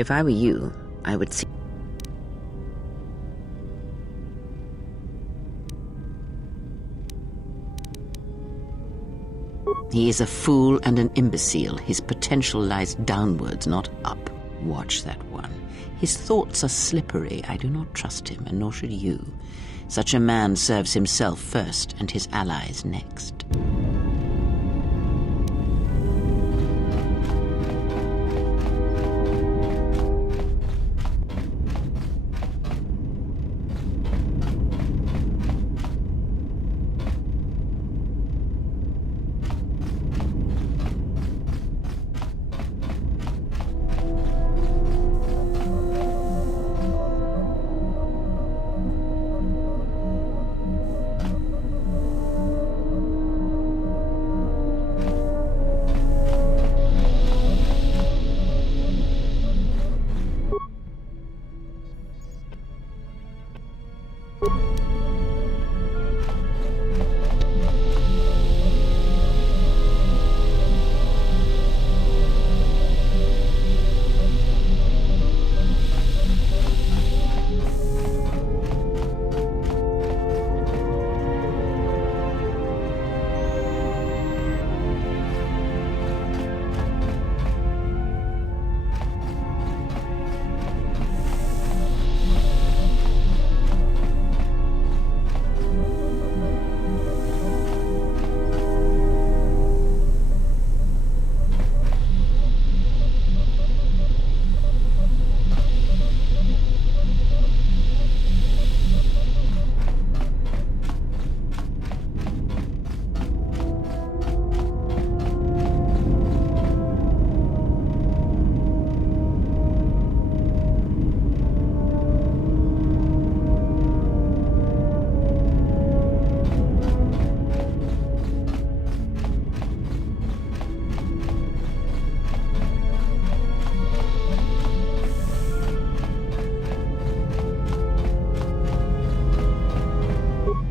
If I were you, I would see... He is a fool and an imbecile. His potential lies downwards, not up. Watch that one. His thoughts are slippery. I do not trust him, and nor should you. Such a man serves himself first, and his allies next.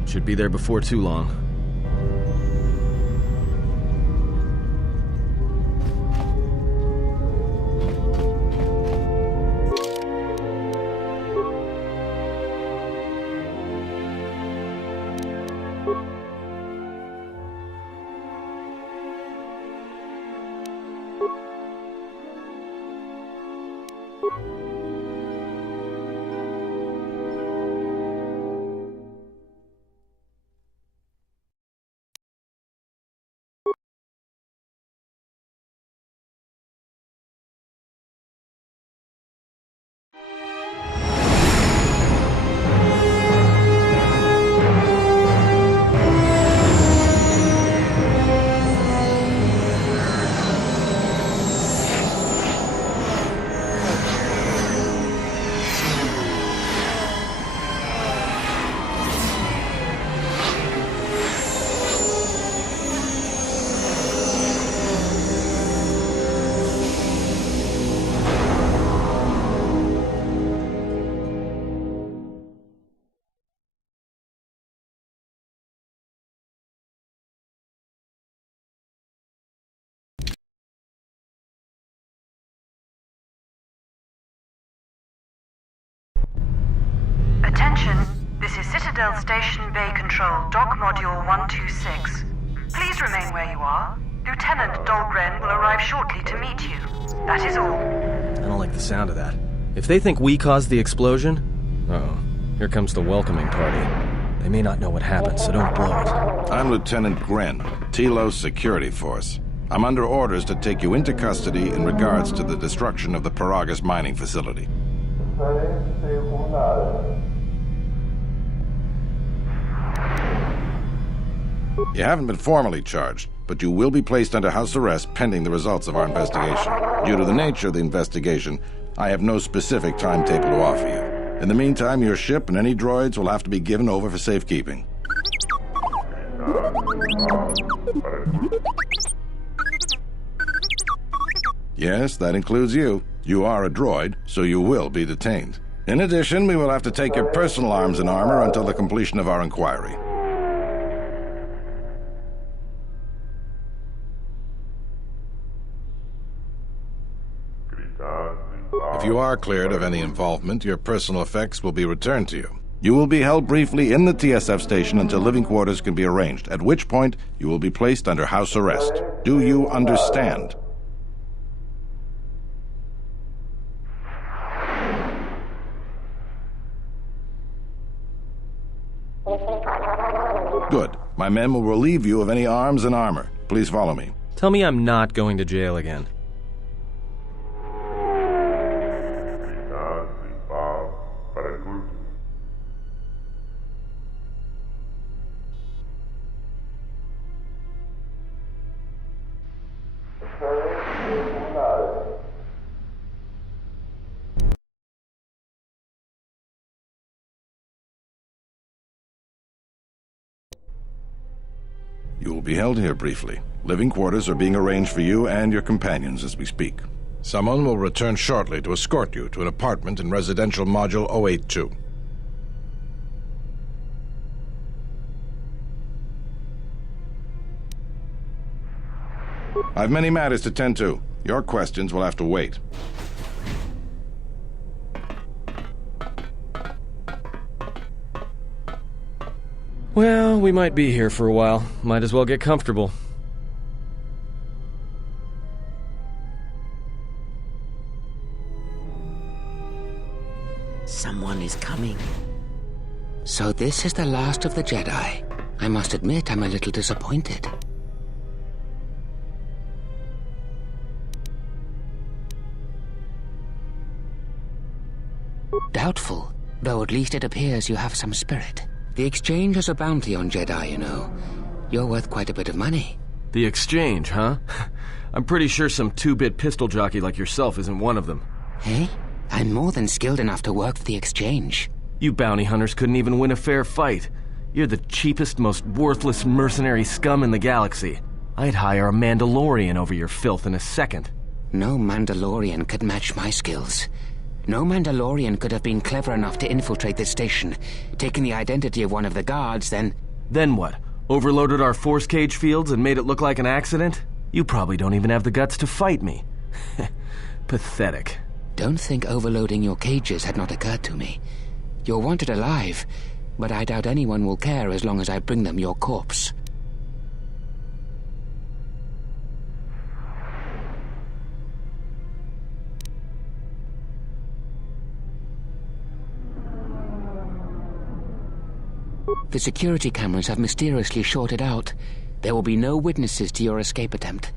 Should be there before too long. Attention, this is Citadel Station Bay Control, Dock Module 126. Please remain where you are. Lieutenant Dahlgren will arrive shortly to meet you. That is all. I don't like the sound of that. If they think we caused the explosion... Uh-oh. Here comes the welcoming party. They may not know what happened, so don't blow it. I'm Lieutenant Gren, Telos Security Force. I'm under orders to take you into custody in regards to the destruction of the Paragus mining facility. You haven't been formally charged, but you will be placed under house arrest pending the results of our investigation. Due to the nature of the investigation, I have no specific timetable to offer you. In the meantime, your ship and any droids will have to be given over for safekeeping. Yes, that includes you. You are a droid, so you will be detained. In addition, we will have to take your personal arms and armor until the completion of our inquiry. If you are cleared of any involvement, your personal effects will be returned to you. You will be held briefly in the TSF station until living quarters can be arranged, at which point you will be placed under house arrest. Do you understand? Good. My men will relieve you of any arms and armor. Please follow me. Tell me I'm not going to jail again. You will be held here briefly. Living quarters are being arranged for you and your companions as we speak. Someone will return shortly to escort you to an apartment in Residential Module 082. I've many matters to tend to. Your questions will have to wait. Well, we might be here for a while. Might as well get comfortable. Someone is coming. So this is the last of the Jedi. I must admit I'm a little disappointed. Doubtful, though at least it appears you have some spirit. The exchange has a bounty on Jedi, you know. You're worth quite a bit of money. The exchange, huh? I'm pretty sure some two-bit pistol jockey like yourself isn't one of them. Hey? I'm more than skilled enough to work for the exchange. You bounty hunters couldn't even win a fair fight. You're the cheapest, most worthless mercenary scum in the galaxy. I'd hire a Mandalorian over your filth in a second. No Mandalorian could match my skills. No Mandalorian could have been clever enough to infiltrate this station, taken the identity of one of the guards, then... Then what? Overloaded our force cage fields and made it look like an accident? You probably don't even have the guts to fight me. Pathetic. Don't think overloading your cages had not occurred to me. You're wanted alive, but I doubt anyone will care as long as I bring them your corpse. The security cameras have mysteriously shorted out. There will be no witnesses to your escape attempt,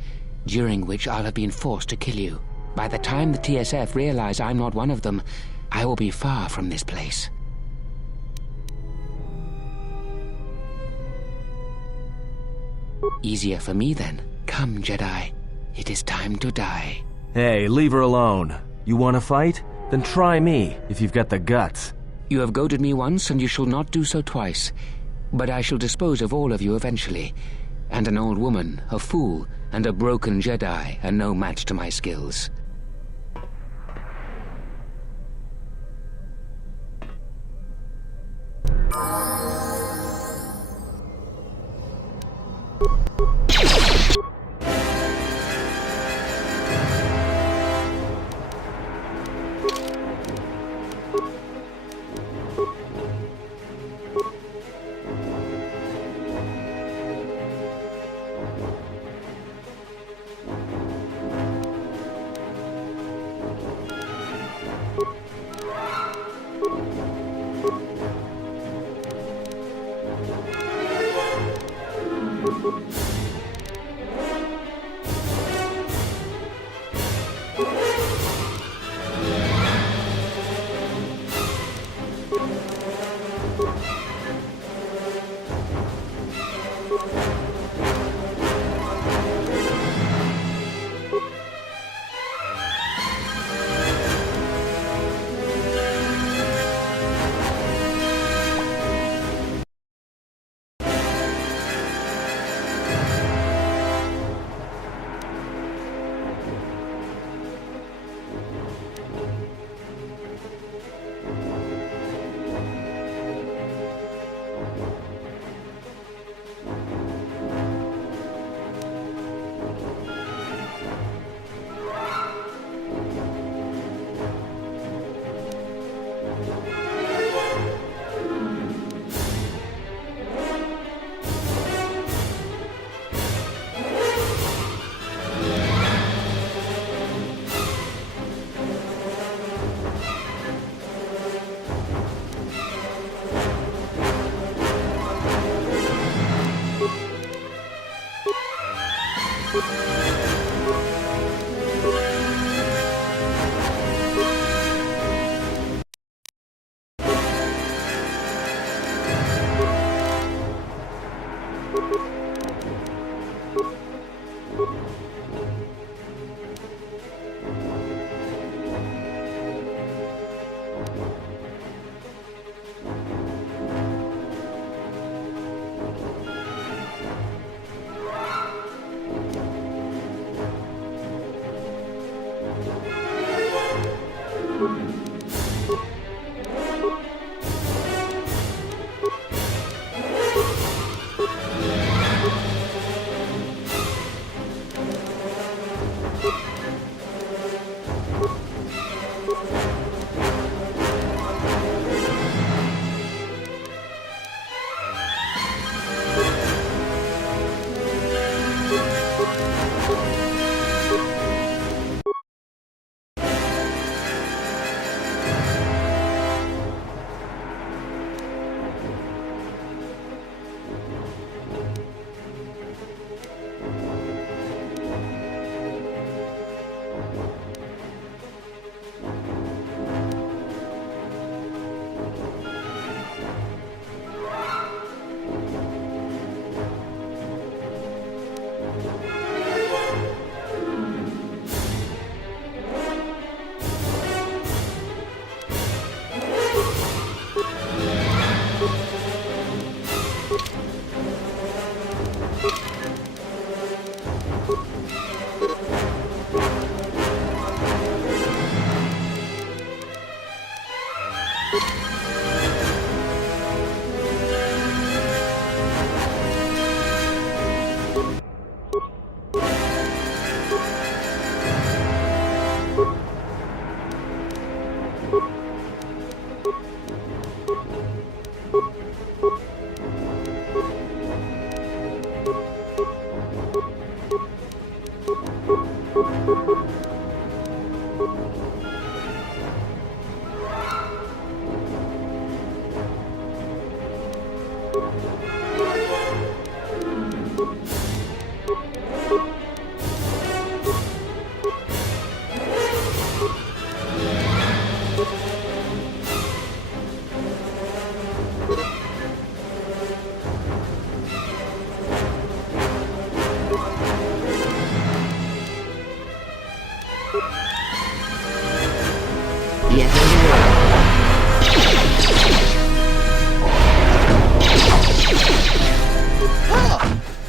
during which I'll have been forced to kill you. By the time the TSF realize I'm not one of them, I will be far from this place. Easier for me then. Come, Jedi. It is time to die. Hey, leave her alone. You want to fight? Then try me, if you've got the guts. You have goaded me once, and you shall not do so twice. But I shall dispose of all of you eventually. And an old woman, a fool, and a broken Jedi are no match to my skills.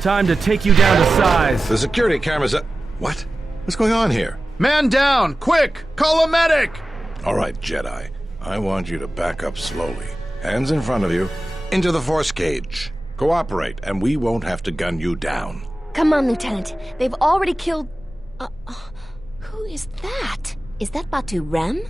Time to take you down to size. The security cameras are... What? What's going on here? Man down! Quick! Call a medic! All right, Jedi. I want you to back up slowly. Hands in front of you. Into the force cage. Cooperate, and we won't have to gun you down. Come on, Lieutenant. They've already killed... who is that? Is that Batu Rem?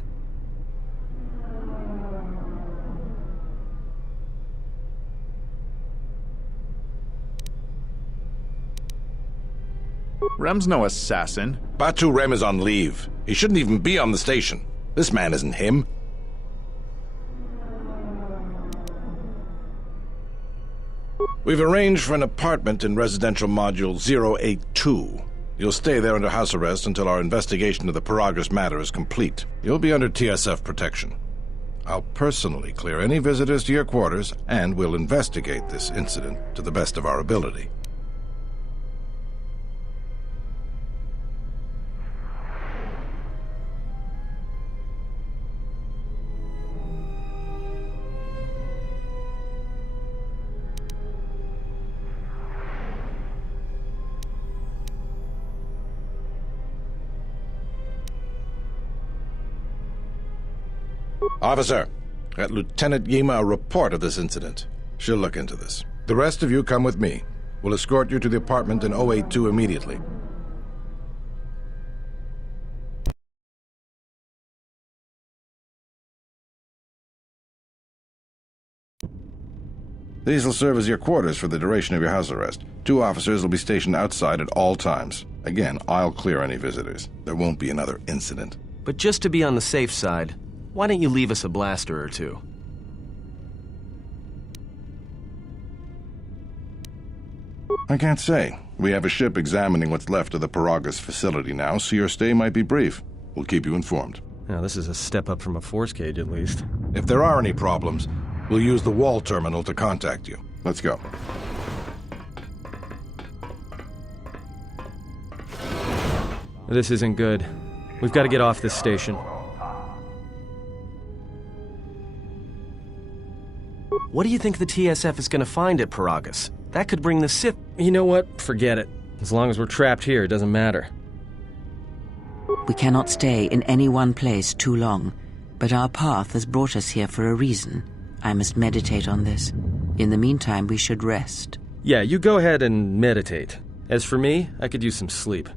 Rem's no assassin. Batu Rem is on leave. He shouldn't even be on the station. This man isn't him. We've arranged for an apartment in residential module 082. You'll stay there under house arrest until our investigation of the Paragus matter is complete. You'll be under TSF protection. I'll personally clear any visitors to your quarters, and we'll investigate this incident to the best of our ability. Officer, get Lieutenant Yima a report of this incident. She'll look into this. The rest of you come with me. We'll escort you to the apartment in 082 immediately. These will serve as your quarters for the duration of your house arrest. 2 officers will be stationed outside at all times. Again, I'll clear any visitors. There won't be another incident. But just to be on the safe side, why don't you leave us a blaster or two? I can't say. We have a ship examining what's left of the Paragus facility now, so your stay might be brief. We'll keep you informed. Now, this is a step up from a force cage, at least. If there are any problems, we'll use the wall terminal to contact you. Let's go. This isn't good. We've got to get off this station. What do you think the TSF is going to find at Paragus? That could bring the Sith... You know what? Forget it. As long as we're trapped here, it doesn't matter. We cannot stay in any one place too long, but our path has brought us here for a reason. I must meditate on this. In the meantime, we should rest. Yeah, you go ahead and meditate. As for me, I could use some sleep.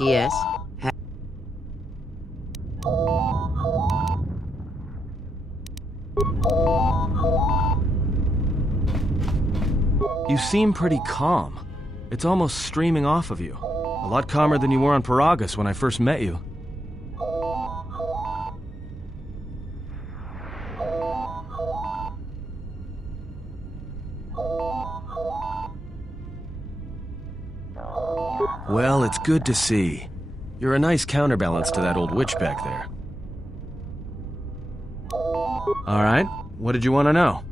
Yes? You seem pretty calm. It's almost streaming off of you. A lot calmer than you were on Paragus when I first met you. Well, it's good to see. You're a nice counterbalance to that old witch back there. All right, what did you want to know?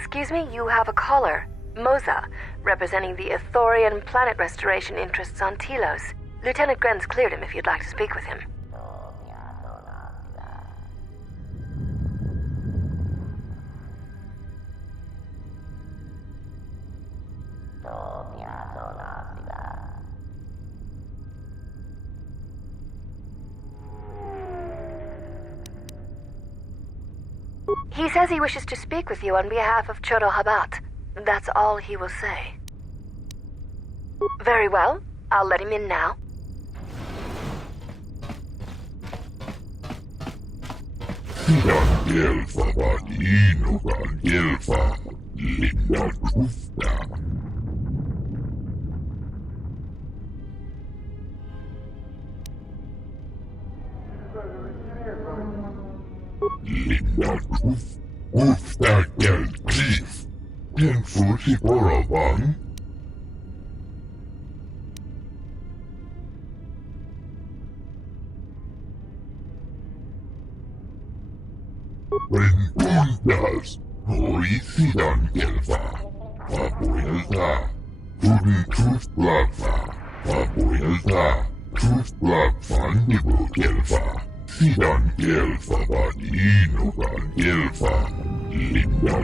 Excuse me, you have a caller. Moza, representing the Ithorian planet restoration interests on Telos. Lieutenant Gren's cleared him if you'd like to speak with him. He says he wishes to speak with you on behalf of Chodo Habat. That's all he will say. Very well. I'll let him in now. Rentundas, Hoisidan Gelfa, Papuelta, Tudin Truth Blabfa, Papuelta, Truth Blab Fandibo Gelfa, Sidan Gelfa Badinogan Gelfa, Linda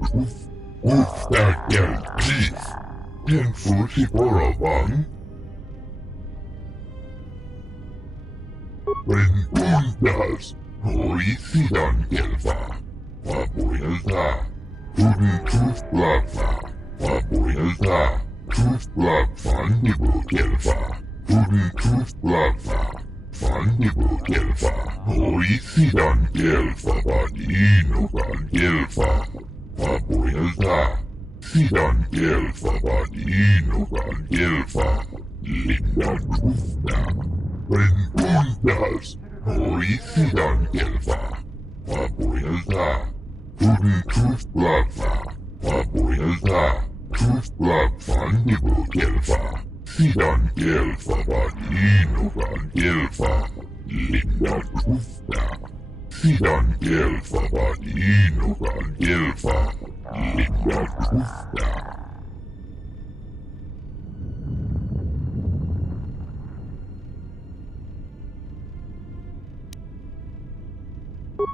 Truth, Ufta Gel Chief, Tenfusi Boravan, Rentundas, Hoisidan Gelfa, Papuelta, Tudin Truth Blabfa, Papuelta, Truth Blab Fandibo Gelfa, Tudin Truth Blabfa, Fandibo Gelfa, Hoisidan Gelfa Badinogan Gelfa, Papuelta, Sidan Gelfa Badinogan Gelfa, Linda Truthna, Rentundas, Hoisidan Gelfa, Papuelta, Tudin Truth Blabfa, Papuelta, Truth Blab Fandibo Gelfa, Sidan Gelfa Badinogan Gelfa, Linda Truthna, Sidan Gelfa Badinogan Gelfa, Linda Truthna.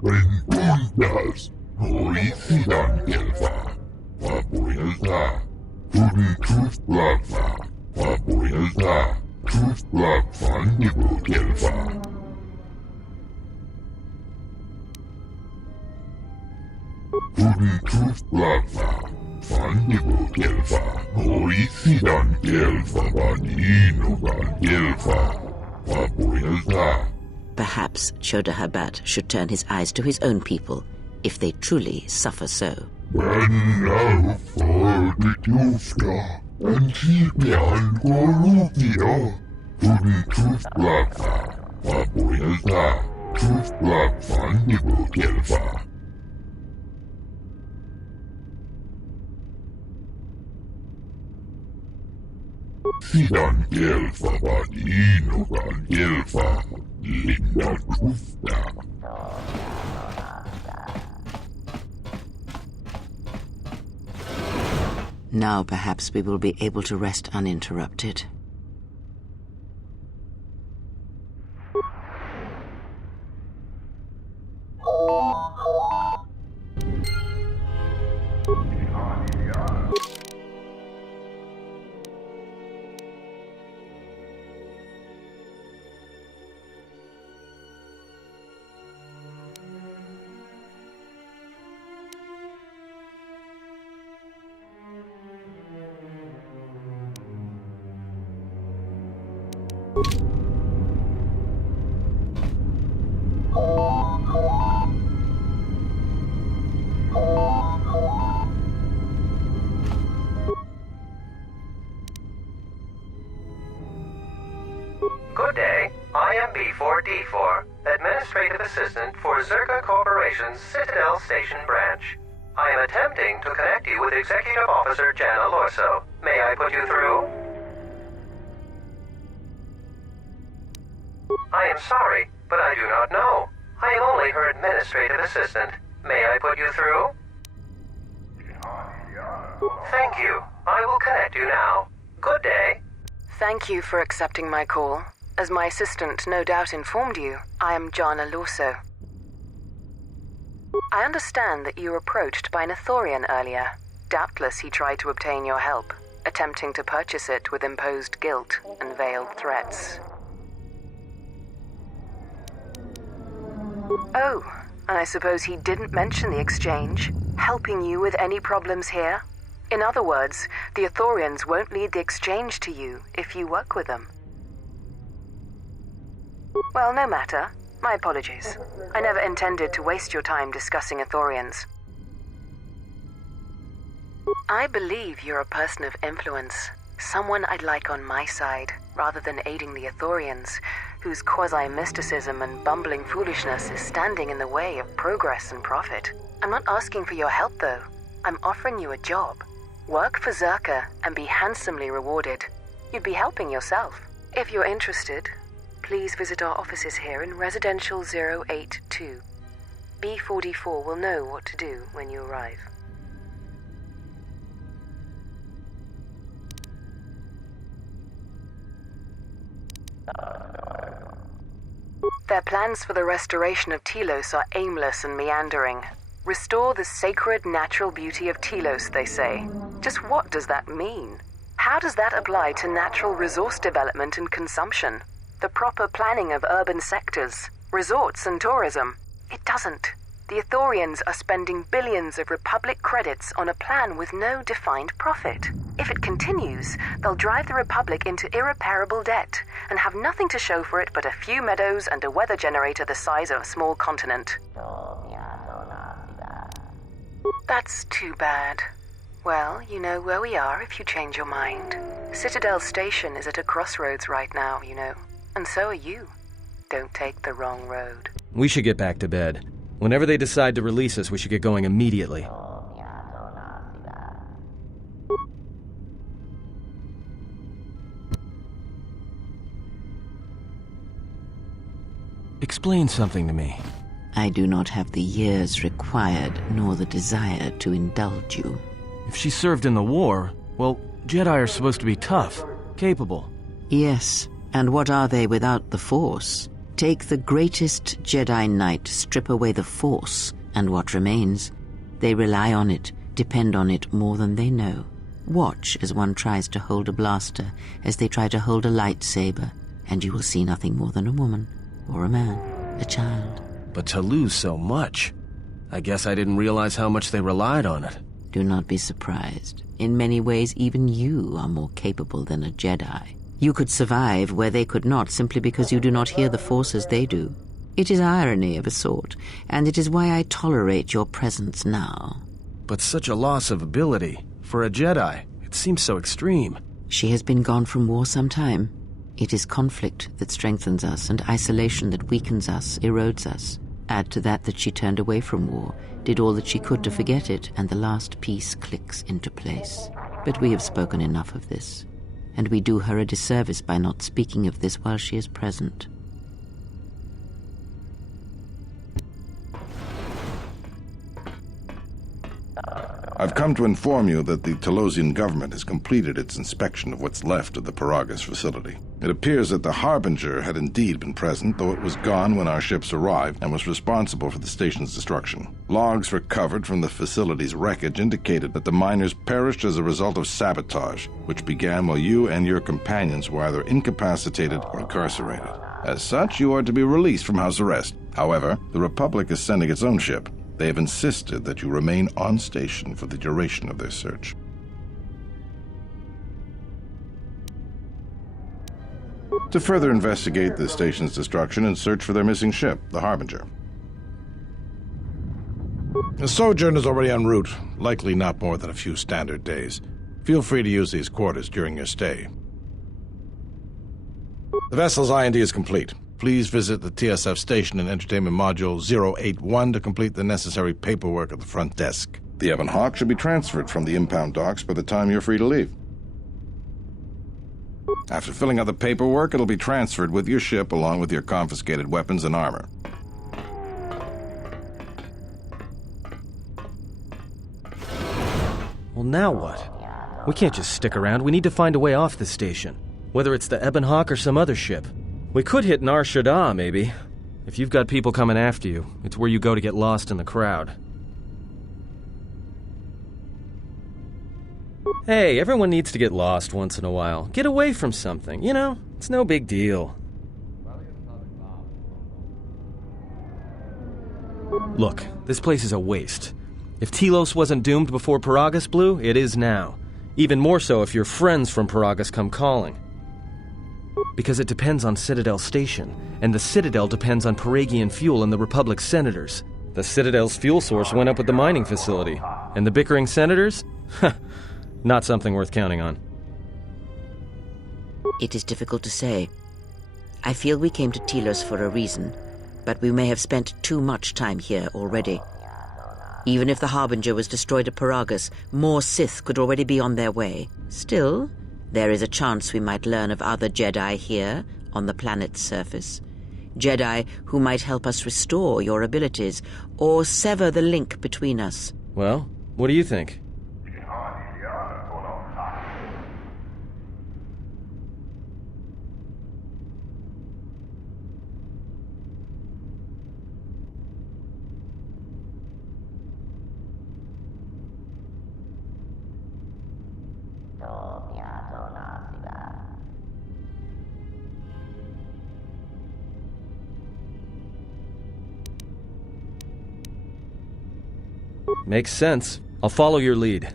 Rentundas, Hoisidan Gelfa, Papuelta, Tudin Truth Blabfa, Papuelta, Truth Blab Fandibo Gelfa. Tudin Truth Blabfa, Fandibo Gelfa, Hoisidan Gelfa Badinogan Gelfa, Papuelta. Perhaps Chodo Habat should turn his eyes to his own people, if they truly suffer so. And now for the Tufka, and Sipian Gorupia, Tudin Truth Blabfa, Papuelta, Truth Blab Fandibo Gelfa. Sidan Gelfa Badinogan Gelfa, Linda Truthna. Now perhaps we will be able to rest uninterrupted. Good day. I am B4D4, Administrative Assistant for Zerka Corporation's Citadel Station branch. I am attempting to connect you with Executive Officer Jana Lorso. May I put you through? I am sorry, but I do not know. I am only her Administrative Assistant. May I put you through? Thank you. I will connect you now. Good day. Thank you for accepting my call. As my assistant no doubt informed you, I am John Alorso. I understand that you were approached by an Ithorian earlier. Doubtless he tried to obtain your help, attempting to purchase it with imposed guilt and veiled threats. Oh, and I suppose he didn't mention the exchange, helping you with any problems here? In other words, the Ithorians won't lead the exchange to you if you work with them. Well, no matter. My apologies. I never intended to waste your time discussing Ithorians. I believe you're a person of influence, someone I'd like on my side, rather than aiding the Ithorians, whose quasi-mysticism and bumbling foolishness is standing in the way of progress and profit. I'm not asking for your help, though. I'm offering you a job. Work for Zerka and be handsomely rewarded. You'd be helping yourself. If you're interested, please visit our offices here in Residential 082. B44 will know what to do when you arrive. Their plans for the restoration of Telos are aimless and meandering. Restore the sacred natural beauty of Telos, they say. Just what does that mean? How does that apply to natural resource development and consumption? The proper planning of urban sectors, resorts and tourism? It doesn't. The Ithorians are spending billions of Republic credits on a plan with no defined profit. If it continues, they'll drive the Republic into irreparable debt and have nothing to show for it but a few meadows and a weather generator the size of a small continent. That's too bad. Well, you know where we are if you change your mind. Citadel Station is at a crossroads right now, you know. And so are you. Don't take the wrong road. We should get back to bed. Whenever they decide to release us, we should get going immediately. Explain something to me. I do not have the years required, nor the desire to indulge you. If she served in the war, well, Jedi are supposed to be tough, capable. Yes, and what are they without the Force? Take the greatest Jedi Knight, strip away the Force, and what remains? They rely on it, depend on it more than they know. Watch as one tries to hold a blaster, as they try to hold a lightsaber, and you will see nothing more than a woman, or a man, a child. But to lose so much, I guess I didn't realize how much they relied on it. Do not be surprised. In many ways, even you are more capable than a Jedi. You could survive where they could not simply because you do not hear the Force as they do. It is irony of a sort, and it is why I tolerate your presence now. But such a loss of ability, for a Jedi, it seems so extreme. She has been gone from war some time. It is conflict that strengthens us, and isolation that weakens us, erodes us. Add to that she turned away from war, did all that she could to forget it, and the last piece clicks into place. But we have spoken enough of this, and we do her a disservice by not speaking of this while she is present. I've come to inform you that the Telosian government has completed its inspection of what's left of the Paragus facility. It appears that the Harbinger had indeed been present, though it was gone when our ships arrived and was responsible for the station's destruction. Logs recovered from the facility's wreckage indicated that the miners perished as a result of sabotage, which began while you and your companions were either incapacitated or incarcerated. As such, you are to be released from house arrest. However, the Republic is sending its own ship. They have insisted that you remain on station for the duration of their search. To further investigate the station's destruction and search for their missing ship, the Harbinger. The sojourn is already en route, likely not more than a few standard days. Feel free to use these quarters during your stay. The vessel's IND is complete. Please visit the TSF station and entertainment module 081 to complete the necessary paperwork at the front desk. The Ebon Hawk should be transferred from the impound docks by the time you're free to leave. After filling out the paperwork, it'll be transferred with your ship along with your confiscated weapons and armor. Well, now what? We can't just stick around. We need to find a way off this station. Whether it's the Ebonhawk or some other ship. We could hit Nar Shaddaa, maybe. If you've got people coming after you, it's where you go to get lost in the crowd. Hey, everyone needs to get lost once in a while. Get away from something, you know? It's no big deal. Look, this place is a waste. If Telos wasn't doomed before Paragus blew, it is now. Even more so if your friends from Paragus come calling. Because it depends on Citadel Station, and the Citadel depends on Paragian fuel and the Republic's senators. The Citadel's fuel source went up with the mining facility. And the bickering senators? Not something worth counting on. It is difficult to say. I feel we came to Telos for a reason, but we may have spent too much time here already. Even if the Harbinger was destroyed at Paragus, more Sith could already be on their way. Still, there is a chance we might learn of other Jedi here, on the planet's surface. Jedi who might help us restore your abilities, or sever the link between us. Well, what do you think? Makes sense. I'll follow your lead.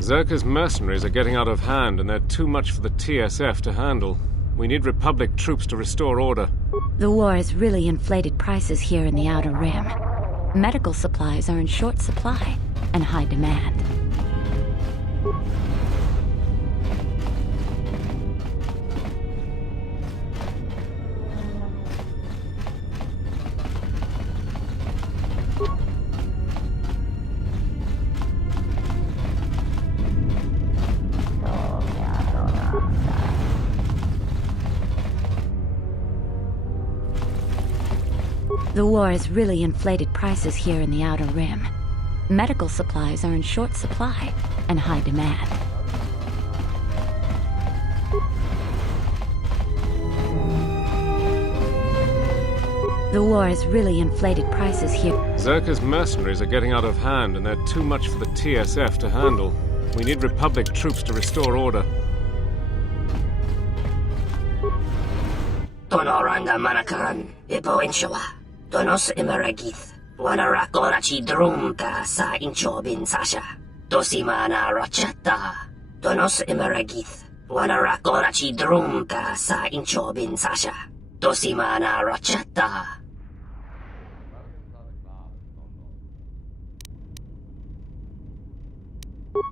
Zerka's mercenaries are getting out of hand, and they're too much for the TSF to handle. We need Republic troops to restore order. The war has really inflated prices here in the Outer Rim. Medical supplies are in short supply and high demand. The war has really inflated prices here in the Outer Rim. Medical supplies are in short supply and high demand. The war has really inflated prices here. Zerka's mercenaries are getting out of hand, and they're too much for the TSF to handle. We need Republic troops to restore order. Tonoranga manakaran, ipo inshawa. Tonos imaragith. Wanarakorachi drumka sa inchobin sasha. Tosimana rachata. Tonos imaragith. Wanarakorachi drumka sa inchobin sasha. Tosimana rachata.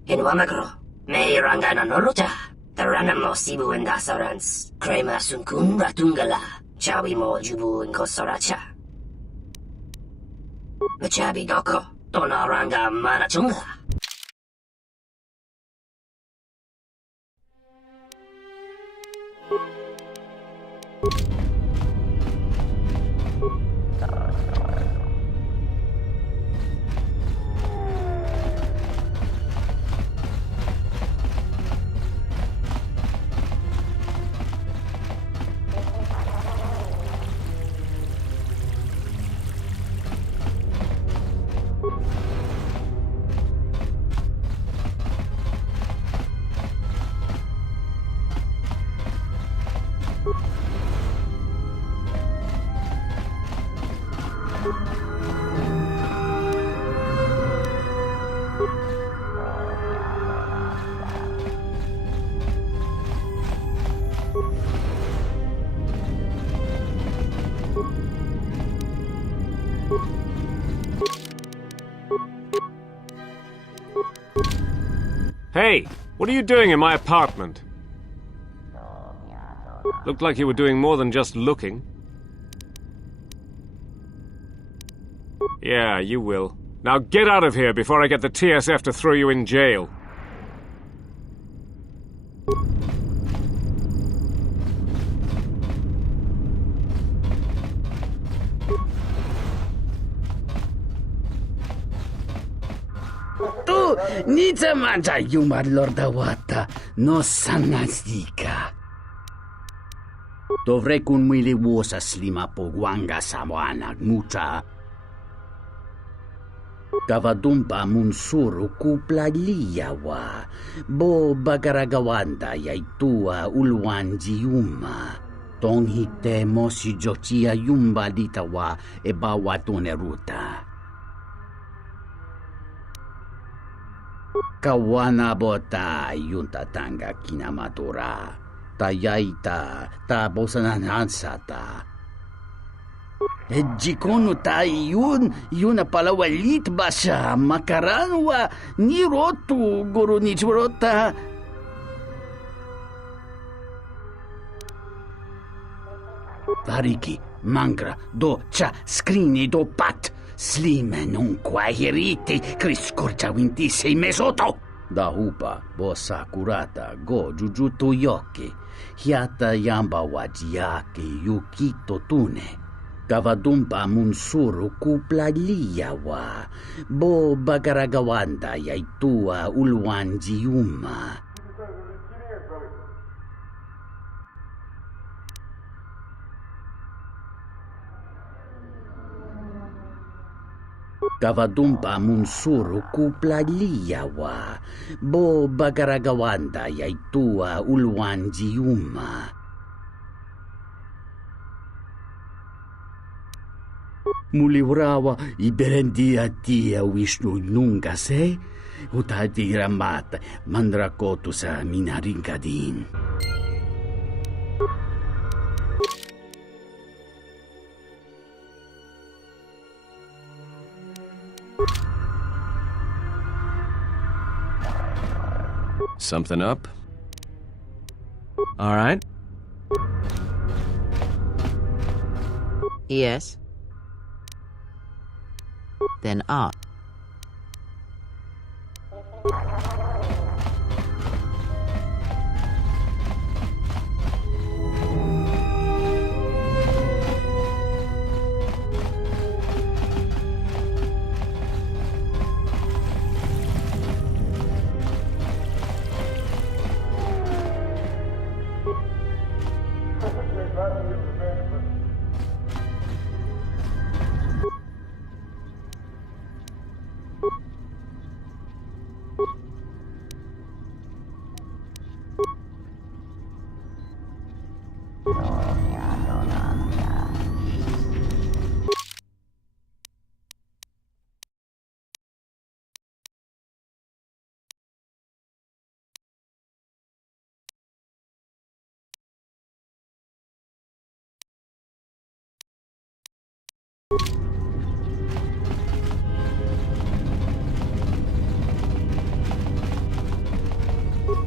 Hinwamagro. May rangana noluta. Taranamo sibu indasarans. Krema sunkun ratungala. Chawi mo jubu inkosoracha. Machabi doko. Tonaranga manachunga. Hey, what are you doing in my apartment? Looked like you were doing more than just looking. Yeah, you will. Now get out of here before I get the TSF to throw you in jail. Tu nici mangia iumarilor de oată, no sanastica. Dovrei kun mili vuosa slima po guanga samoana mucha. Kavadumpa mun suru kupla liyawa, bo bagaragawanda yaitua ulwanji yuma. Tong hite mosi jochia yumba litawa e bawa ruta. Kawana bota yunta tanga kinamatura. Ta yaita, ta bosananansata. E jikonu ta yuna palawalit basa makaranwa ni rotu guru nichurota. Variki, mangra, do cha scrini do pat. Slime non quairiti, criscorcia winti sei mesoto. Da hupa, bossa curata, go jujutu yoki. Hiata yamba wajiaki yukito tune. Kavadumpa munsuru kupla liyawa. Bo bagaragawanda yaitua ulwanji yuma. Kavadumpa munsuru kupla liyawa. Bo bagaragawanda yaitua ulwanji yuma. Muliwrawa iberendia tia Vishnu nunca se. Utati ramata mandrakotu sa minaringadin. Something up? All right. Yes. Then art.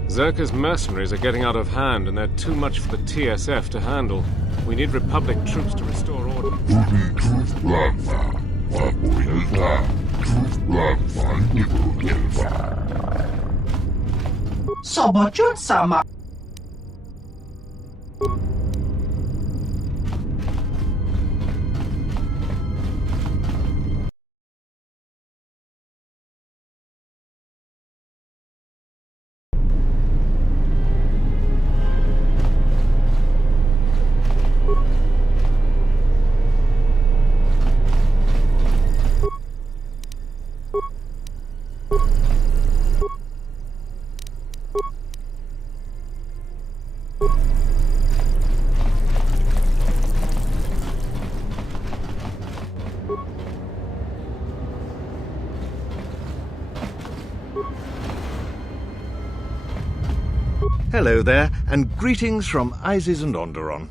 Zerka's mercenaries are getting out of hand, and they're too much for the TSF to handle. We need Republic troops to restore order. Sobotun sama. Hello there, and greetings from Isis and Onderon.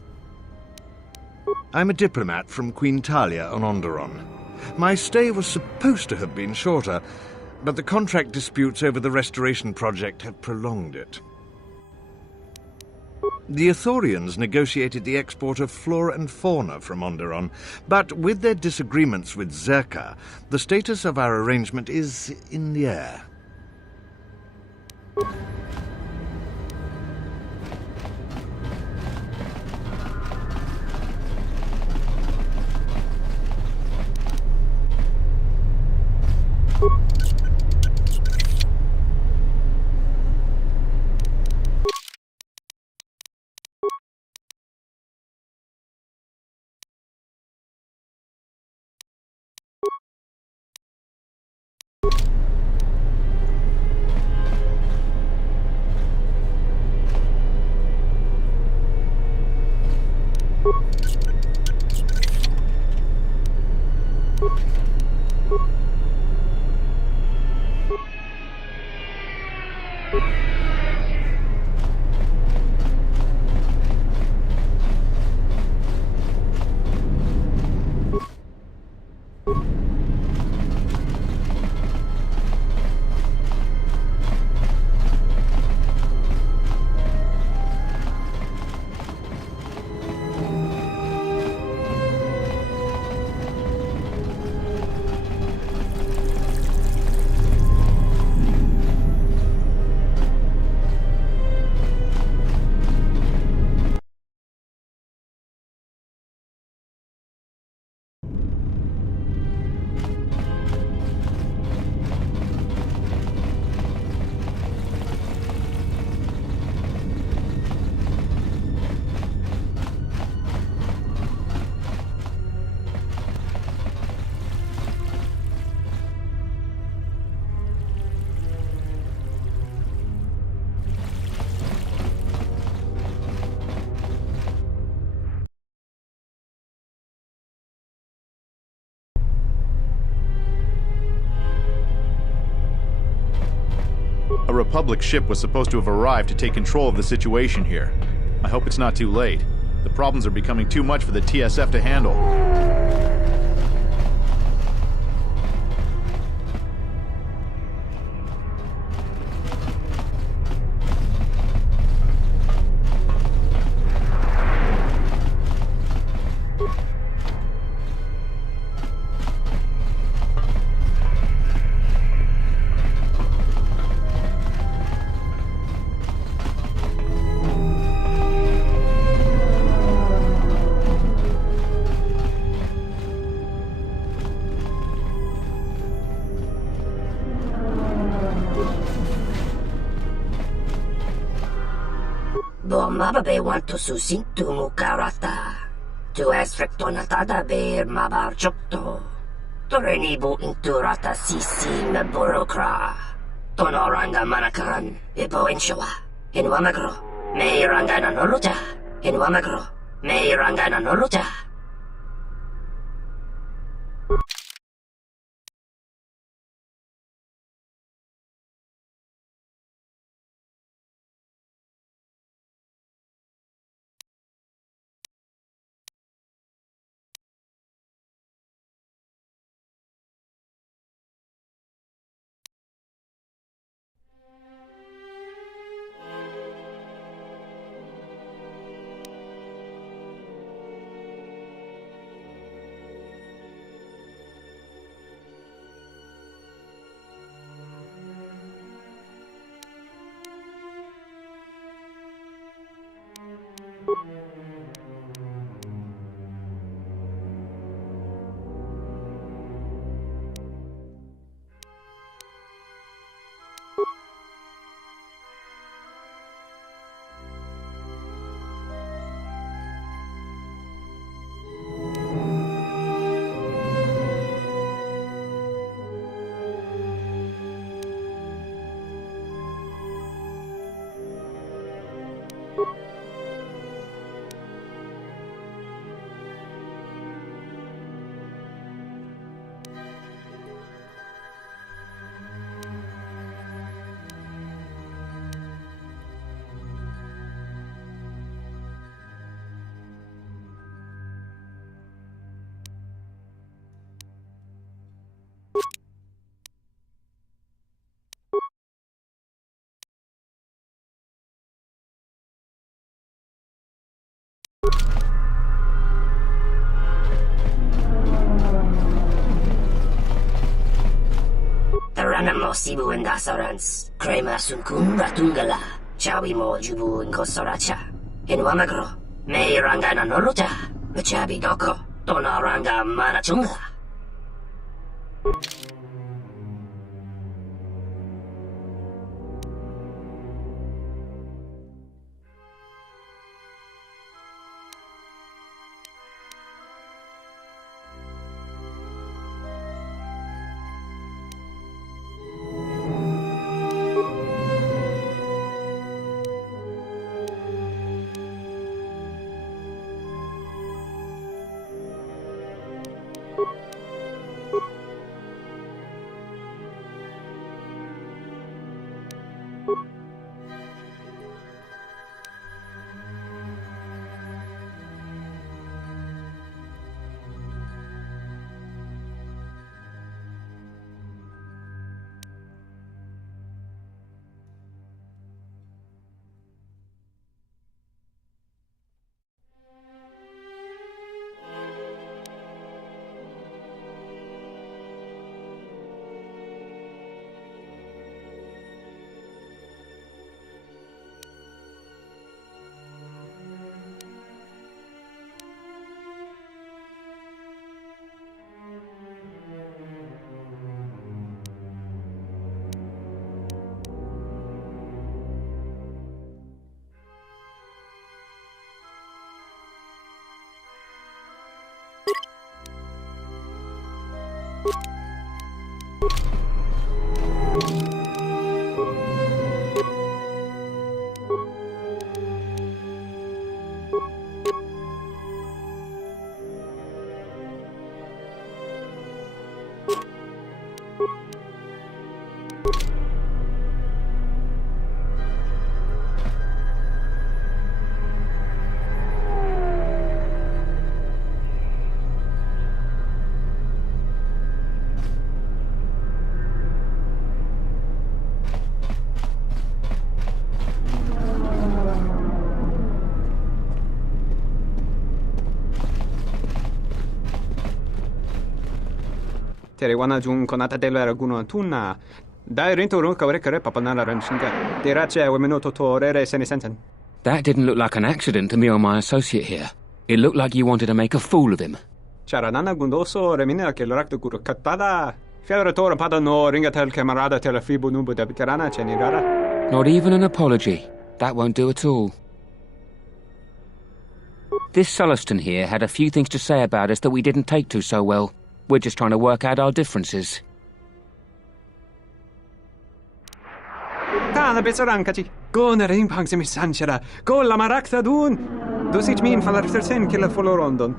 I'm a diplomat from Queen Talia on Onderon. My stay was supposed to have been shorter, but the contract disputes over the restoration project have prolonged it. The Ithorians negotiated the export of flora and fauna from Onderon, but with their disagreements with Zerka, the status of our arrangement is in the air. A Republic ship was supposed to have arrived to take control of the situation here. I hope it's not too late. The problems are becoming too much for the TSF to handle. Mababe want to susintu mukarata. Tu es frektonatada beer mabarchokto. Torenibu inturata sisi meburokra. Tonoranga manakan, ipoenshawa. Inwamagro, meiranga nanoloja. Inwamagro, meiranga nanoloja. mo sibu en dasarans, crema sunkun ratungala, chawi mo jubu en kosoracha. En wamagro, me ranga na nolota, chabi doko, dona ranga manachunga. Terewana jung konata delera guno tunna. Dai rinto runka rekere papanala ranshinga. Derache wemenoto torere senisensen. That didn't look like an accident to me or my associate here. It looked like you wanted to make a fool of him. Charanana gundoso remina che l'orakto guru katada. Fiera tora pada no ringa tel camarada tel fibu nubu de bikarana chenirara. Not even an apology. That won't do at all. This Sulluston here had a few things to say about us that we didn't take to so well. We're just trying to work out our differences. Kana besarankachi. Go na ring pangsimi sanchera. Go la marakta dun. Dosit min falartersen killa folorondon.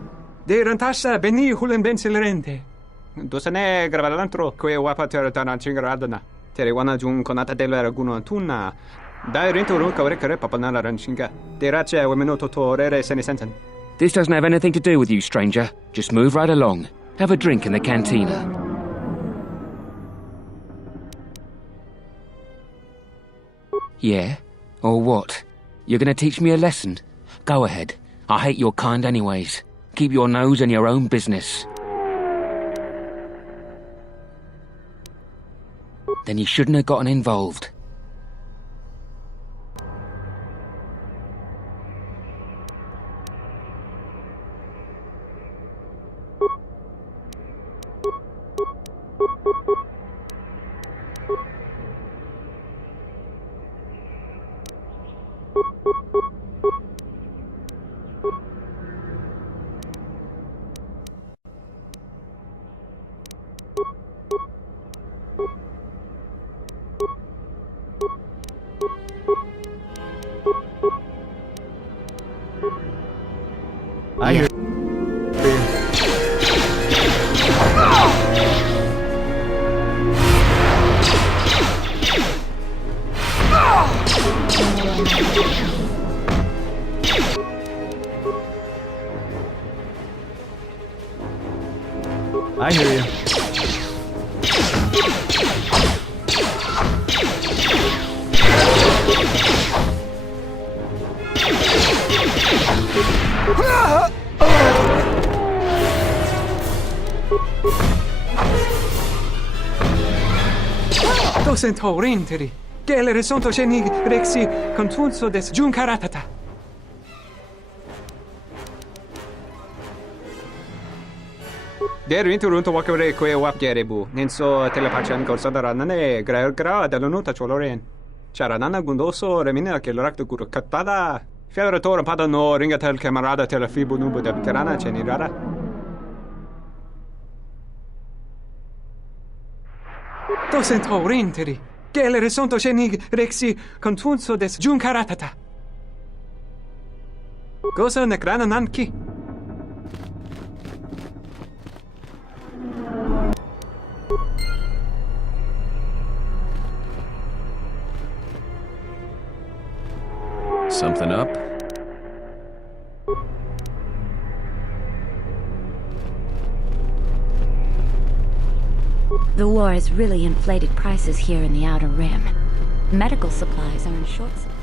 De rantassa beni hulen bensilerente. Dosane gravalantro que wapater tanachingaradana. Terewana jun konata delera guno tunna. Dai rinto runka rekere papanala ranshinga. Derache wemenoto torere senisensen. This doesn't have anything to do with you, stranger. Just move right along. Have a drink in the cantina. Yeah? Or what? You're gonna teach me a lesson? Go ahead. I hate your kind anyways. Keep your nose in your own business. Then you shouldn't have gotten involved. I hear. I hear you. Docent orinteri, gelere sonto genig rexi contunso des juncaratata. Der interunto wakare kwe wapgerebu, ninso telepachan korsadarane gra dell'onuta choloren. Charanana gundoso remina che l'orakto guru kattada. Fiadoratore padano ringatel camarada telefibu nubu de veterana cenirara. Docent orinteri, gelere sonto genig rexi contunso des juncaratata. Gozo necrana nanki. Something up? The war has really inflated prices here in the Outer Rim. Medical supplies are in short supply.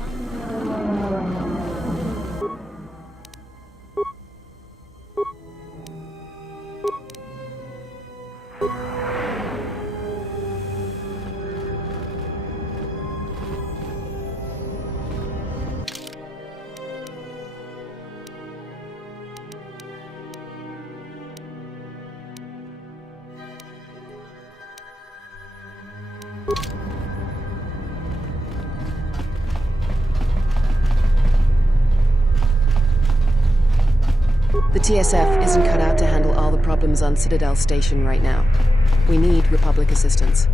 The TSF isn't cut out to handle all the problems on Citadel Station right now. We need Republic assistance.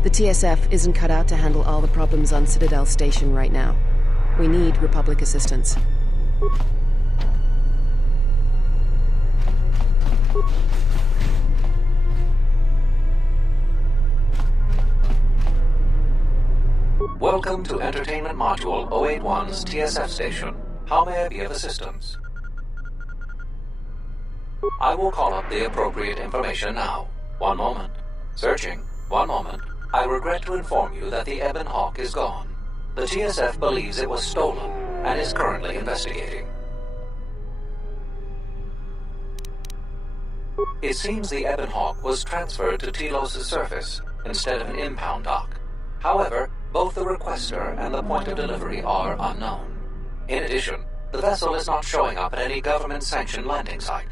The TSF isn't cut out to handle all the problems on Citadel Station right now. We need Republic assistance. Welcome to Entertainment Module 081's TSF station. How may I be of assistance? I will call up the appropriate information now. One moment. Searching. One moment. I regret to inform you that the Ebon Hawk is gone. The TSF believes it was stolen and is currently investigating. It seems the Ebon Hawk was transferred to Telos' surface instead of an impound dock. However, both the requester and the point of delivery are unknown. In addition, the vessel is not showing up at any government-sanctioned landing site.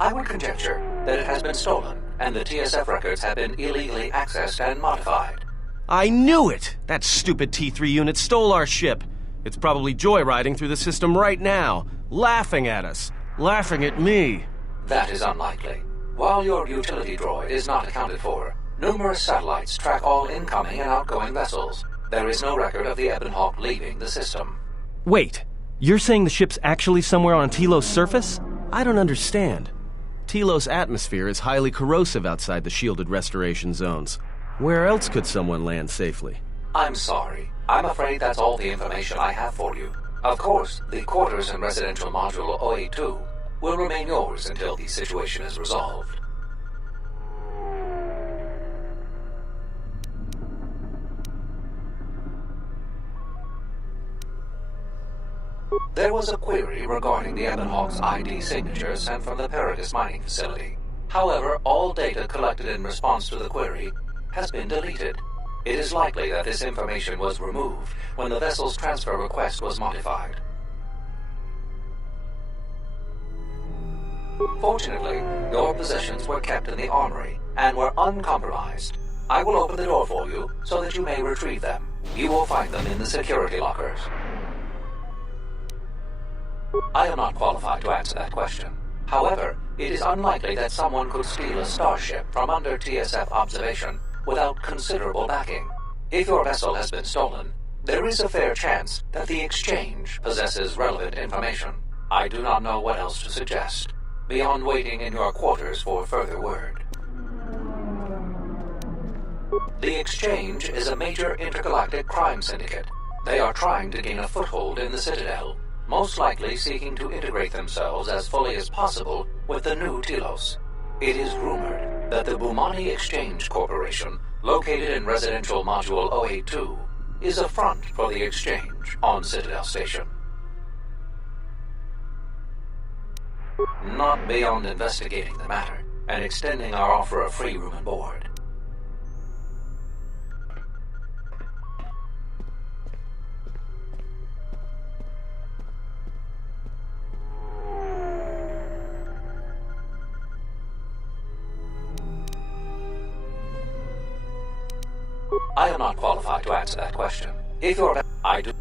I would conjecture that it has been stolen, and the TSF records have been illegally accessed and modified. I knew it! That stupid T3 unit stole our ship. It's probably joyriding through the system right now, laughing at us, laughing at me. That is unlikely. While your utility droid is not accounted for, numerous satellites track all incoming and outgoing vessels. There is no record of the Ebon Hawk leaving the system. Wait, you're saying the ship's actually somewhere on Telos' surface? I don't understand. Telos' atmosphere is highly corrosive outside the shielded restoration zones. Where else could someone land safely? I'm sorry. I'm afraid that's all the information I have for you. Of course, the quarters in Residential Module 082 will remain yours until the situation is resolved. There was a query regarding the Ebon Hawk's ID signature sent from the Paragus mining facility. However, all data collected in response to the query has been deleted. It is likely that this information was removed when the vessel's transfer request was modified. Fortunately, your possessions were kept in the armory and were uncompromised. I will open the door for you so that you may retrieve them. You will find them in the security lockers. I am not qualified to answer that question. However, it is unlikely that someone could steal a starship from under TSF observation without considerable backing. If your vessel has been stolen, there is a fair chance that the exchange possesses relevant information. I do not know what else to suggest, beyond waiting in your quarters for further word. The exchange is a major intergalactic crime syndicate. They are trying to gain a foothold in the Citadel, most likely seeking to integrate themselves as fully as possible with the new Telos. It is rumored that the Bumani Exchange Corporation, located in Residential Module 082, is a front for the exchange on Citadel Station. Not beyond investigating the matter and extending our offer of free room and board. I am not qualified to answer that question. If you're... I do...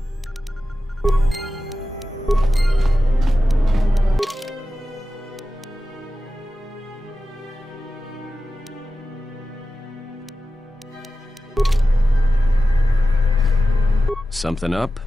Something up?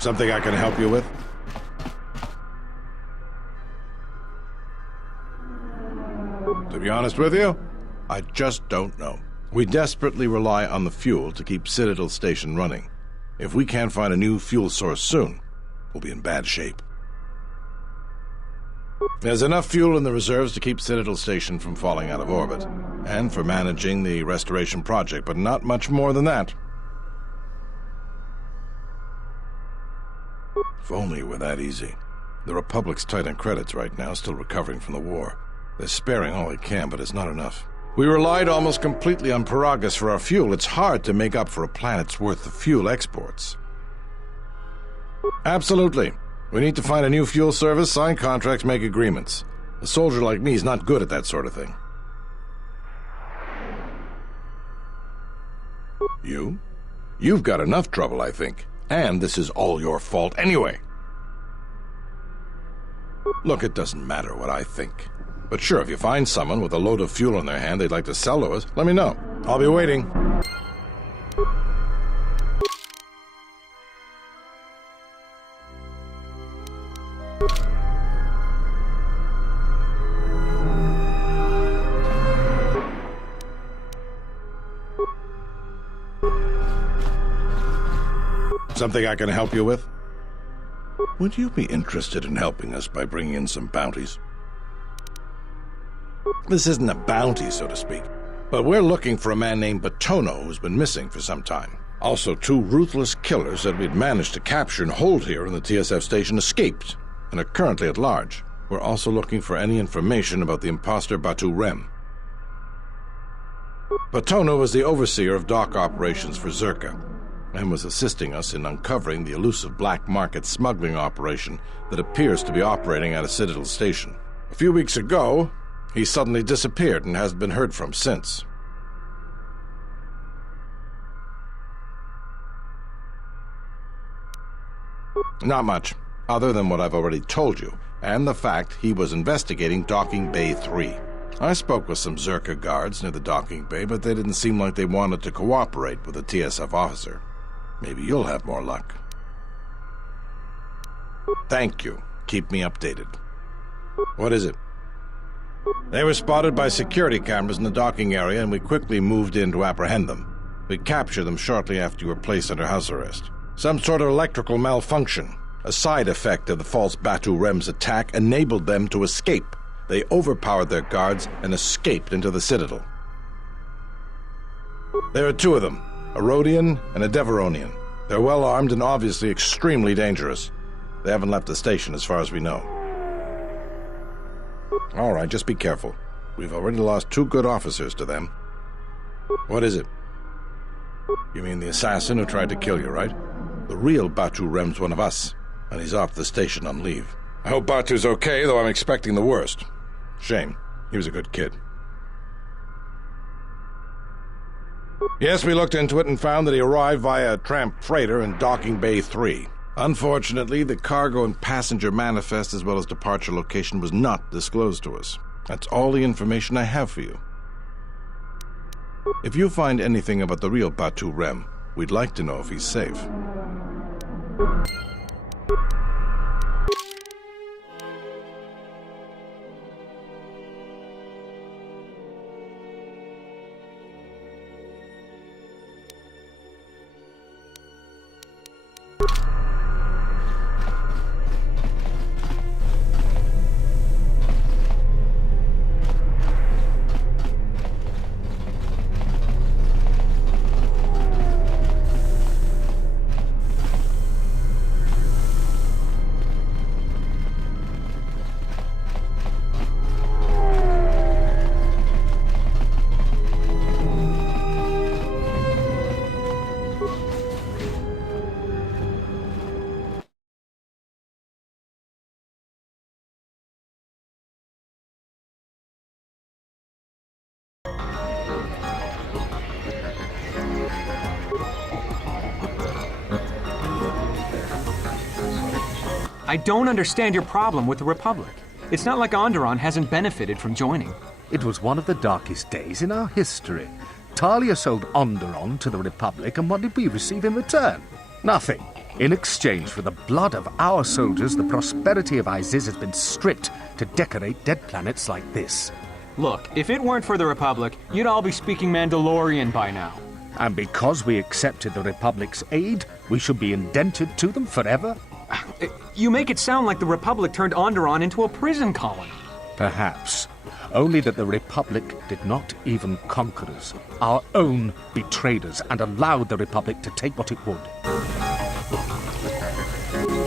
Something I can help you with? To be honest with you, I just don't know. We desperately rely on the fuel to keep Citadel Station running. If we can't find a new fuel source soon, we'll be in bad shape. There's enough fuel in the reserves to keep Citadel Station from falling out of orbit, and for managing the restoration project, but not much more than that. If only it were that easy. The Republic's tight on credits right now, still recovering from the war. They're sparing all they can, but it's not enough. We relied almost completely on Paragus for our fuel. It's hard to make up for a planet's worth of fuel exports. Absolutely. We need to find a new fuel service, sign contracts, make agreements. A soldier like me is not good at that sort of thing. You? You've got enough trouble, I think. And this is all your fault anyway. Look, it doesn't matter what I think. But sure, if you find someone with a load of fuel in their hand they'd like to sell to us, let me know. I'll be waiting. Something I can help you with? Would you be interested in helping us by bringing in some bounties? This isn't a bounty, so to speak, but we're looking for a man named Batono who's been missing for some time. Also, 2 ruthless killers that we'd managed to capture and hold here in the TSF station escaped and are currently at large. We're also looking for any information about the imposter Batu Rem. Batono is the overseer of dock operations for Zerka, and was assisting us in uncovering the elusive black market smuggling operation that appears to be operating at a Citadel station. A few weeks ago, he suddenly disappeared and hasn't been heard from since. Not much, other than what I've already told you, and the fact he was investigating Docking Bay 3. I spoke with some Zerka guards near the docking bay, but they didn't seem like they wanted to cooperate with a TSF officer. Maybe you'll have more luck. Thank you. Keep me updated. What is it? They were spotted by security cameras in the docking area, and we quickly moved in to apprehend them. We captured them shortly after you were placed under house arrest. Some sort of electrical malfunction, a side effect of the false Batu Rem's attack, enabled them to escape. They overpowered their guards and escaped into the Citadel. There are 2 of them, a Rhodian and a Deveronian. They're well armed and obviously extremely dangerous. They haven't left the station as far as we know. All right, just be careful. We've already lost 2 good officers to them. What is it? You mean the assassin who tried to kill you, right? The real Batu Rem's one of us, and he's off the station on leave. I hope Batu's okay, though I'm expecting the worst. Shame. He was a good kid. Yes, we looked into it and found that he arrived via a tramp freighter in Docking Bay 3. Unfortunately, the cargo and passenger manifest as well as departure location was not disclosed to us. That's all the information I have for you. If you find anything about the real Batu Rem, we'd like to know if he's safe. I don't understand your problem with the Republic. It's not like Onderon hasn't benefited from joining. It was one of the darkest days in our history. Talia sold Onderon to the Republic, and what did we receive in return? Nothing. In exchange for the blood of our soldiers, the prosperity of Iziz has been stripped to decorate dead planets like this. Look, if it weren't for the Republic, you'd all be speaking Mandalorian by now. And because we accepted the Republic's aid, we should be indented to them forever? You make it sound like the Republic turned Onderon into a prison colony. Perhaps. Only that the Republic did not even conquer us. Our own betrayed us and allowed the Republic to take what it would.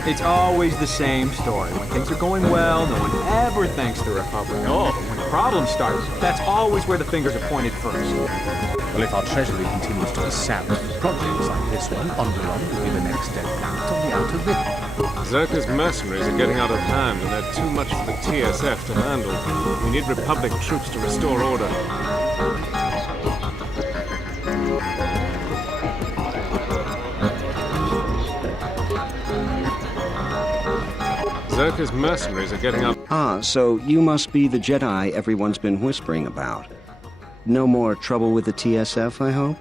It's always the same story. When things are going well, no one ever thanks the Republic. Oh, but when problems start, that's always where the fingers are pointed first. Well, if our treasury continues to be sound, projects like this one, Onderon will be the next dead planet on the outer rim. Zerka's mercenaries are getting out of hand, and they're too much for the TSF to handle. We need Republic troops to restore order. Zerka's mercenaries are getting out. Ah, so you must be the Jedi everyone's been whispering about. No more trouble with the TSF, I hope?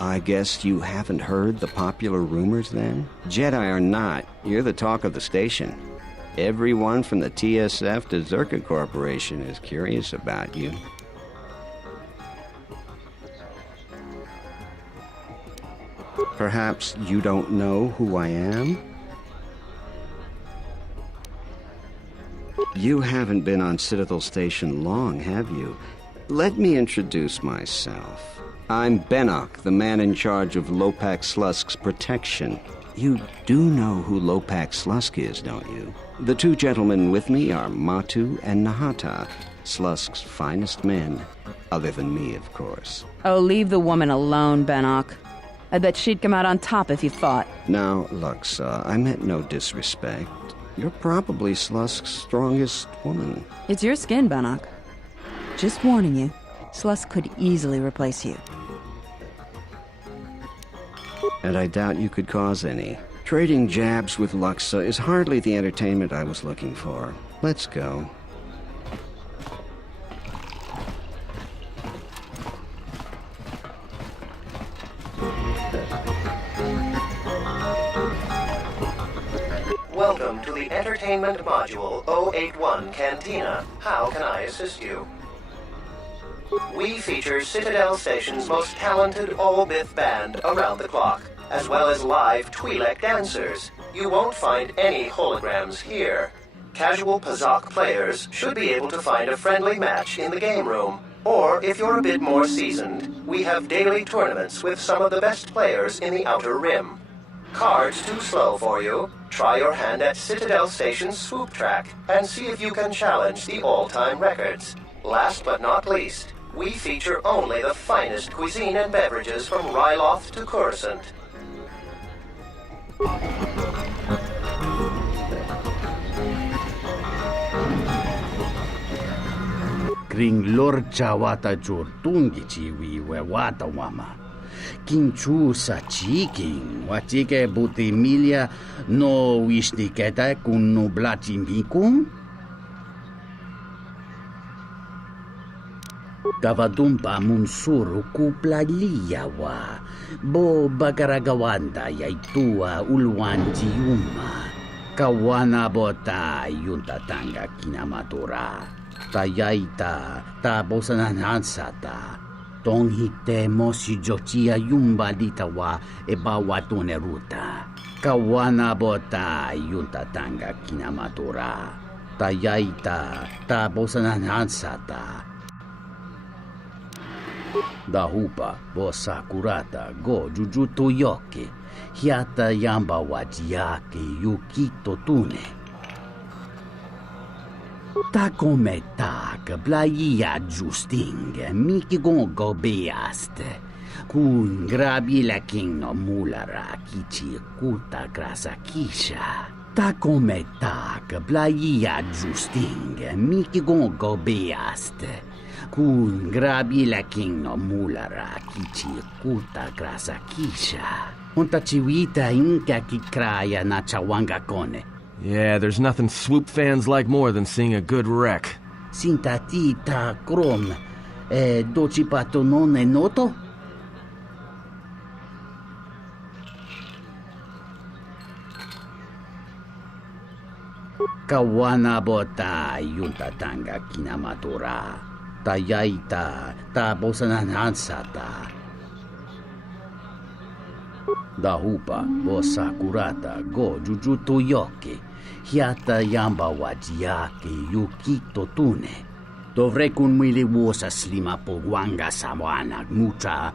I guess you haven't heard the popular rumors, then? Jedi or not, you're the talk of the station. Everyone from the TSF to Zerka Corporation is curious about you. Perhaps you don't know who I am? You haven't been on Citadel Station long, have you? Let me introduce myself. I'm Benok, the man in charge of Lopak Slusk's protection. You do know who Lopak Slusk is, don't you? The two gentlemen with me are Matu and Nahata, Slusk's finest men. Other than me, of course. Oh, leave the woman alone, Benok. I bet she'd come out on top if you fought. Now, Luxa, I meant no disrespect. You're probably Slusk's strongest woman. It's your skin, Benok. Just warning you, Slusk could easily replace you. And I doubt you could cause any. Trading jabs with Luxa is hardly the entertainment I was looking for. Let's go. Welcome to the Entertainment Module 081 Cantina. How can I assist you? We feature Citadel Station's most talented all-myth band around the clock, as well as live Twi'lek dancers. You won't find any holograms here. Casual Pazak players should be able to find a friendly match in the game room. Or, if you're a bit more seasoned, we have daily tournaments with some of the best players in the Outer Rim. Cards too slow for you? Try your hand at Citadel Station's swoop track and see if you can challenge the all-time records. Last but not least, we feature only the finest cuisine and beverages from Ryloth to Coruscant. Kring lorcha wata jortungi chiwi we wata wama. Kinchu sa chiking, wachike butimilia no wishniketa kun no blachimbikum? Kavadumpa munsuru kupla liyawa, bo bagaragawanda yaitua ulwanji yuma, kawana bota yuntatanga kinamatura, tayaita tabosananhansata, tonghite mosi jochia yumba litawa ebawatune ruta, kawana bota yuntatanga kinamatura, tayaita tabosananhansata, Dahupa bosa kurata go jujuto yoke hiata yamba wajiake yukito tune. Ta come tak blaia justing miki gongo beaste kun grabi la king no mulara kichi kuta grasa kisha. Ta come tak blaia justing miki gongo beaste kun grabi la king no mulara kichi kuta grasa kisha. Unta chiwita inka kikraya na chawanga kone. Yeah, there's nothing swoop fans like more than seeing a good wreck. Sinta tita krom doci pato non è noto? Kawana bota yuntatanga kinamatura. Tayaita tabosananhansata. Dahupa bosa kurata go jujuto yoke hiata yamba wajiake yukito tune. Dovrei kun mwili wosa slima po wanga sawana mucha.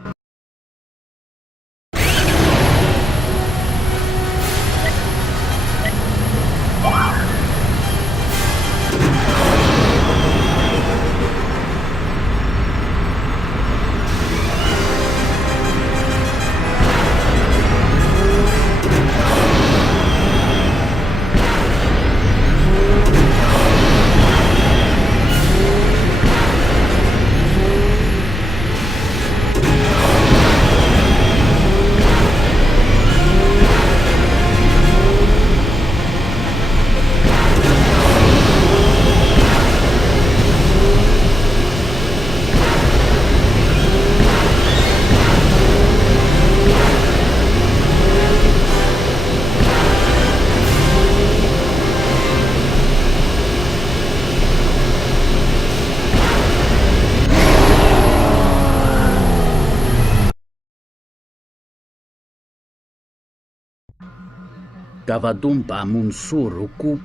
Gavadumpa munsuru ku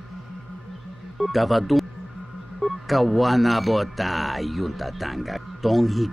Gavadum kawana bota yuntatanga tonghi.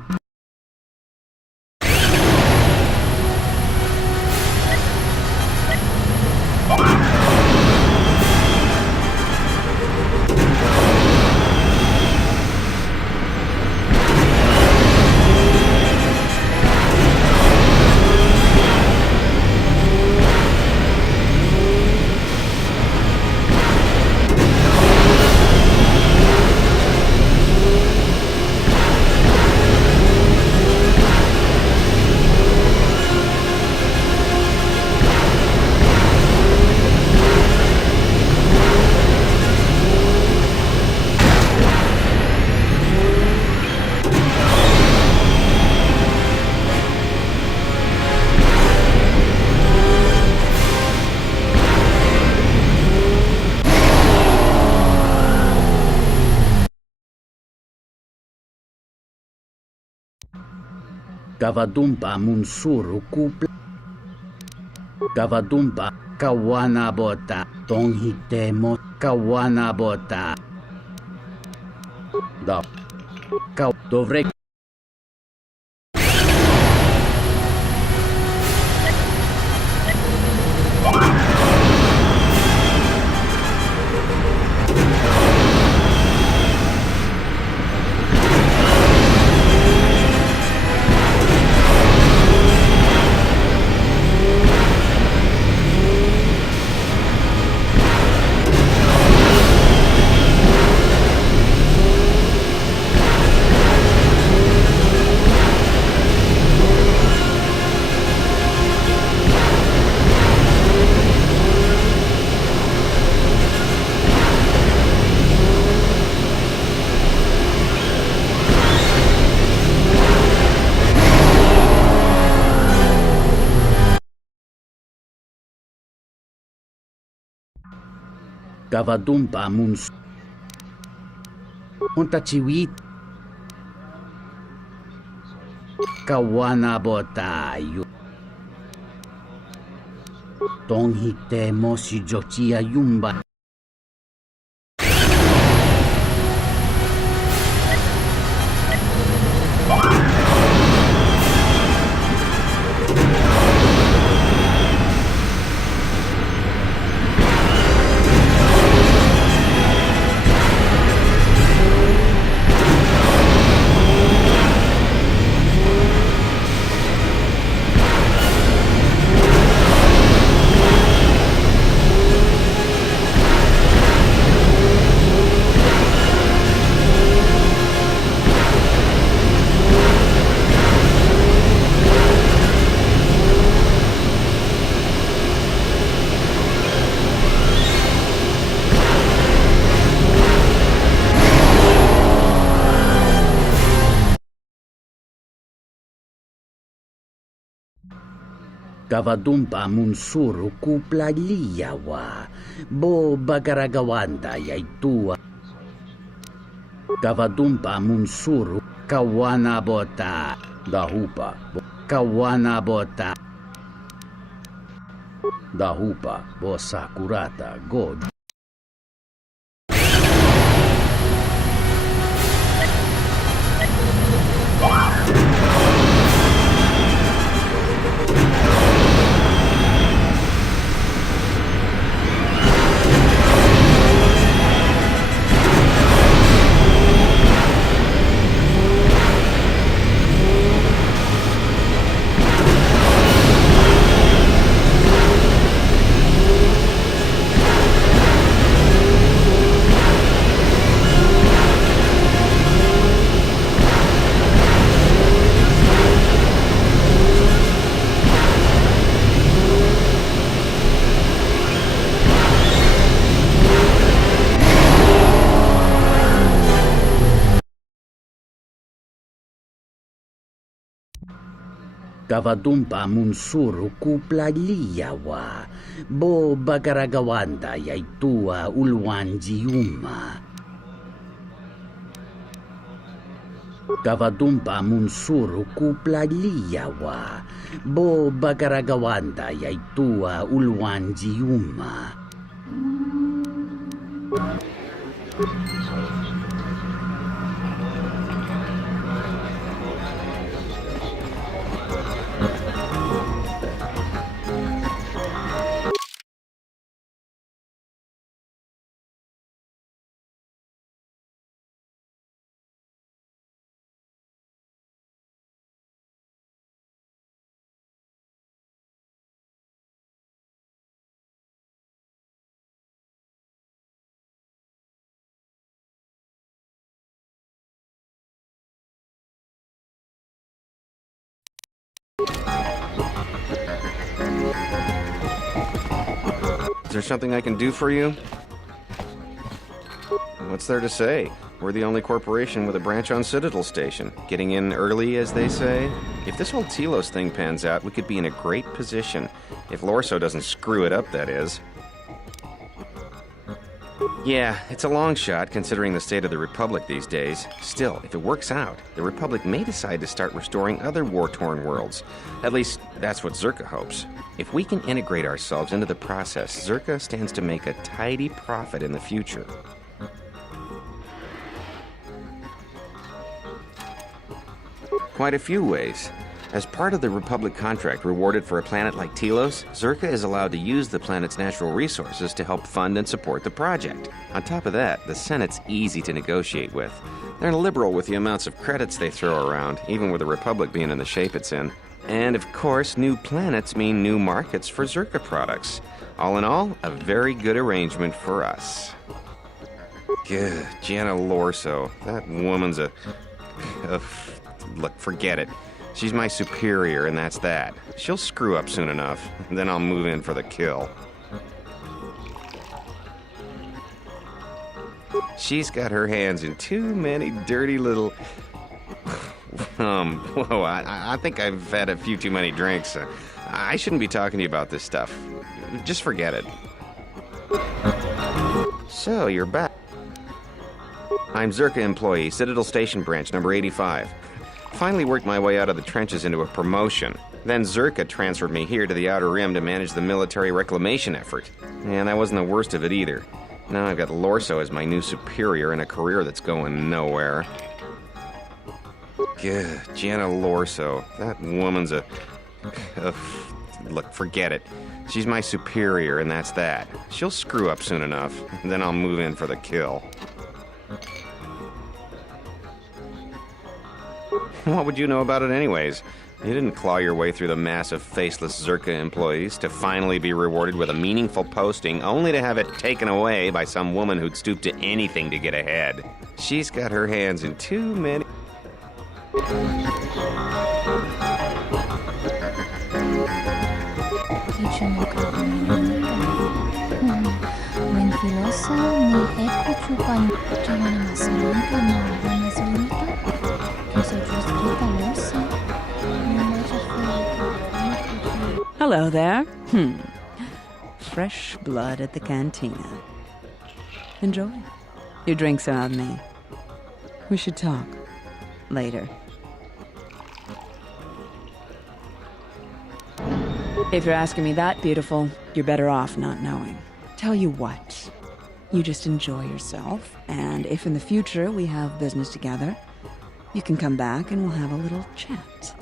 Gavadumpa munsuru kupla Gavadumpa kawana bota tonghitemo kawana bota da dovrei Kavadumpa muns. Untachiwit. Kawanabota. Tonghitemo si Jochia Yumba. Kavadumpa munsuru kupla liyawa, bo bagaragawanda yaitua. Kavadumpa munsuru kawanabota, dahupa, kawanabota. Dahupa, bo sakurata, god. Kavadumpa munsuru kupla liyawa, bo bagaragawanda yaitua ulwanjiuma. Kavadumpa munsuru kupla liyawa, bo bagaragawanda yaitua ulwanjiuma. Is there something I can do for you? What's there to say? We're the only corporation with a branch on Citadel Station. Getting in early, as they say. If this whole Telos thing pans out, we could be in a great position. If Lorso doesn't screw it up, that is. Yeah, it's a long shot, considering the state of the Republic these days. Still, if it works out, the Republic may decide to start restoring other war-torn worlds. At least, that's what Zerka hopes. If we can integrate ourselves into the process, Zerka stands to make a tidy profit in the future. Quite a few ways. As part of the Republic contract rewarded for a planet like Telos, Zerka is allowed to use the planet's natural resources to help fund and support the project. On top of that, the Senate's easy to negotiate with. They're liberal with the amounts of credits they throw around, even with the Republic being in the shape it's in. And of course, new planets mean new markets for Zerka products. All in all, a very good arrangement for us. Gah, Jana Lorso. That woman's a... Look, forget it. She's my superior, and that's that. She'll screw up soon enough, then I'll move in for the kill. She's got her hands in too many dirty little... whoa, I think I've had a few too many drinks. I shouldn't be talking to you about this stuff. Just forget it. So, you're back. I'm Zerka employee, Citadel Station Branch, number 85. Finally worked my way out of the trenches into a promotion. Then Zerka transferred me here to the Outer Rim to manage the military reclamation effort. And that wasn't the worst of it either. Now I've got Lorso as my new superior in a career that's going nowhere. Gah, Jenna Lorso. That woman's look, forget it. She's my superior, and that's that. She'll screw up soon enough, and then I'll move in for the kill. What would you know about it anyways? You didn't claw your way through the mass of faceless Zerka employees to finally be rewarded with a meaningful posting, only to have it taken away by some woman who'd stoop to anything to get ahead. She's got her hands in too many... Hello there. Fresh blood at the cantina. Enjoy. Your drinks are on me. We should talk. Later. If you're asking me that, beautiful, you're better off not knowing. Tell you what. You just enjoy yourself, and if in the future we have business together, you can come back and we'll have a little chat.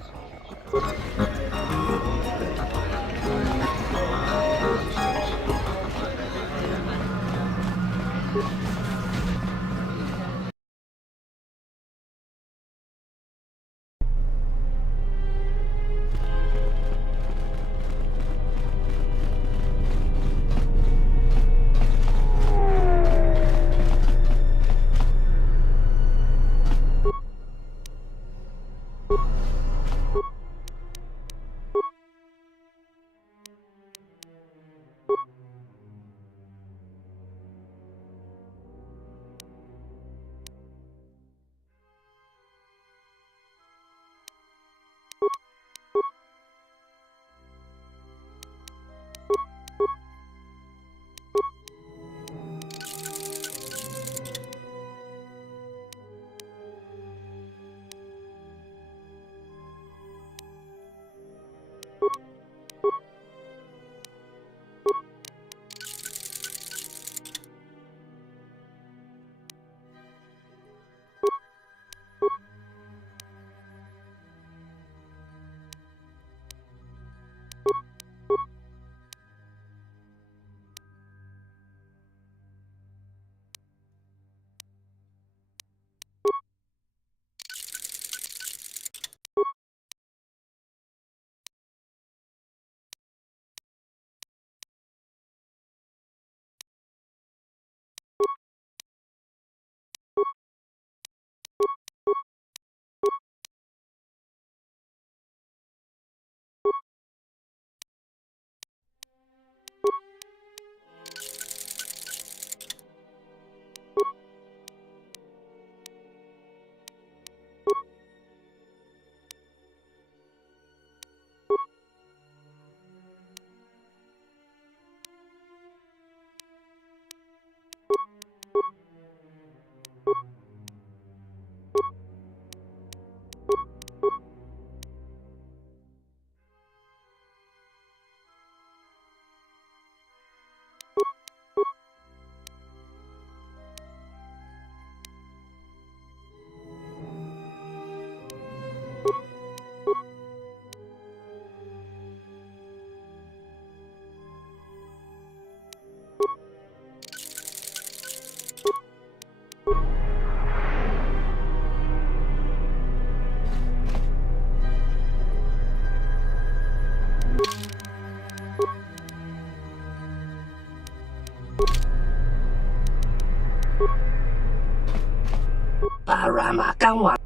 Para makan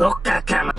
Loca cama.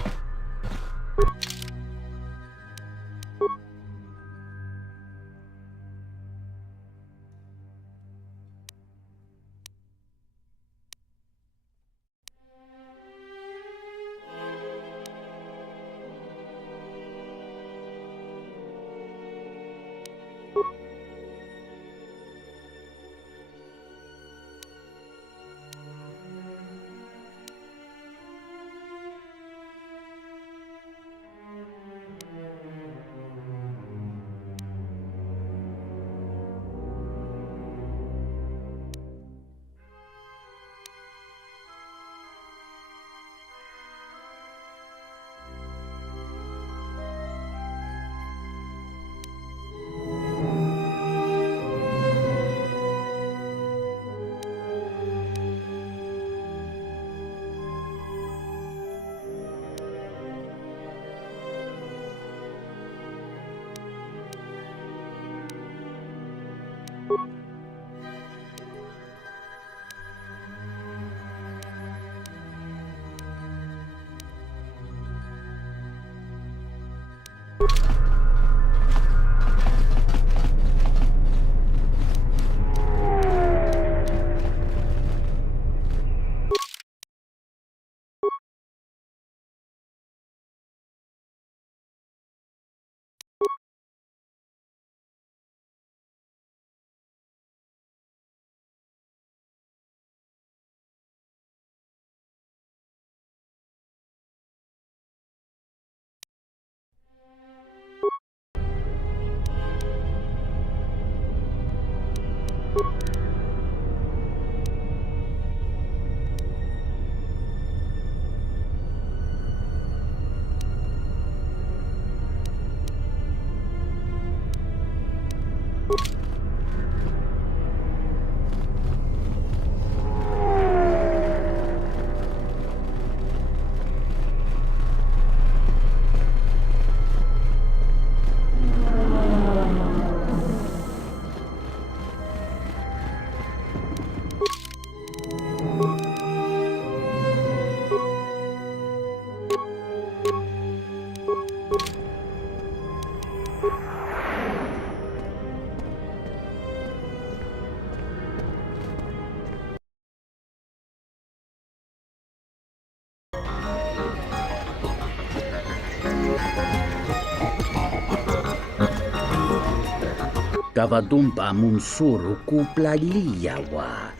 Kavadumpa munsuru kupla liyawa.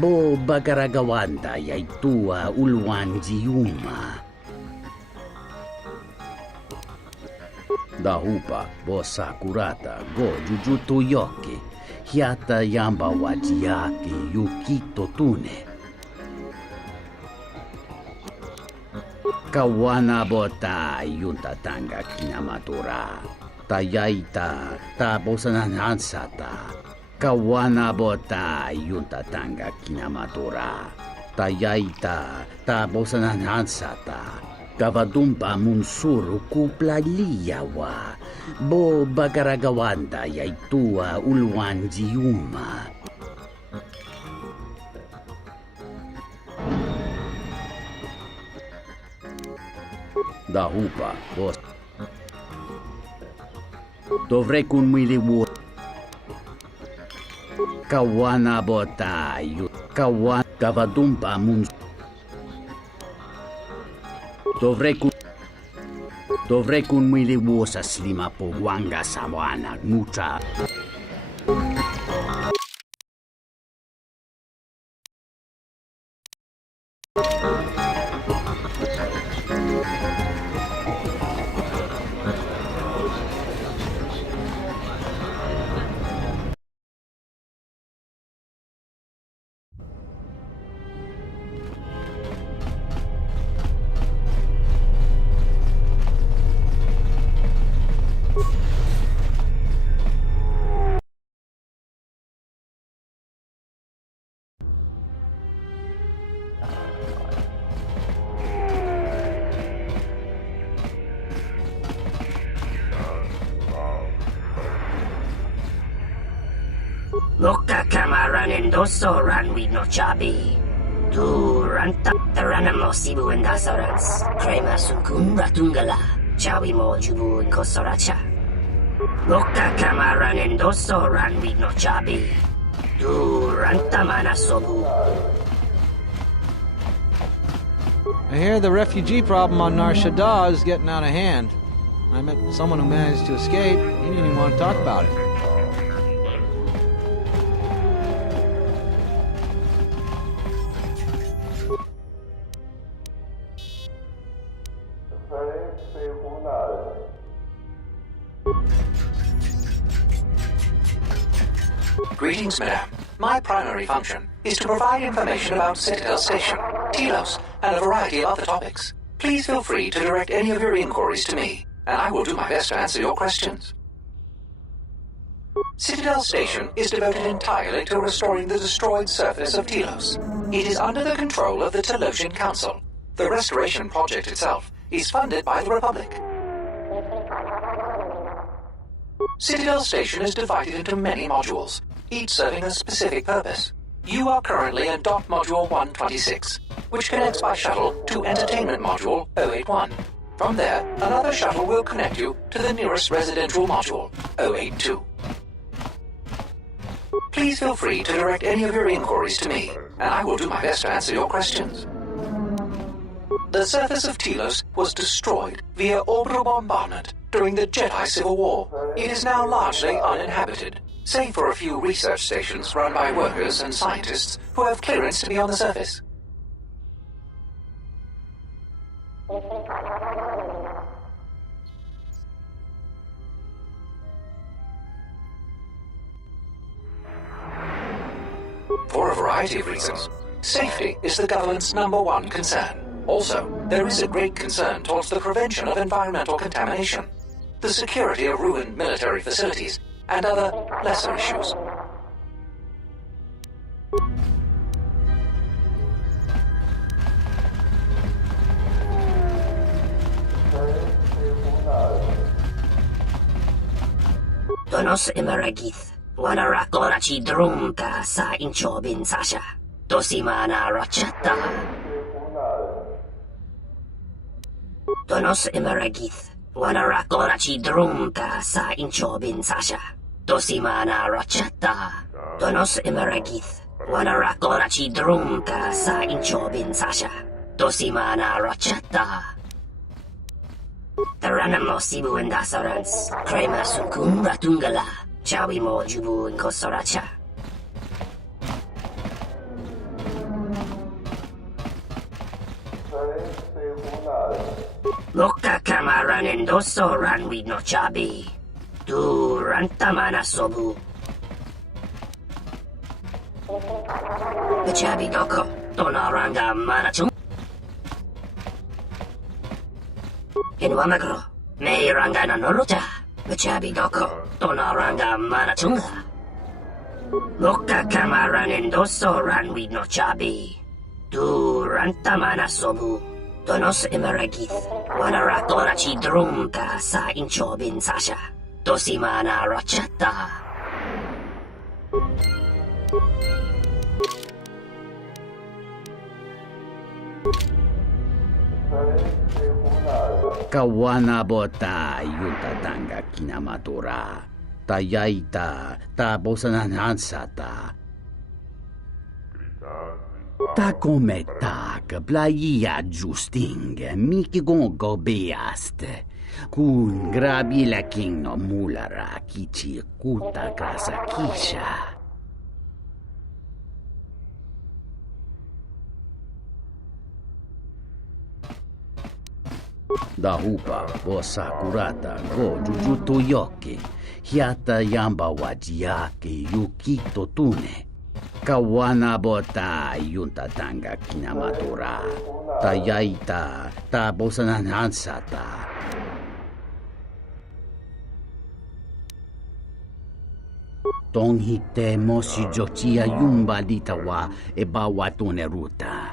Bo bagaragawanda yaitua ulwanjiuma. Dahupa bo sakurata go jujuto yoke. Hiata yamba wajiake yukito tune. Kawana bota yunta tanga kinamatura. Tayaita tabosananansata. Kawana bota yunta tanga kinamatura. Tayaita tabosananansata. Kavadumpa munsuru kupla liyawa. Bo bagaragawanda yaitua ulwanjiuma. Dahupa, bos. Dovrei kun miliwu. Kawana bota yu. Kavadumpa munsuru. Dovrei kun miliwu sa slima po wanga sawana nucha. Loka kamaran endoso ran with no chabi. Du ranta taranamo sibu and dasarats. Crema sunkun ratungala. Chawi mo jubu and kosoracha. Loka kamaran endoso ran with no chabi. Du ranta mana sobu. I hear the refugee problem on Nar Shaddaa is getting out of hand. I met someone who managed to escape. He didn't even want to talk about it. Greetings, madame. My primary function is to provide information about Citadel Station, Telos, and a variety of other topics. Please feel free to direct any of your inquiries to me, and I will do my best to answer your questions. Citadel Station is devoted entirely to restoring the destroyed surface of Telos. It is under the control of the Telosian Council. The restoration project itself is funded by the Republic. Citadel Station is divided into many modules, each serving a specific purpose. You are currently in Dock Module 126, which connects by shuttle to Entertainment Module 081. From there, another shuttle will connect you to the nearest residential module, 082. Please feel free to direct any of your inquiries to me, and I will do my best to answer your questions. The surface of Telos was destroyed via orbital bombardment during the Jedi Civil War. It is now largely uninhabited, save for a few research stations run by workers and scientists who have clearance to be on the surface. For a variety of reasons, safety is the government's #1 concern. Also, there is a great concern towards the prevention of environmental contamination, the security of ruined military facilities, and other lesser issues. Donos Emeragith, Wanarakorachi Drunka sa Inchobin Sasha, Dosimana Rachata. Donos Emeragith, Wanarakorachi Drunka sa Inchobin Sasha, Dosimana Rachata. Donos Emeragith, Wanarakorachi Drunka sa Inchobin Sasha, Dosimana Rachata. Taranamo Sibu and Dasarans, Krema Sunkun Ratungala, Chawi Mo Jubu and Kosoracha. Loka Kamaran and Doso ran with no Chabi. Du Rantamana Sobu. The Chabi Doko, Donaranga Manachung. In Wamagro, May Rangana Noluta, the Chabi Doko, Donaranga Manachunga. Loka Kamaran and Doso ran with no Chabi. Du Rantamana Sobu. Donos Emeragith, Wanarakorachi Drunka sa Inchobin Sasha, Dosimana Rachata. Kawanabota yutatanga kinamatura, tayaita, tabosananansata. Ta come tak, plaia justing, miki gongo beast. Kun grabi la kingno mulara kichi kuta krasa kisha. Dahupa bosa kurata go jujuto yoke, hiata yamba wajiake yukito tune. Kawanabota yuntatanga kinamatura, tayaita, tabosananansata. Tonghite mosi jochia yumba litawa e bawatone ruta.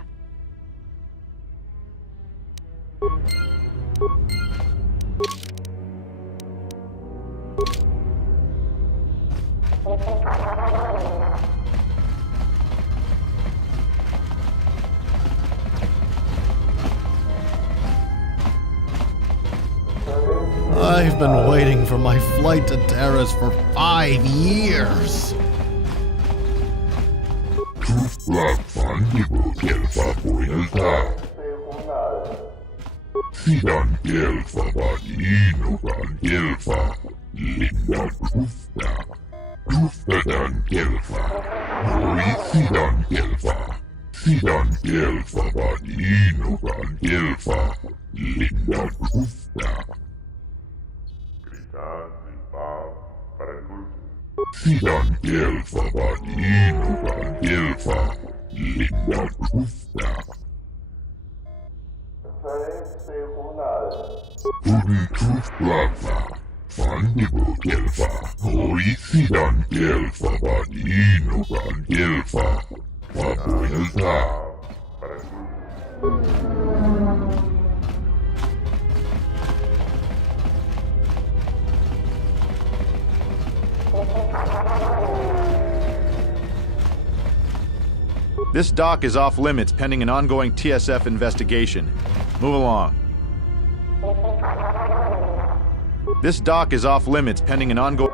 I've been waiting for my flight to Terrace for 5 years. Sidan Gelfa Vadinogan Gelfa Linda Trufta Truftadan Gelfa Nori Sidan Gelfa Vadinogan Gelfa Linda Trufta. Gritar, limpar, para curso. Sidan Gelfa van Inuran Gelfa Linda Trufta. Uni Trufta Fandibo Gelfa Hoi Sidan Gelfa van Inuran Gelfa Papuilta. This dock is off limits pending an ongoing TSF investigation. Move along. This dock is off limits pending an ongoing...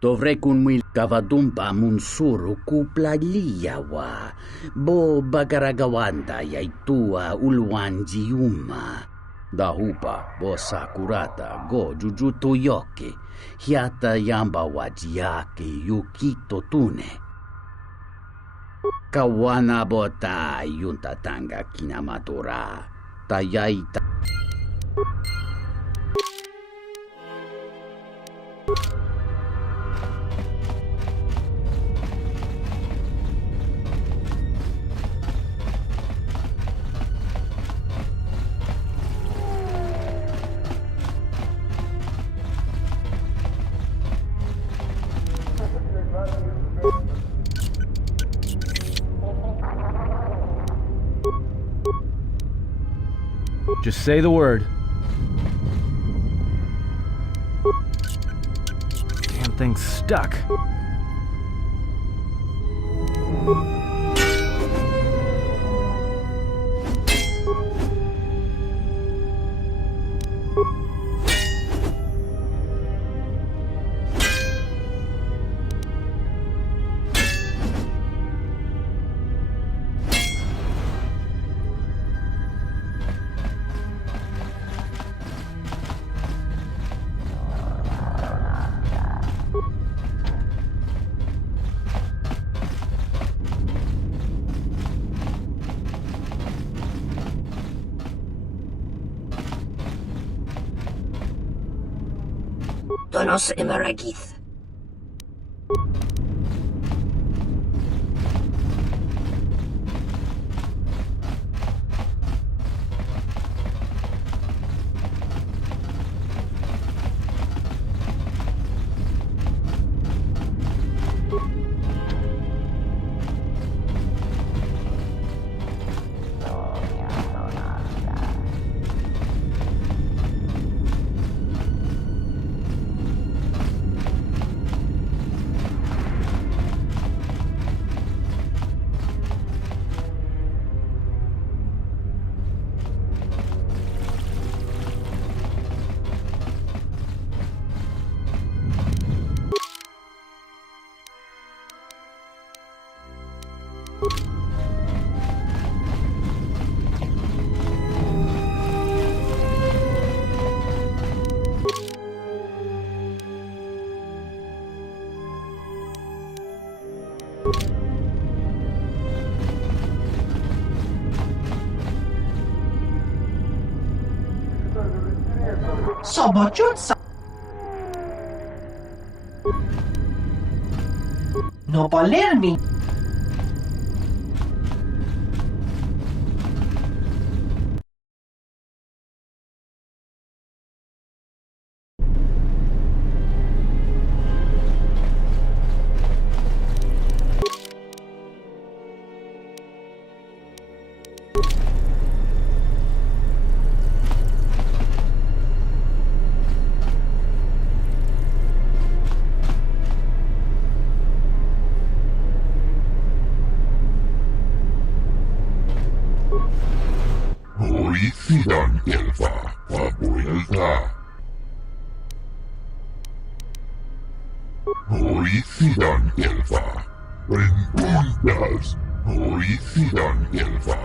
Dovrei kunmil kavadumpa munsuru kuplaliyawa. Bo bagaragawanda yaitua ulwanjiuma. Dahupa bo sakurata go jujuto yoke. Hiata yamba wajiake yukito tune. Kawana bota yuntatanga kinamatora. Tayaita. Just say the word. Damn thing's stuck. Donos Emeragith. Sobojutsa. No Palermi. Horicidan Delfa, Pabuelta. Horicidan Delfa, Renpuntas. Horicidan Delfa,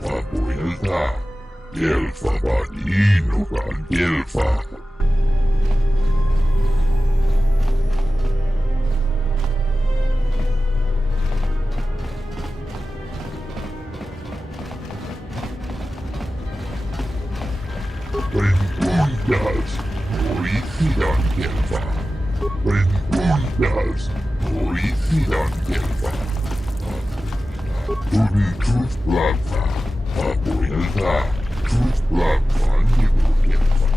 Pabuelta. Delfa Badino Van Delfa. Renpuntas. Horicidan Delfa. Renpuntas. Horicidan Delfa. Tooth Blackfa. Pabuelta. Tooth Blackfa Nibu Delfa.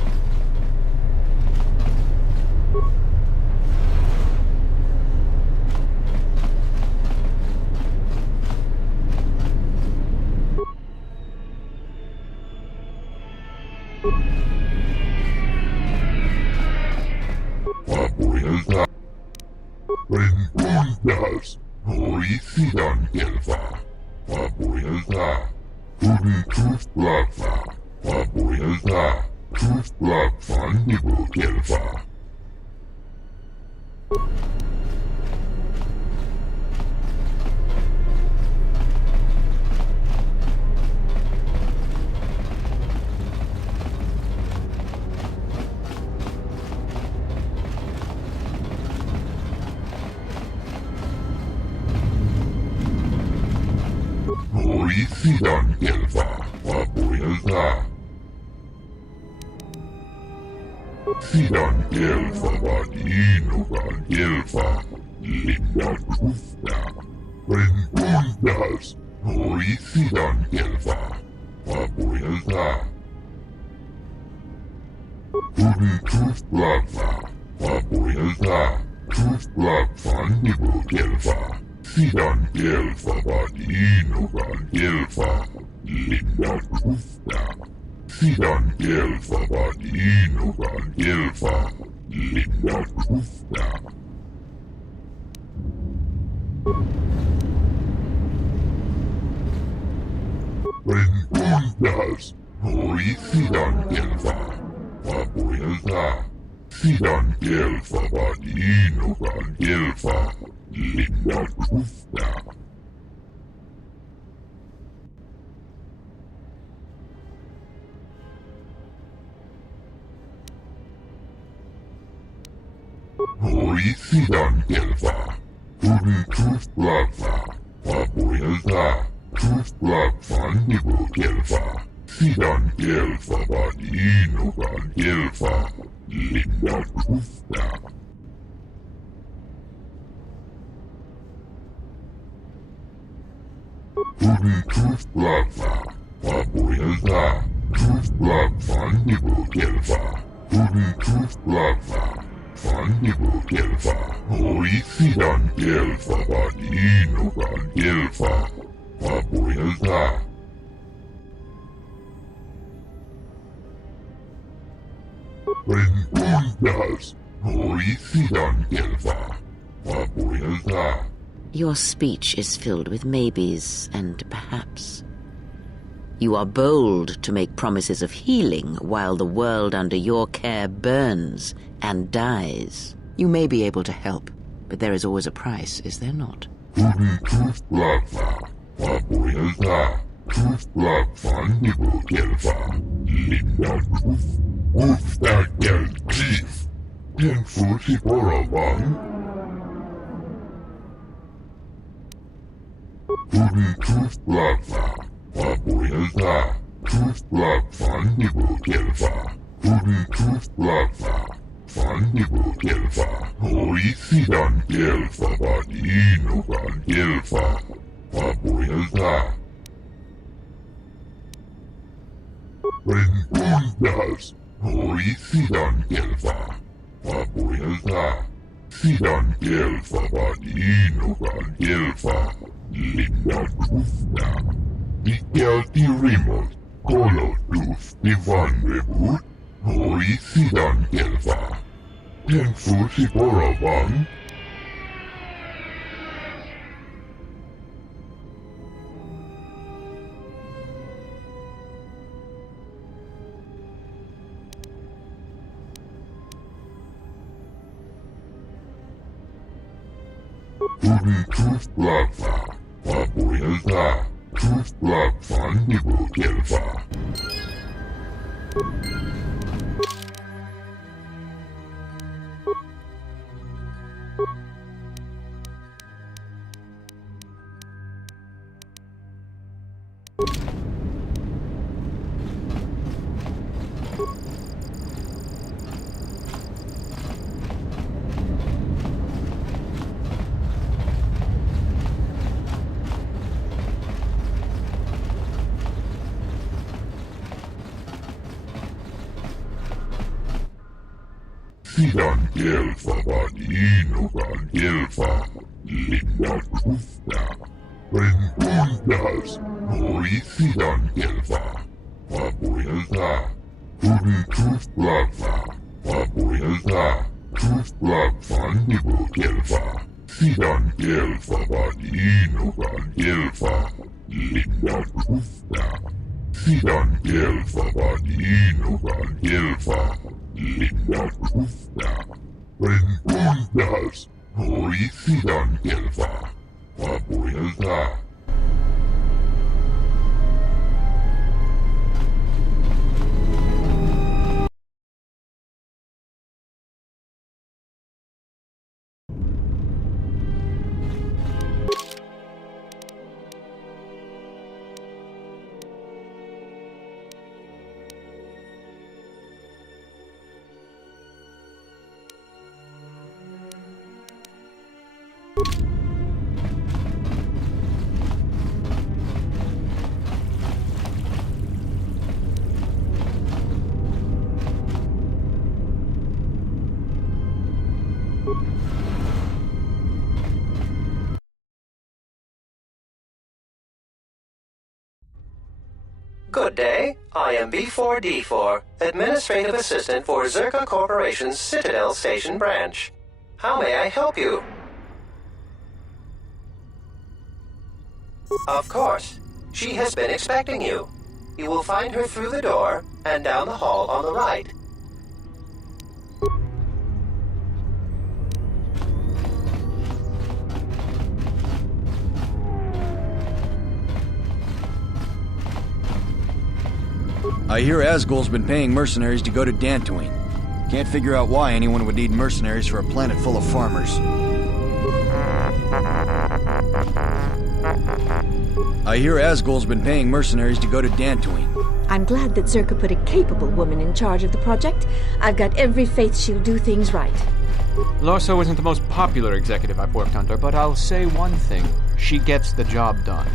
Pabuelta. Renpuntas. Horicidan Delfa. Pabuelta. Tooth Blackfa. Pabuelta. Tooth Blackfa Nibu Delfa. Horicidan Delfa, Pabuelta. Sidan Delfa Badino Van Delfa, Linda Crufta. Renpuntas. Horicidan Delfa, Pabuelta. Tooth Blackfa, Pabuelta. Tooth Blackfa Nibu Delfa. Sidan Delfa Badino Van Delfa, Linda Crufta. Sidan Delfa Badino Van Delfa, Linda Crufta. Renpuntas. Horicidan Delfa, Pabuelta. Sidan Delfa Badino Van Delfa, Linda Crufta. Horicidan Delfa. Tooth Blackfa. Pabuelta. Tooth Blackfa Nibu Delfa. Sidan Delfa Badino Van Delfa, Linda Crufta. Tooth Blackfa. Pabuelta. Tooth Blackfa Nibu Delfa. Tooth Blackfa. Nibu Delfa. Horicidan Delfa Badino Van Delfa. Pabuelta. Renpuntas. Horicidan Delfa. Pabuelta. Your speech is filled with maybes and perhaps. You are bold to make promises of healing while the world under your care burns and dies. You may be able to help, but there is always a price, is there not? Tooth Blackfa. Pabuelta. Tooth Blackfa Nibu Delfa. Linda Crufta. Crufta del Chief. Tenfuti Borobang. Tooth Blackfa. Pabuelta. Tooth Blackfa Nibu Delfa. Tudentuf Lava, Fandibo Gelfa, Oisidan Gelfa, Vadinogan Gelfa, Papuelta. Rentundas, Oisidan Gelfa, Papuelta. Sidan Gelfa, Vadinogan Gelfa, Linda Trufna. Dikelti Rimot, Kolo Duf, Divan Rebut, Oisidan Gelfa. Tenfusi Boravan. Tudentuf Lava, Papuelta. Tuf Black Fandibo Gelfa. Sidan Gelfa, Vadinogan Gelfa, Linda Trufna. Rentundas, Oisidan Gelfa, Papuelta. Tudentuf Lava, Papuelta. Tuf Black Fandibo Gelfa. Sidan Gelfa, Vadinogan Gelfa, Linda Trufna. Sidan Gelfa, Vadinogan Gelfa, Linda Trufna. Rentundas, Oisidan Gelfa, Papuelta. Good day. I am B4D4, Administrative Assistant for Zerka Corporation's Citadel Station Branch. How may I help you? Of course. She has been expecting you. You will find her through the door and down the hall on the right. I hear Asgul's been paying mercenaries to go to Dantooine. Can't figure out why anyone would need mercenaries for a planet full of farmers. I hear Asgul's been paying mercenaries to go to Dantooine. I'm glad that Zerka put a capable woman in charge of the project. I've got every faith she'll do things right. Lorso isn't the most popular executive I've worked under, but I'll say one thing. She gets the job done.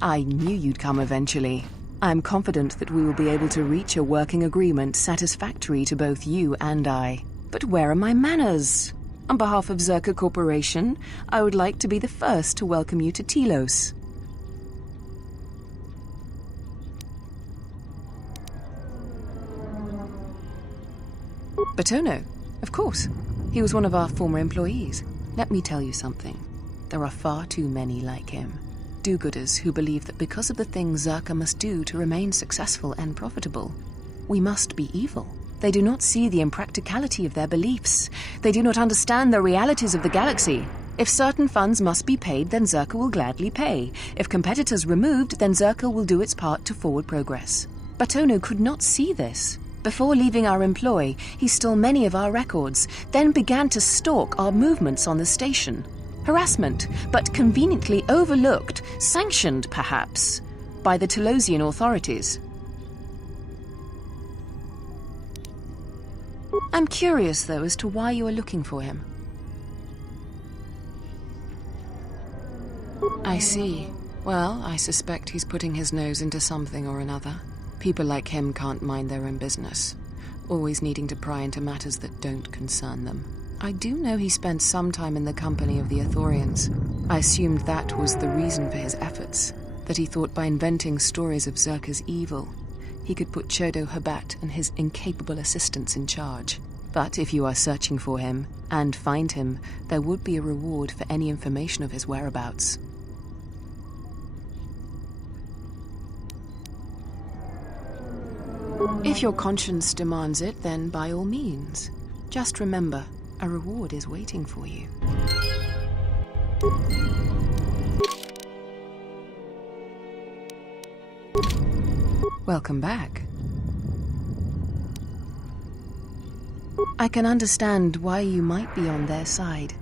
I knew you'd come eventually. I'm confident that we will be able to reach a working agreement satisfactory to both you and I. But where are my manners? On behalf of Zerka Corporation, I would like to be the first to welcome you to Telos. Batono, of course. He was one of our former employees. Let me tell you something. There are far too many like him. Do-gooders who believe that because of the things Zerka must do to remain successful and profitable, we must be evil. They do not see the impracticality of their beliefs. They do not understand the realities of the galaxy. If certain funds must be paid, then Zerka will gladly pay. If competitors removed, then Zerka will do its part to forward progress. But Ono could not see this. Before leaving our employ, he stole many of our records, then began to stalk our movements on the station. Harassment, but conveniently overlooked, sanctioned perhaps, by the Telosian authorities. I'm curious, though, as to why you are looking for him. I see. Well, I suspect he's putting his nose into something or another. People like him can't mind their own business, always needing to pry into matters that don't concern them. I do know he spent some time in the company of the Ithorians. I assumed that was the reason for his efforts, that he thought by inventing stories of Zerka's evil, he could put Chodo Habat and his incapable assistants in charge. But if you are searching for him, and find him, there would be a reward for any information of his whereabouts. If your conscience demands it, then by all means. Just remember, a reward is waiting for you. Welcome back. I can understand why you might be on their side,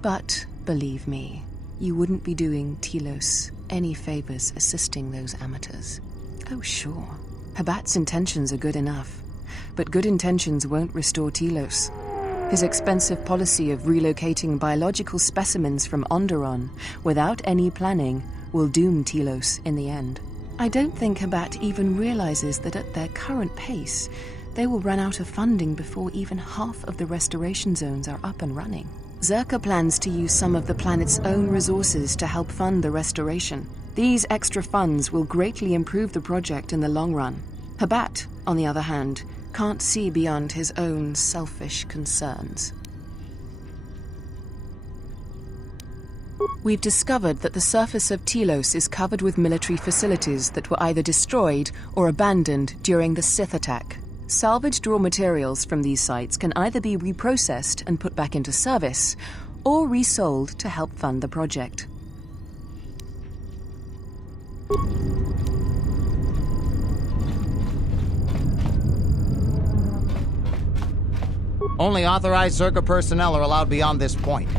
but believe me, you wouldn't be doing Telos any favors assisting those amateurs. Oh, sure. Habat's intentions are good enough, but good intentions won't restore Telos. His expensive policy of relocating biological specimens from Onderon without any planning will doom Telos in the end. I don't think Habat even realizes that at their current pace, they will run out of funding before even half of the restoration zones are up and running. Zerka plans to use some of the planet's own resources to help fund the restoration. These extra funds will greatly improve the project in the long run. Habat, on the other hand, can't see beyond his own selfish concerns. We've discovered that the surface of Telos is covered with military facilities that were either destroyed or abandoned during the Sith attack. Salvaged raw materials from these sites can either be reprocessed and put back into service, or resold to help fund the project. Only authorized Zerka personnel are allowed beyond this point.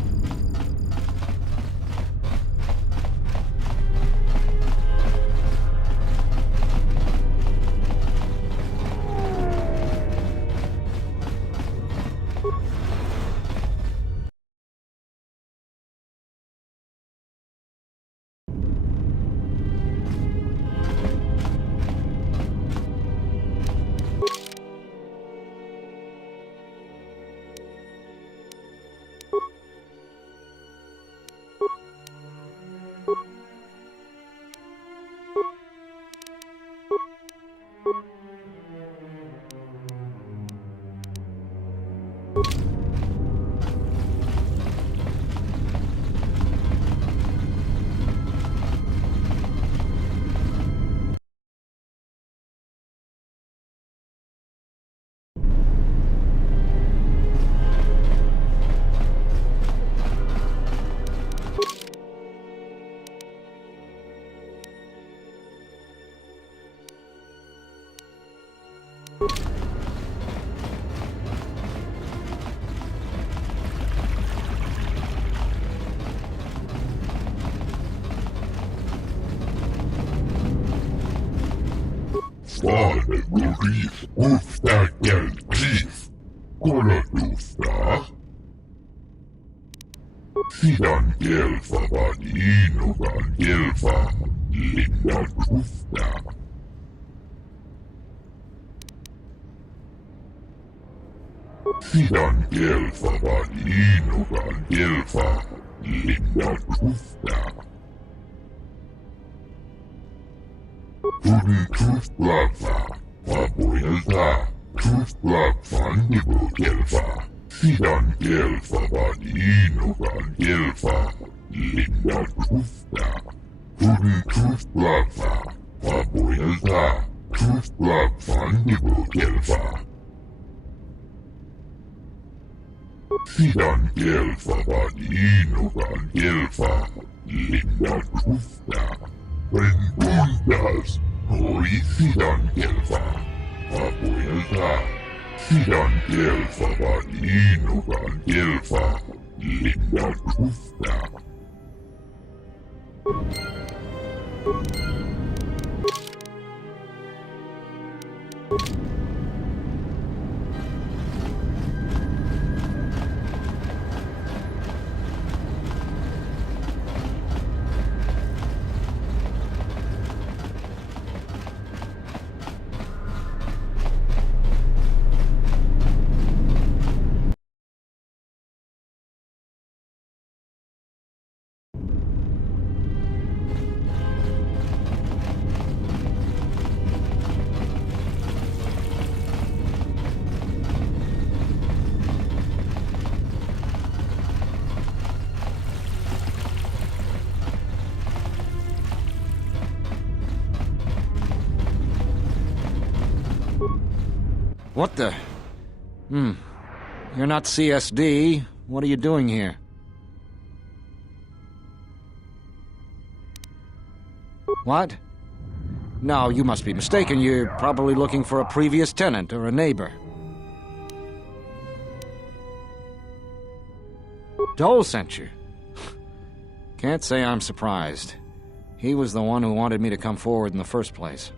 Vale Gorif Ufta Gelkif Kolodusta Sidan Gelfa Vanino Van Gelfa Linda Ufta Sidan Gelfa Vanino Van Gelfa Linda Ufta Tuni Truth Blava, Papuelta, Truth Blavan Nibu Gelfa, Sidan Gelfa Vanino Van Gelfa, Linda Trufta. Tuni Truth Blava, Papuelta, Truth Blavan Nibu Gelfa. Sidan Gelfa Vanino Van Gelfa, Linda Trufta. Preguntas, Hoi sidan kelfa. Vapuilta. Sidan kelfa vaan iinukan kelfa. Linda kufta. What the? You're not CSD. What are you doing here? What? No, you must be mistaken. You're probably looking for a previous tenant or a neighbor. Dole sent you. Can't say I'm surprised. He was the one who wanted me to come forward in the first place.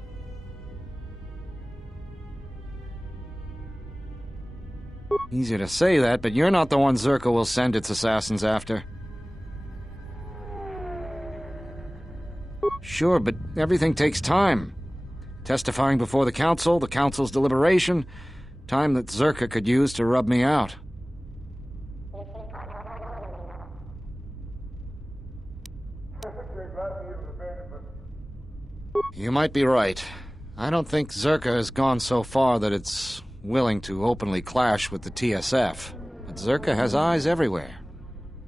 Easy to say that, but you're not the one Zerka will send its assassins after. Sure, but everything takes time. Testifying before the council's deliberation, time that Zerka could use to rub me out. You might be right. I don't think Zerka has gone so far that it's willing to openly clash with the TSF. But Zerka has eyes everywhere.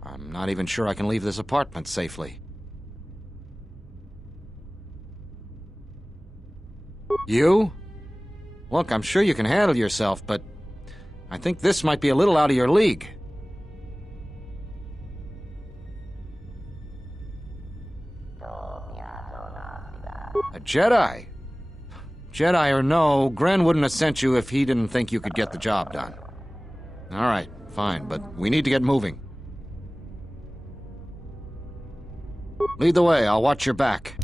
I'm not even sure I can leave this apartment safely. You? Look, I'm sure you can handle yourself, but I think this might be a little out of your league. A Jedi? Jedi or no, Gren wouldn't have sent you if he didn't think you could get the job done. All right, fine, but we need to get moving. Lead the way, I'll watch your back.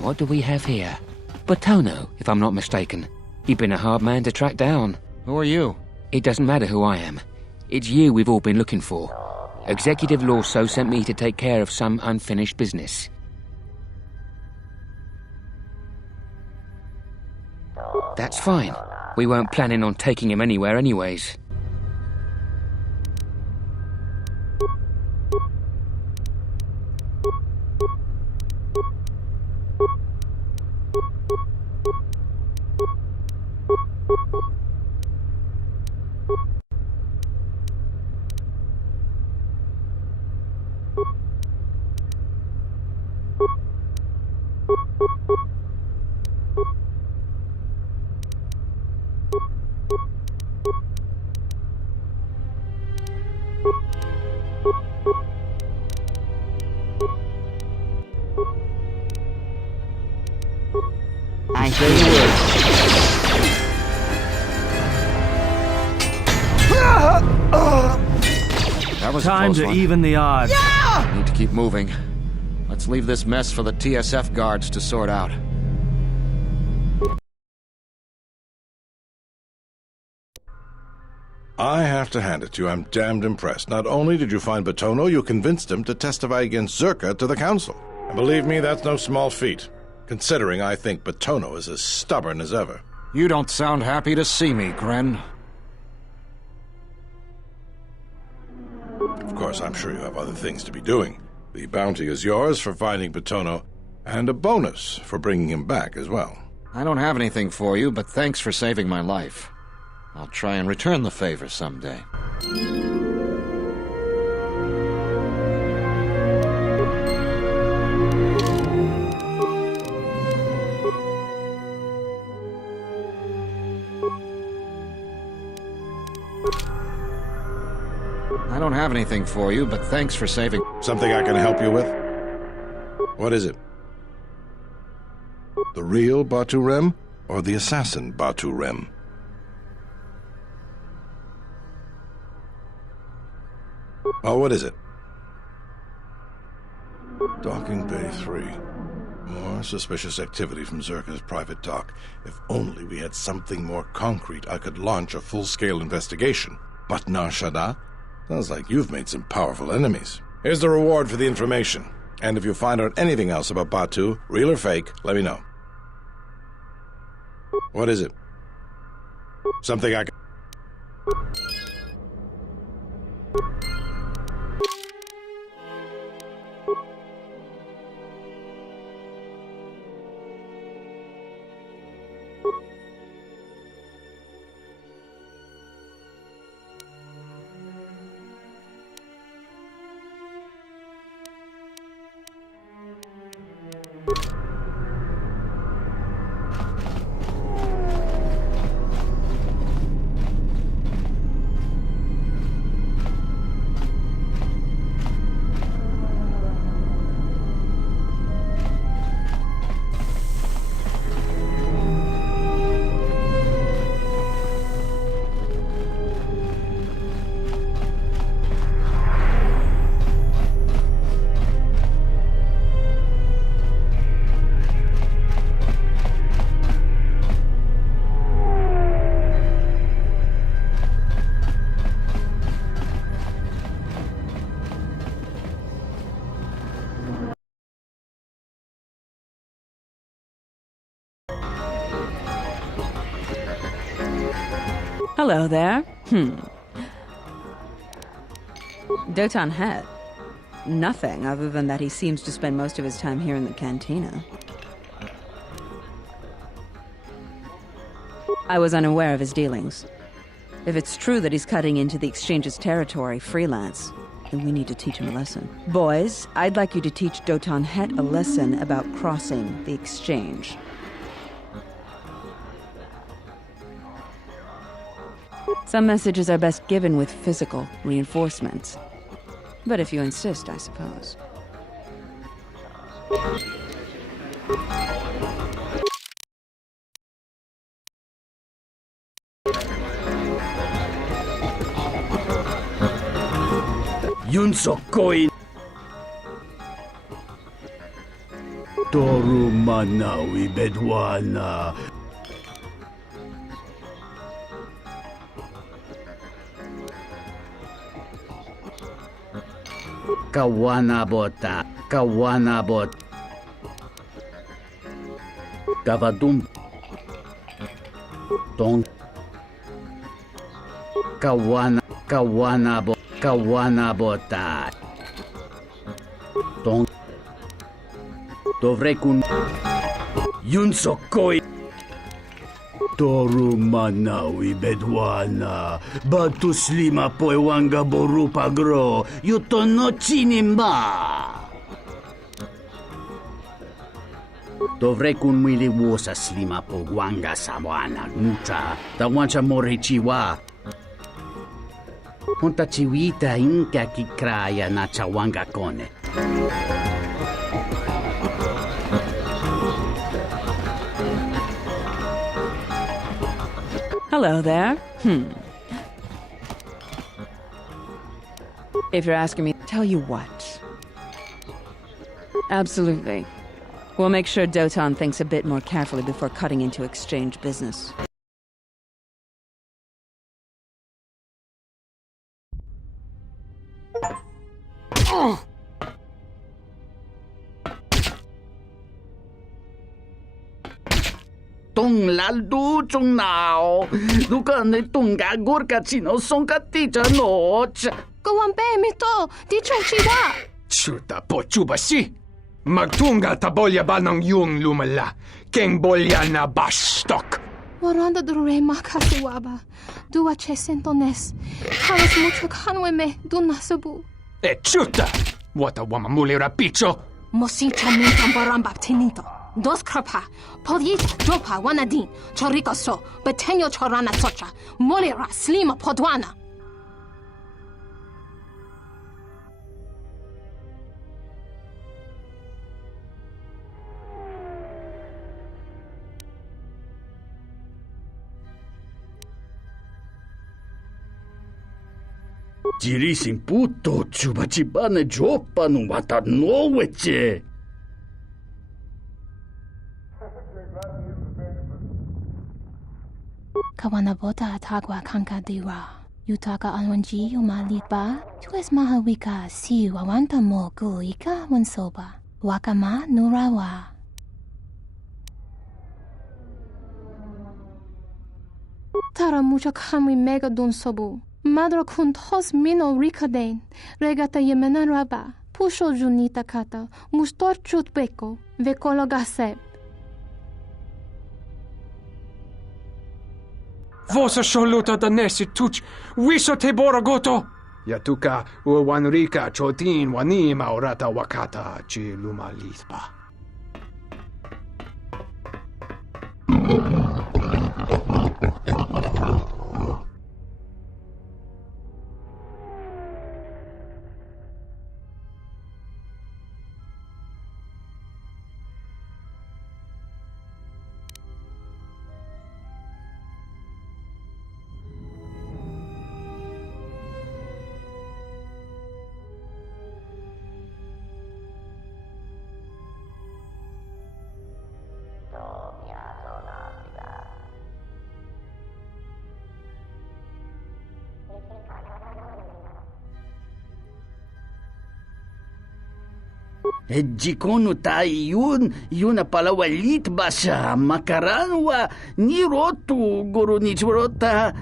What do we have here? Botono, if I'm not mistaken. You've been a hard man to track down. Who are you? It doesn't matter who I am. It's you we've all been looking for. Executive Lawso sent me to take care of some unfinished business. That's fine. We weren't planning on taking him anywhere anyways. Say the word. That was Time a close to one. even the odds. Need to keep moving. Let's leave this mess for the TSF guards to sort out. I have to hand it to you. I'm damned impressed. Not only did you find Batono, you convinced him to testify against Zerka to the council. And believe me, that's no small feat, considering I think Batono is as stubborn as ever. You don't sound happy to see me, Gren. Of course, I'm sure you have other things to be doing. The bounty is yours for finding Batono, and a bonus for bringing him back as well. I don't have anything for you, but thanks for saving my life. I'll try and return the favor someday. I don't have anything for you, but thanks for saving... Something I can help you with? What is it? The real Batu Rem, or the assassin Batu Rem? Oh, what is it? Docking Bay 3. More suspicious activity from Zerka's private dock. If only we had something more concrete, I could launch a full-scale investigation. But Nar Shaddaa? Sounds like you've made some powerful enemies. Here's the reward for the information. And if you find out anything else about Batu, real or fake, let me know. What is it? Something I can... Hello there. Dotan Het. Nothing other than that he seems to spend most of his time here in the cantina. I was unaware of his dealings. If it's true that he's cutting into the Exchange's territory freelance, then we need to teach him a lesson. Boys, I'd like you to teach Dotan Het a lesson about crossing the Exchange. Some messages are best given with physical reinforcements. But if you insist, I suppose. Yun Sokoy Toru Manawi Bedwana Kawanabota Kawanabot Kavadum Ton Kawanabota Ton Dovrekun Yun Sokoy Toru Manawi Bedwana Batus lima poewanga boru pagro Yutono chinimba Dovrekun miliwosa slima po wanga sawana nucha Tawancha morechiwa Honta chiwita inka kikraya na chawanga kone Hello there. If you're asking me, tell you what. Absolutely. We'll make sure Doton thinks a bit more carefully before cutting into exchange business. Tung laldu chung nao. Dukan ni tunga gurka chino sonka tija noch. Kawampe mito, di chuchida. Chuta po chuba si. Magtunga tabolya ba ng yung lumala. Keng bolya na bastok. Waranda dure makasuwaba. Dua chesentones. Halos mucho kanwe me dunasabu. Chuta! Wata wamamuli rapicho. Mosincha mintambaramba tinito. Dos krapa, podita, jopa, wanadin, chorico so, betenyo chorana socha, molira, slima podwana. Jirisin puto chubachibane jopa no wata no weche. Kawanabota atagwa kanka diwa. Yutaka alwanji umalitba. Tues mahawika si wawanta mo guika wansoba. Wakama nurawa. Tara mucha kanwi mega dun sobu. Madra kun tos mino rikaden. Regata yemena raba. Pusho junita kata. Mustor chutbeko. Vekolo gaseb. Vosa sholuta danesi tuch, wiso te borogoto. Yatuka uwanrika chotin wanima orata wakata chi lumalitba. Jikono tai yun palawalit ba siya makaranwa ni rotu guru ni churota.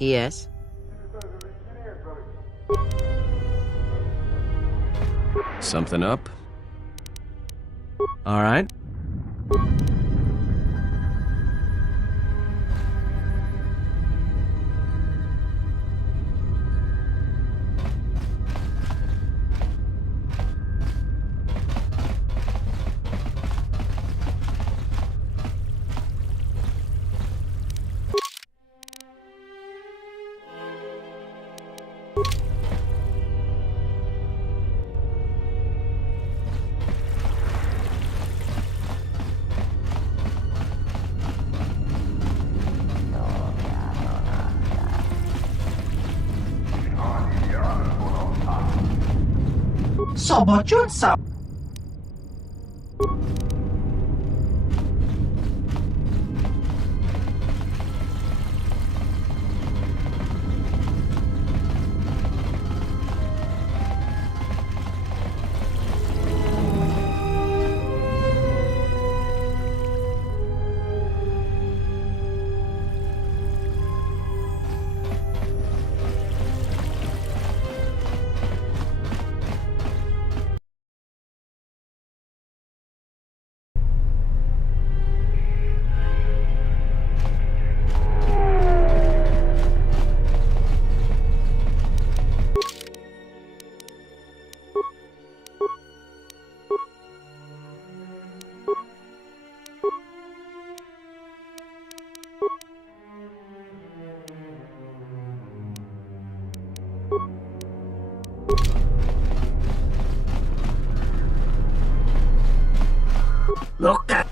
Yes? Something up? All right. Sobojunsa. Loka.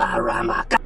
Paramaka.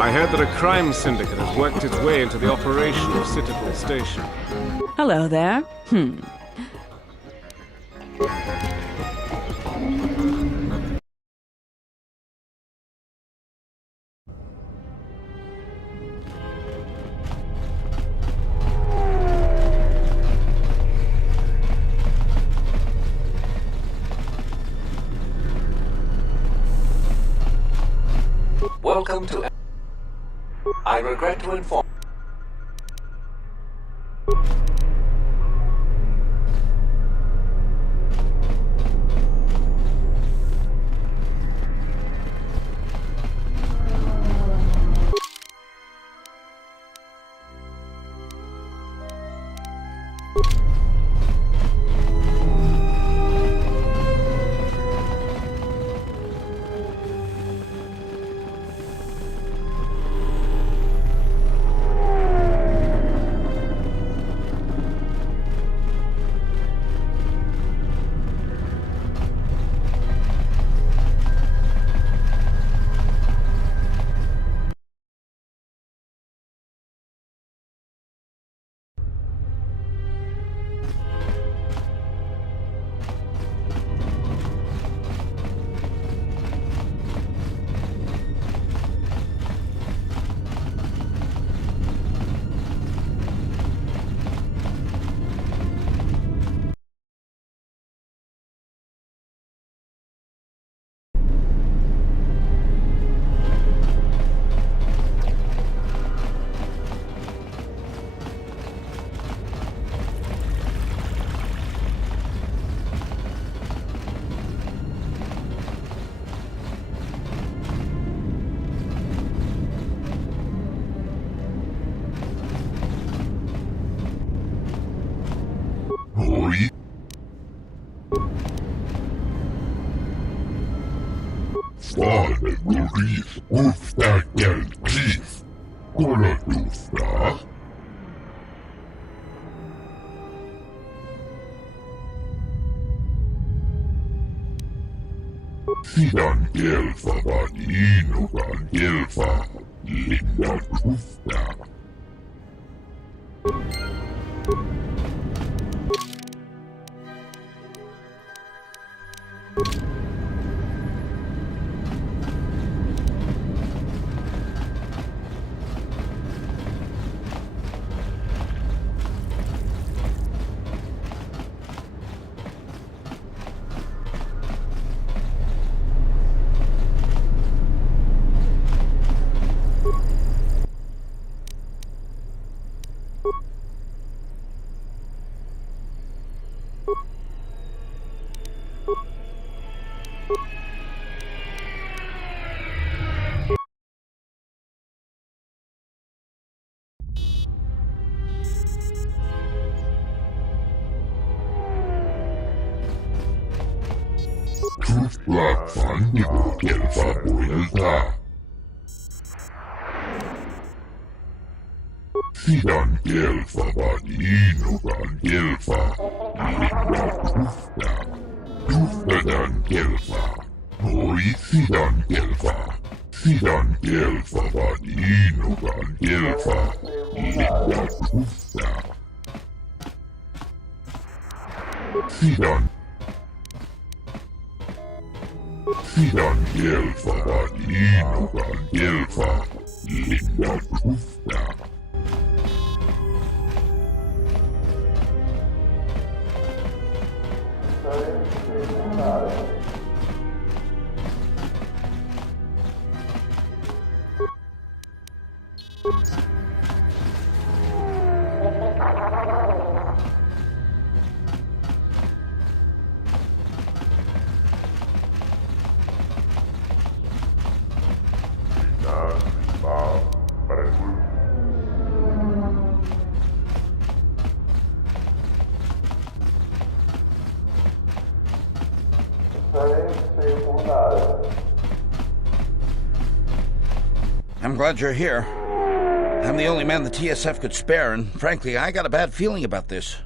I heard that a crime syndicate has worked its way into the operation of Citadel Station. Hello there. Welcome to... I regret to inform... Hoi. Fale Gurif Ufta Gelkif. Kolatufta. Sidan Gelfa Vadinogan Gelfa Linda Gusta. Black Fandigo Gelfa Vuelta. Sidan Gelfa Vadinogan Gelfa Linda Gusta. Gustadan Gelfa. Hoi Sidan Gelfa. Sidan Gelfa Vadinogan Gelfa Linda Gusta. Sidan Gelfa Vadinogan Gelfa Linda Gusta. I'm glad you're here. I'm the only man the TSF could spare, and frankly, I got a bad feeling about this.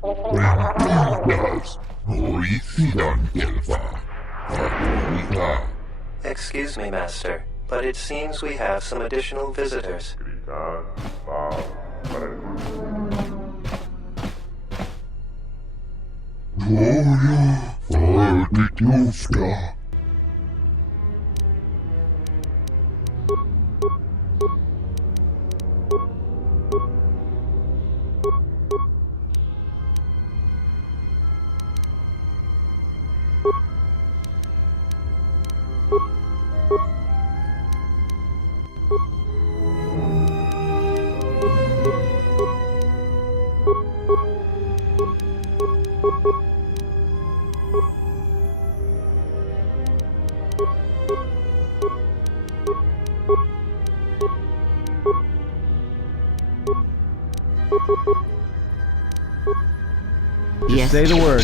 Excuse me, Master, but it seems we have some additional visitors. Just say the word.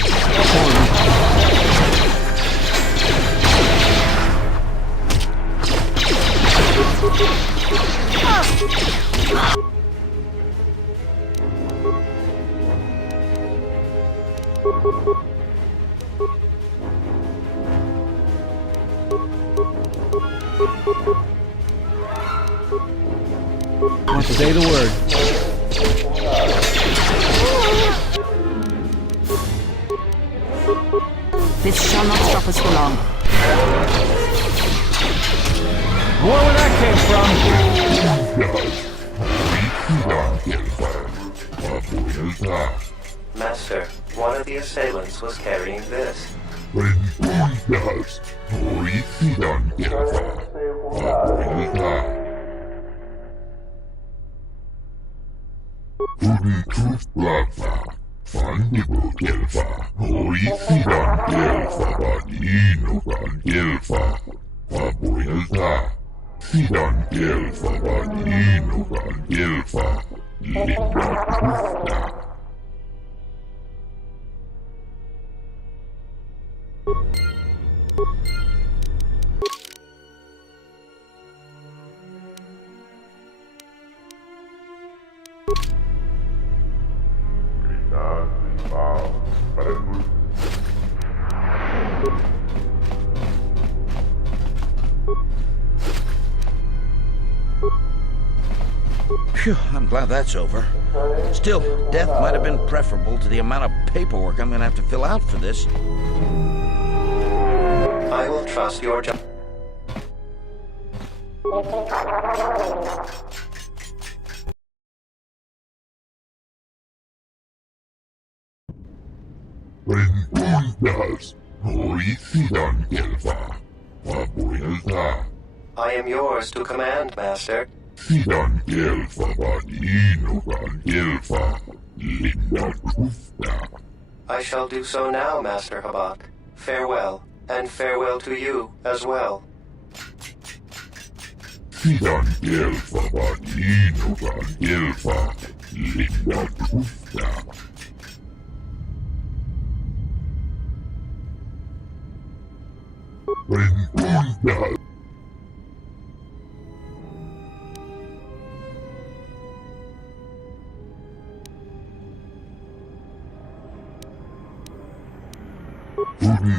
Just say the word. This shall not stop us for long. More where that came from. Master, one of the assailants was carrying this. Fandigo Gelfa, hoi Sidan Gelfa Vadinogan Gelfa, Vuelta. Sidan Gelfa Vadinogan Gelfa Linda Gusta. Phew, I'm glad that's over. Still, death might have been preferable to the amount of paperwork I'm gonna have to fill out for this. I will trust your judgment. Rentundas, Horicidan Gelfa, Pabuelta, I am yours to command, Master. Sidan Gelfa Vadinogan Gelfa, Linda Tufta. I shall do so now, Master Habak. Farewell, and farewell to you as well. Sidan Gelfa Vadinogan Gelfa, Linda Tufta. Rentundas.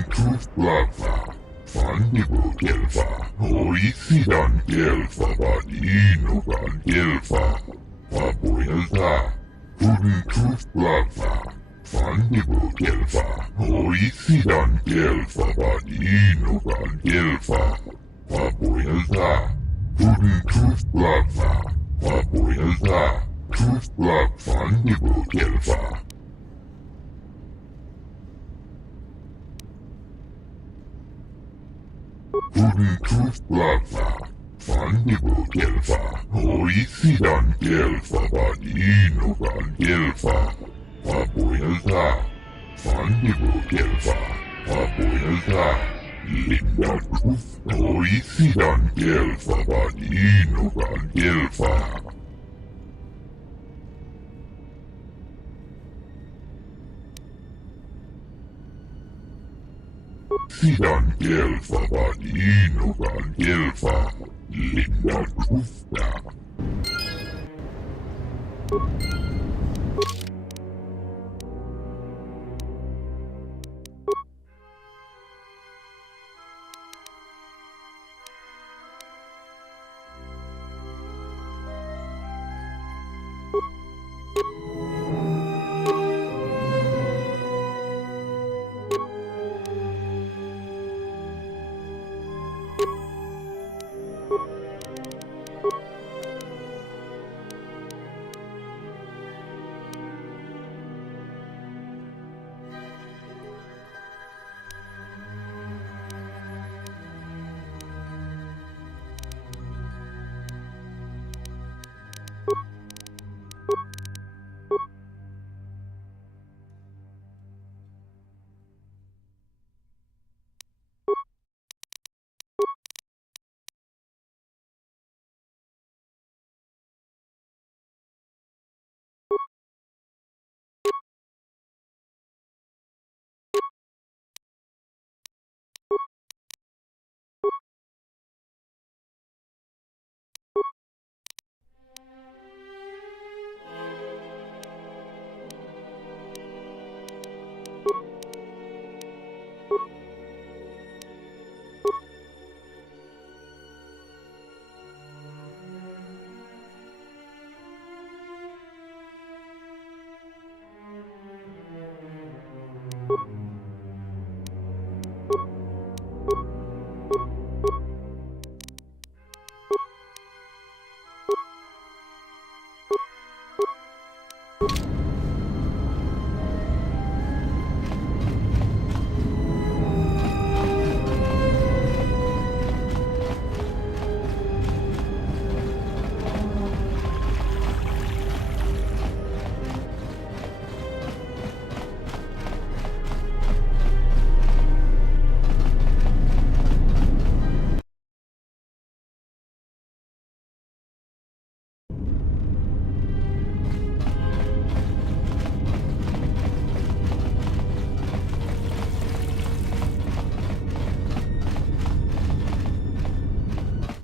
Tuflava, Fandibo Gelfa, Horicidan Gelfa Vadinogan Gelfa, Pabuelta, Tuflava, Fandibo Gelfa, Horicidan Gelfa Vadinogan Gelfa, Pabuelta, Tuflava, Pabuelta, Tuflav Fandibo Gelfa. Tuflava, Fandibo Gelfa, Horicidan Gelfa Vadinogan Gelfa, Pabuelta, Fandibo Gelfa, Pabuelta, Linda Tufta, Horicidan Gelfa Vadinogan Gelfa. Sidan Gelfa Vadinogan Gelfa, Linda Tufta.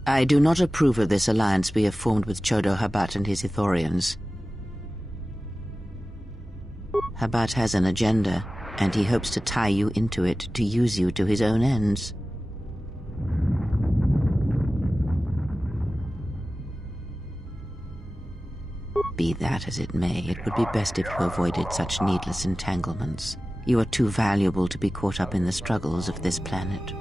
I do not approve of this alliance we have formed with Chodo Habat and his Ithorians. Habat has an agenda, and he hopes to tie you into it to use you to his own ends. Be that as it may, it would be best if you avoided such needless entanglements. You are too valuable to be caught up in the struggles of this planet.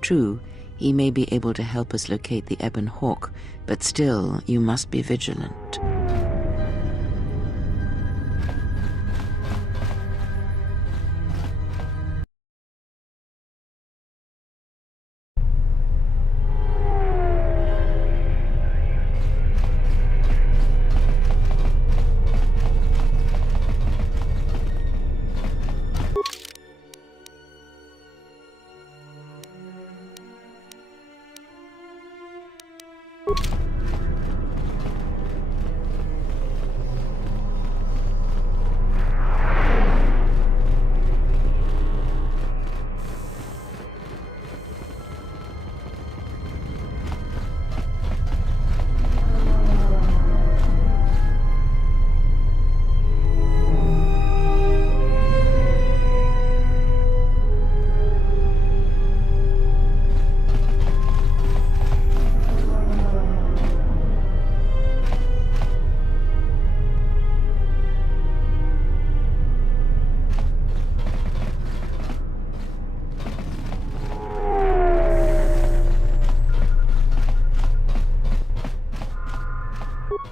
True, he may be able to help us locate the Ebon Hawk, but still, you must be vigilant.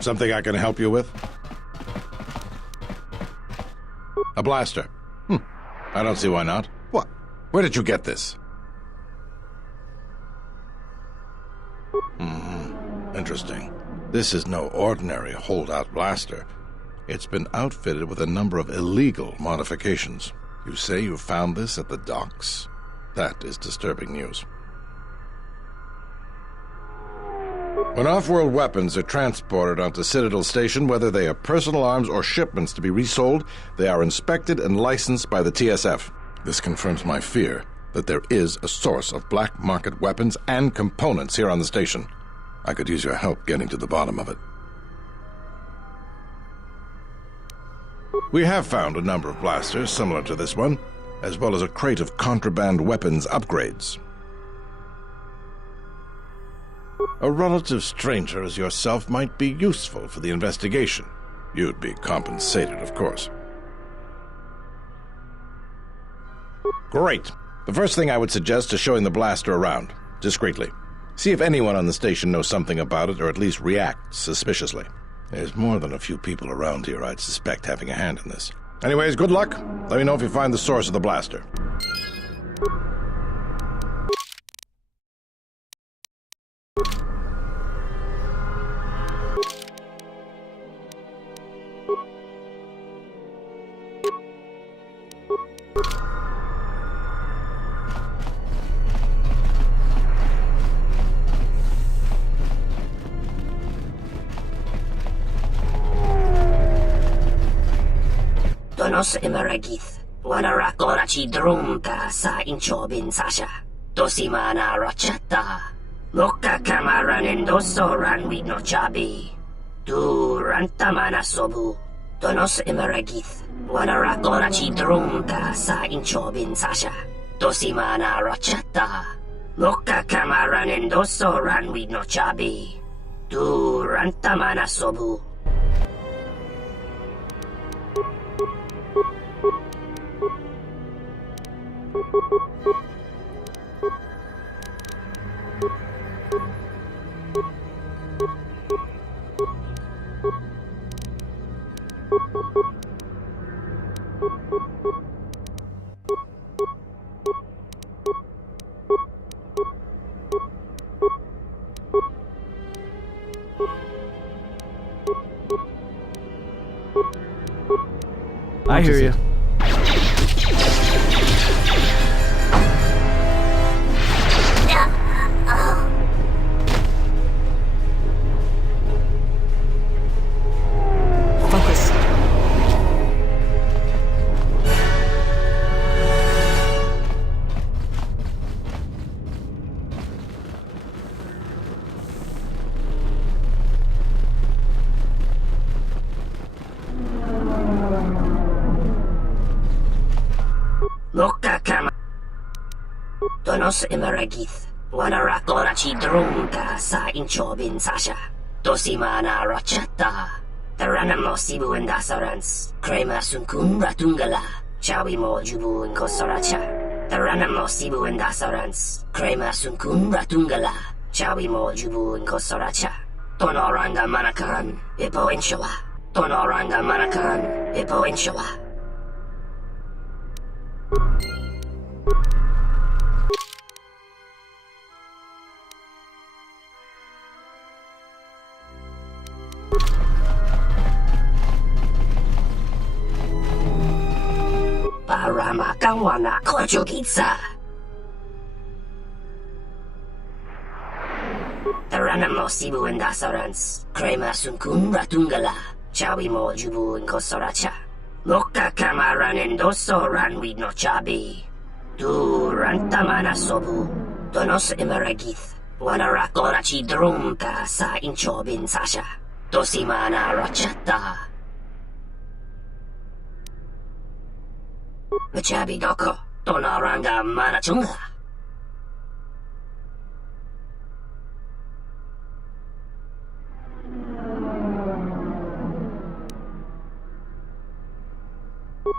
Something I can help you with? A blaster. I don't see why not. What? Where did you get this? Interesting. This is no ordinary holdout blaster. It's been outfitted with a number of illegal modifications. You say you found this at the docks? That is disturbing news. When off-world weapons are transported onto Citadel Station, whether they are personal arms or shipments to be resold, they are inspected and licensed by the TSF. This confirms my fear that there is a source of black market weapons and components here on the station. I could use your help getting to the bottom of it. We have found a number of blasters similar to this one, as well as a crate of contraband weapons upgrades. A relative stranger as yourself might be useful for the investigation. You'd be compensated, of course. Great. The first thing I would suggest is showing the blaster around, discreetly. See if anyone on the station knows something about it, or at least reacts suspiciously. There's more than a few people around here I'd suspect having a hand in this. Anyways, good luck. Let me know if you find the source of the blaster. Donos Imeragith, Wanarakora Chidrumka sa Inchobin Sasha, Dosimana Rachata, Moka Kamaran Endoso Ranwid no Chabi, Du Rantamana Sobu, Donos Imeragith, Wanarakora Chidrumka sa Inchobin Sasha, Dosimana Rachata, Moka Kamaran Endoso Ranwid no Chabi, Du Rantamana Sobu. I hear you. Focus. Moka kama. Donos imaragith. Wanarakora chi drunka sa inchobin sasha. Tosimana rachata. Taranamo sibu indasarans. Krema sunkun ratungala. Chawi mo jubu inkosoracha. Taranamo sibu indasarans. Krema sunkun ratungala. Chawi mo jubu inkosoracha. Tonoranga manakan. Ipo inshawa. Tonoranga manakan. Ipo inshawa. Parama kawana kojugitsa. Taranamo sibu indasarans. Krema sunkun ratungala. Chawi mo jubu inkosoracha. Moka kamaran endoso ranwi no chabi. Du rantamana sobu. Donos imaragith. Wanarakora chi drunka sa inchobin sasha. Tosimana rachata. Machabi doko. Tonaranga manachunga.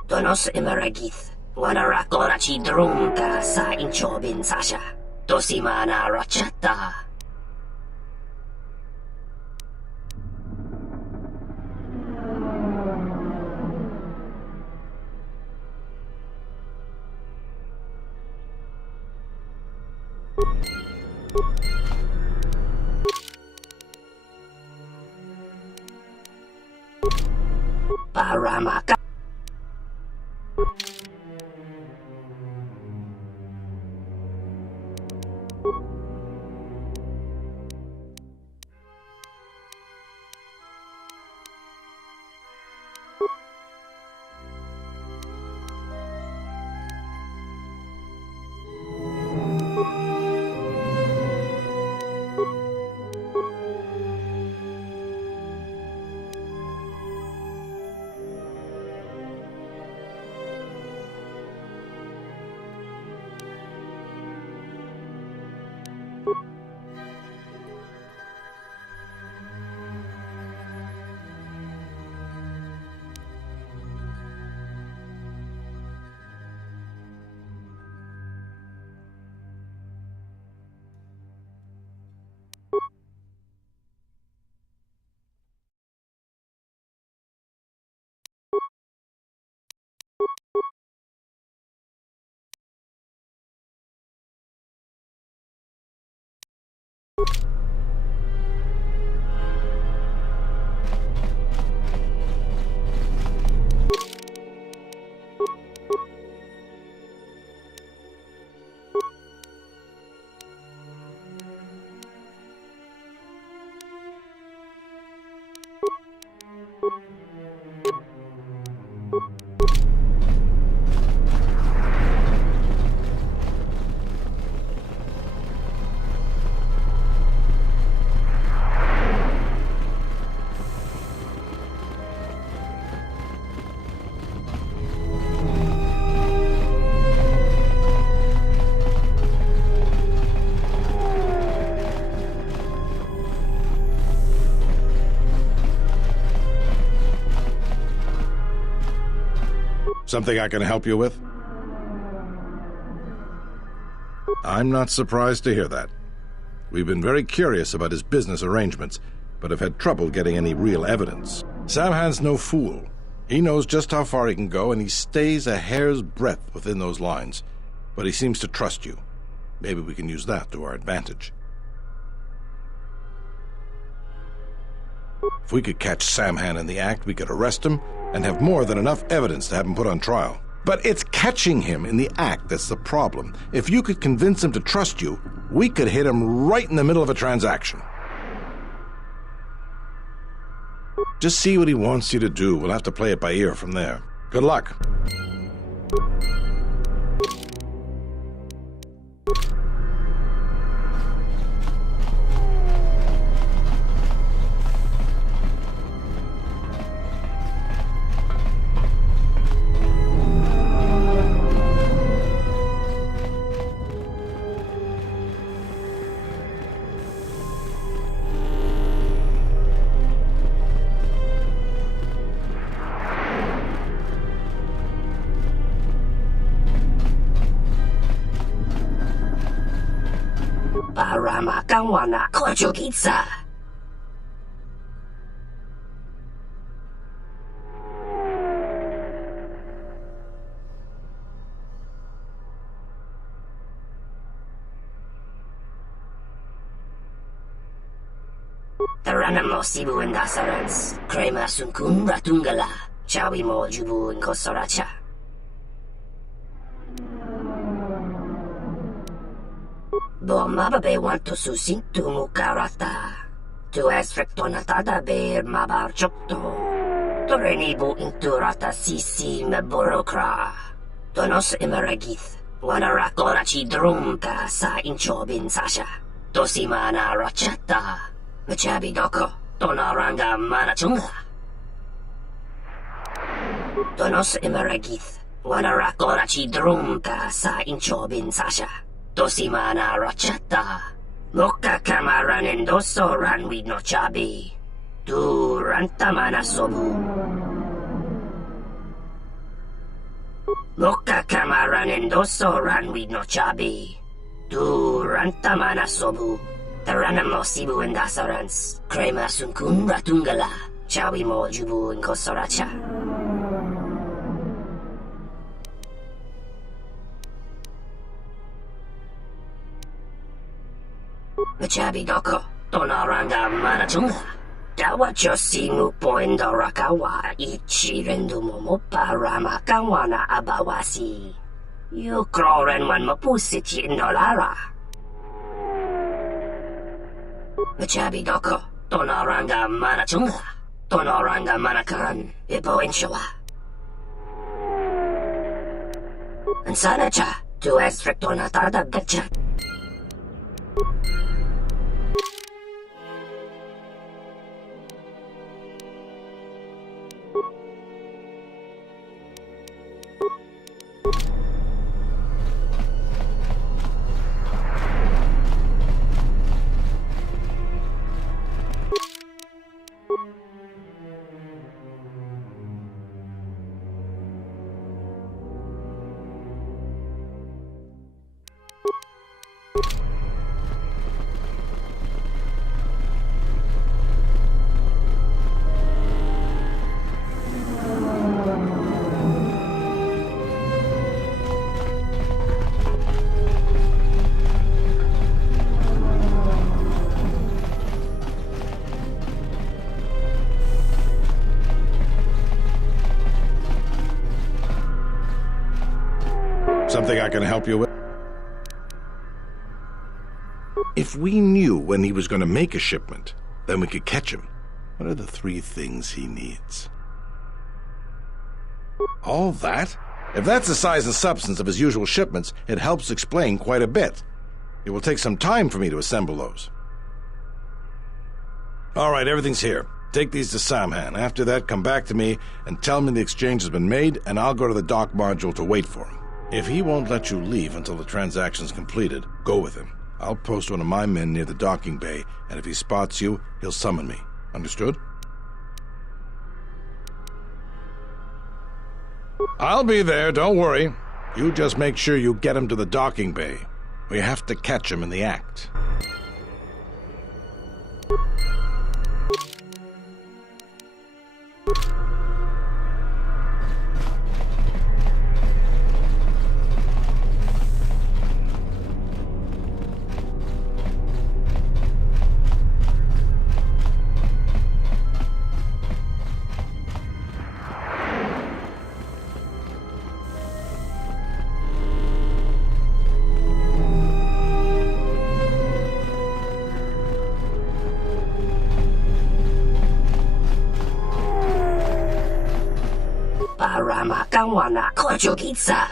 Donos imaragith. Wanarakora chi drunka sa inchobin sasha. Tosimana rachata. Paramaka. Something I can help you with? I'm not surprised to hear that. We've been very curious about his business arrangements, but have had trouble getting any real evidence. Samhan's no fool. He knows just how far he can go, and he stays a hair's breadth within those lines. But he seems to trust you. Maybe we can use that to our advantage. If we could catch Samhan in the act, we could arrest him and have more than enough evidence to have him put on trial. But it's catching him in the act that's the problem. If you could convince him to trust you, we could hit him right in the middle of a transaction. Just see what he wants you to do. We'll have to play it by ear from there. Good luck. Parama kawana kochugitsa. Taranamo sibu indasarans. Krema sunkun ratungala. Chawi mo jubu inkosoracha. Mababe wanto susintu mukarata. Tu es frektonatada ber mabar chokto. Torenibu inturata sisi me borokra. Tonos imeragith. Wanarakora chi drumka sa inchobin sasha. Tosimana rachata. Machabi doko. Tonaranga manachunga. Tonos imeragith. Wanarakora chi drumka sa inchobin sasha. Tosimana rachata. Moka kamaran endoso ranwid no chabi. Tu rantamana sobu. Moka kamaran endoso ranwid no chabi. Tu rantamana sobu. Taranamo sibu indasarans. Krema sunkun ratungala. Chawi mo jubu inkosoracha. Machabi doko, tonaranga manachunga. Dawa josimu poendo rakawa ichi rendu momopa rama kawana abawasi. You kroren wan mapusiti indolara. Machabi doko, tonaranga manachunga. Tonoranga manakan, ipo inshawa. Ansanacha, tu es frektonatada betcha. Something I can help you with? If we knew when he was going to make a shipment, then we could catch him. What are the 3 things he needs? All that? If that's the size and substance of his usual shipments, it helps explain quite a bit. It will take some time for me to assemble those. All right, everything's here. Take these to Samhan. After that, come back to me and tell me the exchange has been made, and I'll go to the dock module to wait for him. If he won't let you leave until the transaction's completed, go with him. I'll post one of my men near the docking bay, and if he spots you, he'll summon me. Understood? I'll be there, don't worry. You just make sure you get him to the docking bay. We have to catch him in the act. Kawana kochugitsa.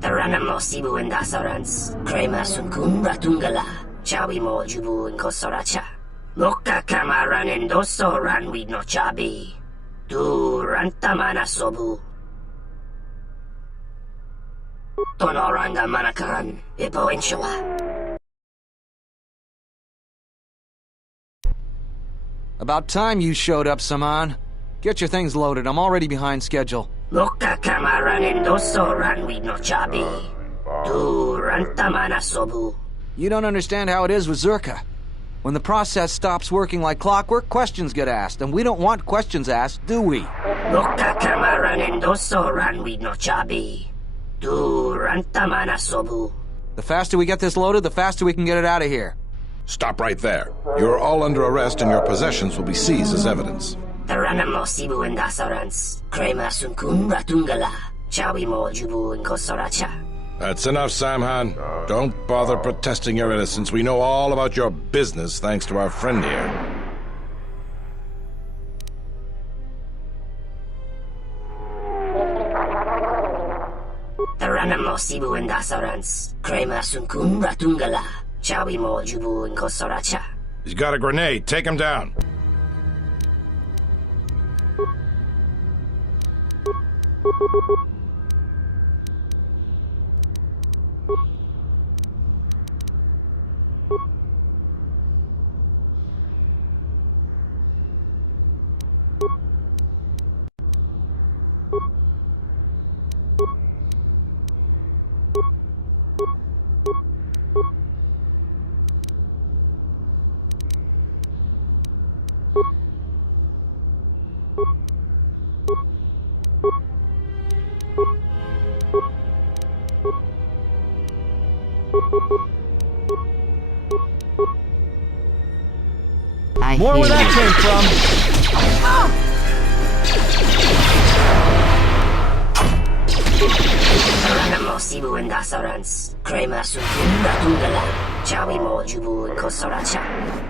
Taranamo sibu indasarans. Krema sunkun ratungala. Chawi mo jubu inkosoracha. Moka kamaran endoso ranwid no chabi. Tu rantamana sobu. Tonoranga manakan. Ipo inshawa. About time you showed up, Saman. Get your things loaded. I'm already behind schedule. Moka kamaran endoso ranwid no chabi. You don't understand how it is with Zerka. When the process stops working like clockwork, questions get asked, and we don't want questions asked, do we? The faster we get this loaded, the faster we can get it out of here. Stop right there. You're all under arrest and your possessions will be seized as evidence. That's enough, Samhan. Don't bother protesting your innocence. We know all about your business thanks to our friend here. He's got a grenade. Take him down. More where that came from.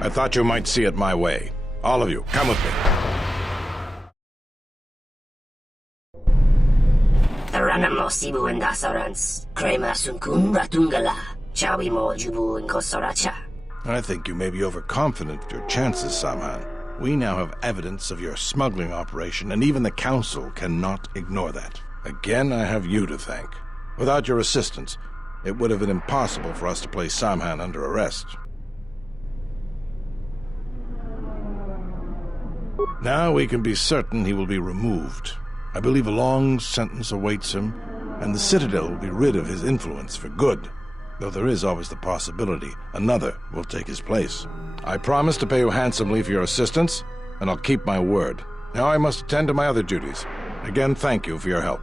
I thought you might see it my way. All of you, come with me. I think you may be overconfident of your chances, Samhan. We now have evidence of your smuggling operation, and even the Council cannot ignore that. Again, I have you to thank. Without your assistance, it would have been impossible for us to place Samhan under arrest. Now we can be certain he will be removed. I believe a long sentence awaits him, and the Citadel will be rid of his influence for good. Though there is always the possibility another will take his place. I promise to pay you handsomely for your assistance, and I'll keep my word. Now I must attend to my other duties. Again, thank you for your help.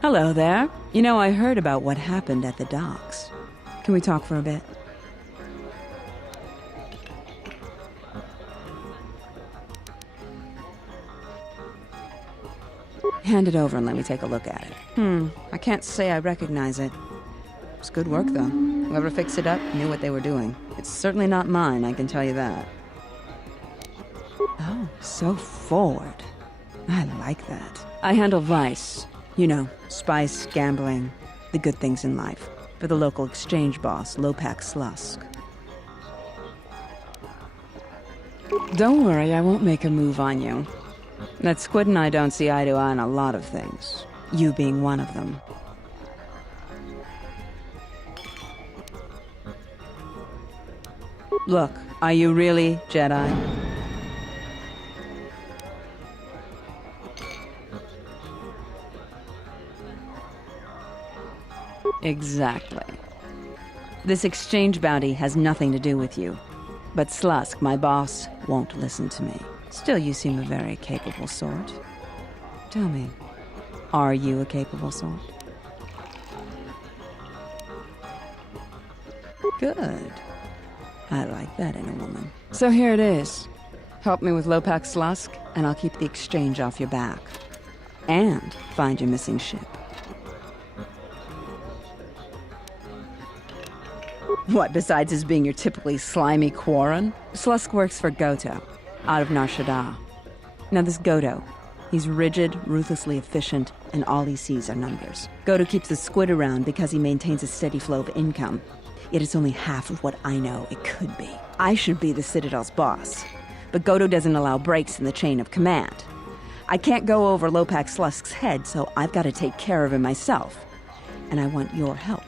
Hello there. You know, I heard about what happened at the docks. Can we talk for a bit? Hand it over and let me take a look at it. I can't say I recognize it. It's good work, though. Whoever fixed it up knew what they were doing. It's certainly not mine, I can tell you that. Oh, so forward. I like that. I handle vice. You know, spice, gambling, the good things in life. For the local exchange boss, Lopak Slusk. Don't worry, I won't make a move on you. That Squid and I don't see eye to eye on a lot of things. You being one of them. Look, are you really Jedi? Exactly. This exchange bounty has nothing to do with you. But Slusk, my boss, won't listen to me. Still, you seem a very capable sort. Tell me, are you a capable sort? Good. I like that in a woman. So here it is. Help me with Lopak Slusk, and I'll keep the exchange off your back. And find your missing ship. What, besides his being your typically slimy Quarren? Slusk works for Goto, out of Nar Shaddaa. Now this Goto, he's rigid, ruthlessly efficient, and all he sees are numbers. Goto keeps the Squid around because he maintains a steady flow of income. Yet it's only half of what I know it could be. I should be the Citadel's boss, but Goto doesn't allow breaks in the chain of command. I can't go over Lopak Slusk's head, so I've got to take care of him myself. And I want your help.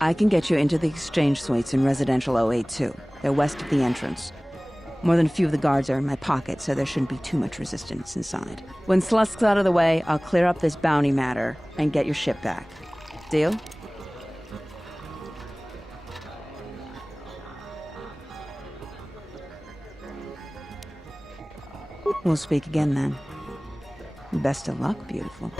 I can get you into the exchange suites in Residential 082. They're west of the entrance. More than a few of the guards are in my pocket, so there shouldn't be too much resistance inside. When Slusk's out of the way, I'll clear up this bounty matter and get your ship back. Deal? We'll speak again then. Best of luck, beautiful.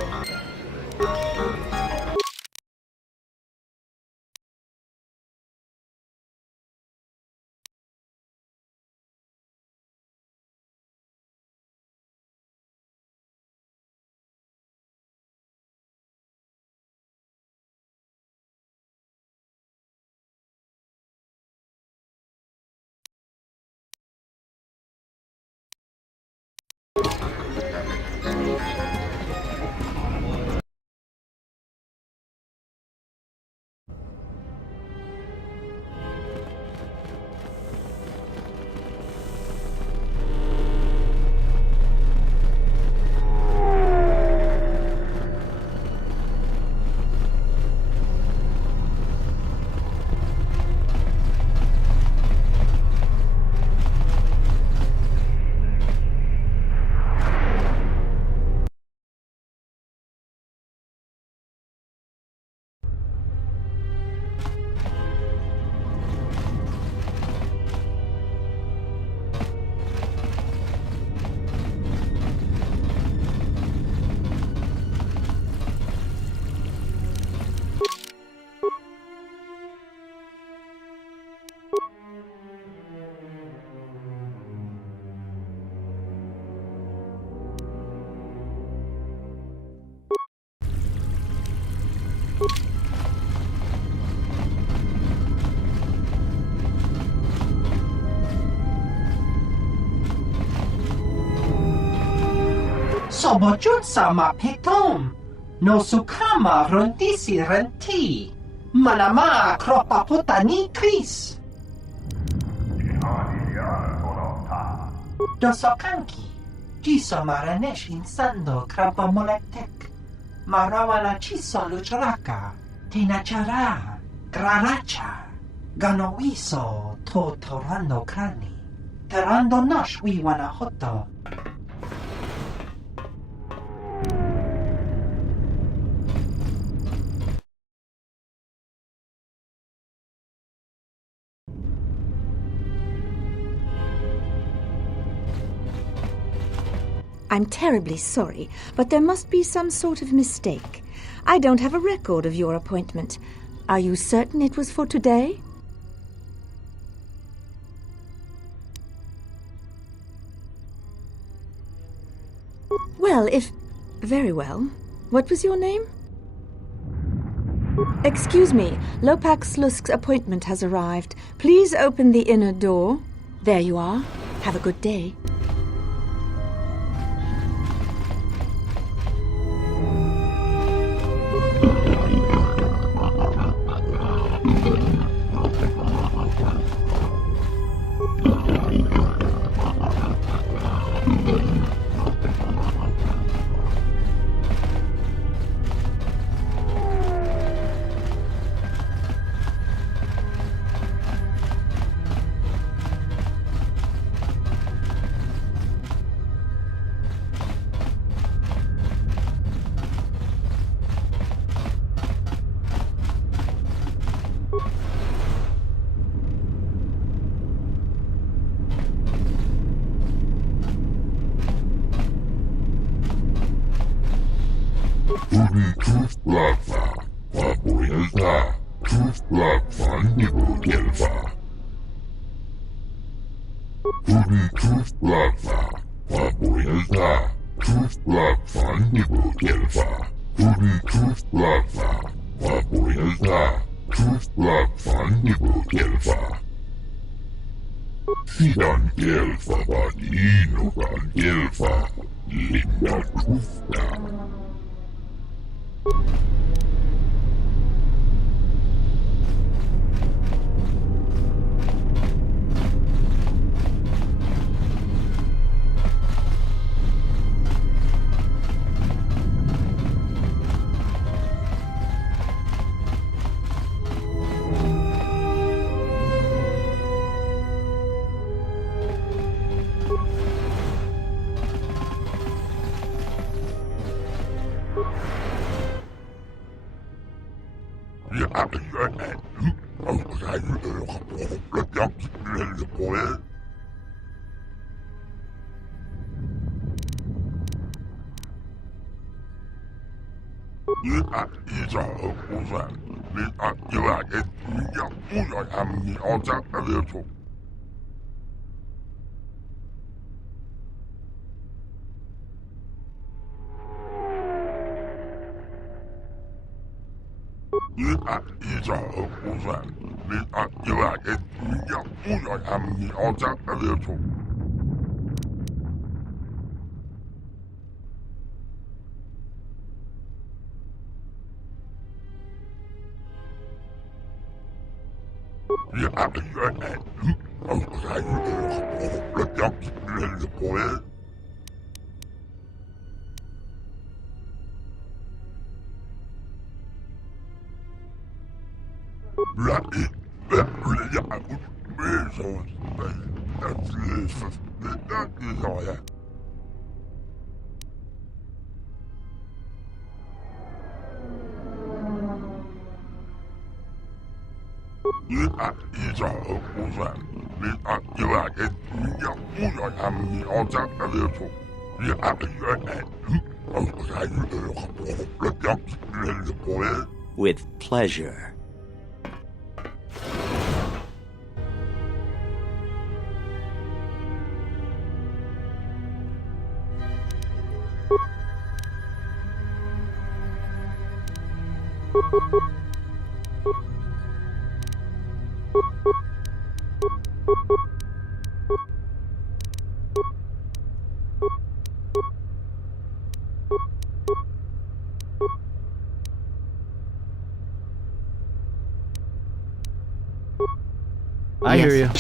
Sobojun sama petom. No sukama rondisi renti. Manama kropa potani kris. Dosokanki. Jiso maranesh insando krapa molektek. Marawana chiso luchraka. Tinachara. Graracha. Ganowiso to torando krani. Terando nosh wiwana hoto. I'm terribly sorry, but there must be some sort of mistake. I don't have a record of your appointment. Are you certain it was for today? Well, if... Very well. What was your name? Excuse me, Lopak Slusk's appointment has arrived. Please open the inner door. There you are. Have a good day. With pleasure. I hear you.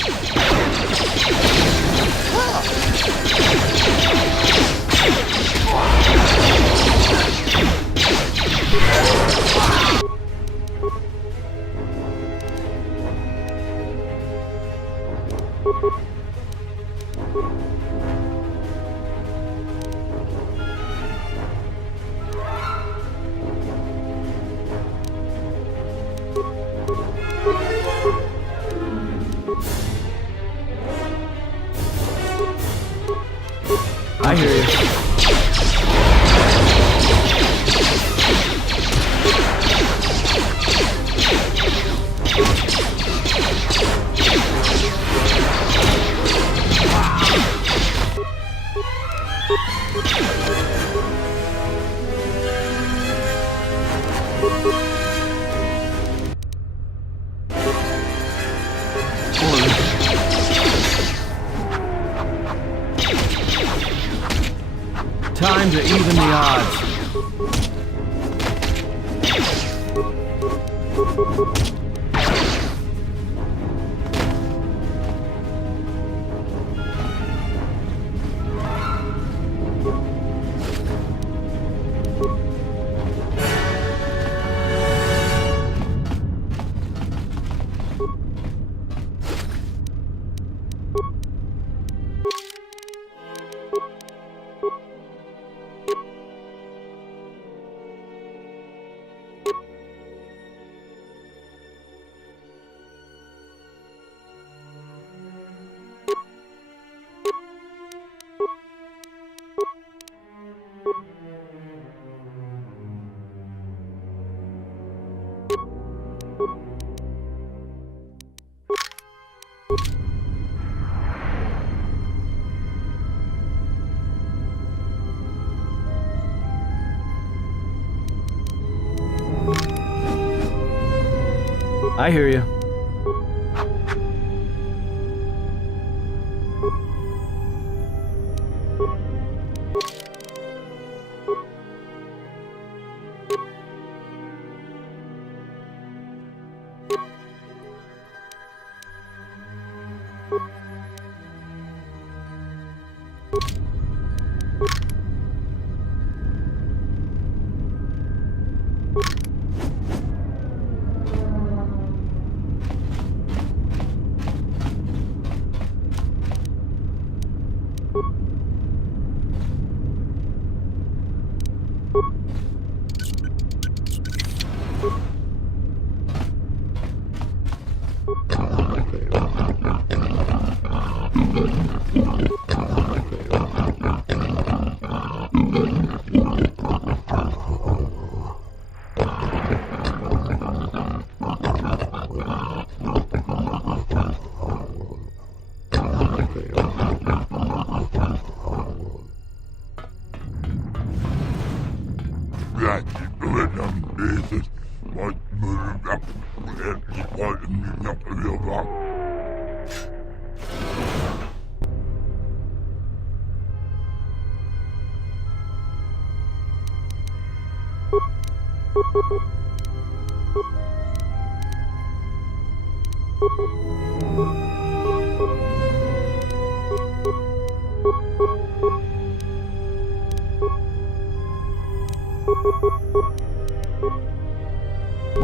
to even the odds. I hear you.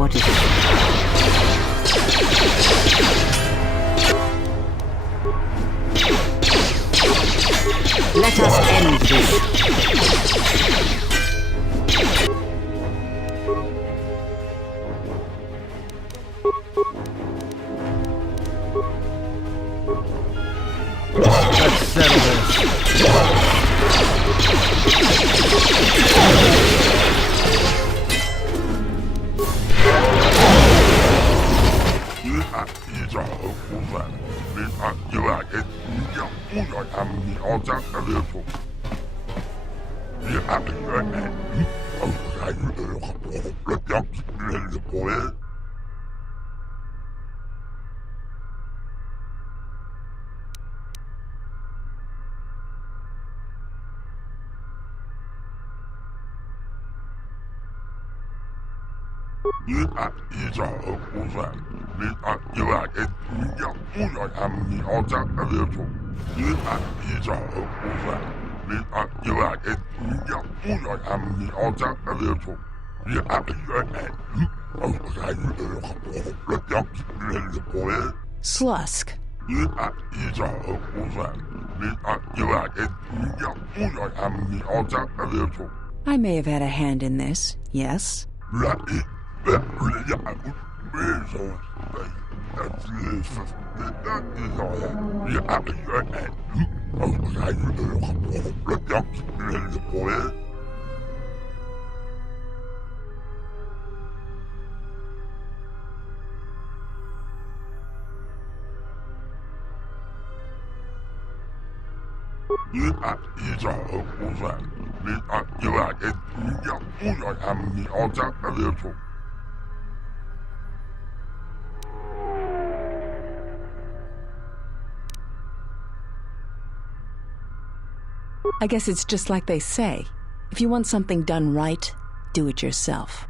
What is it? Let us end this. Let's settle this. Slusk. I may have had a hand in this, yes? I guess it's just like they say. If you want something done right, do it yourself.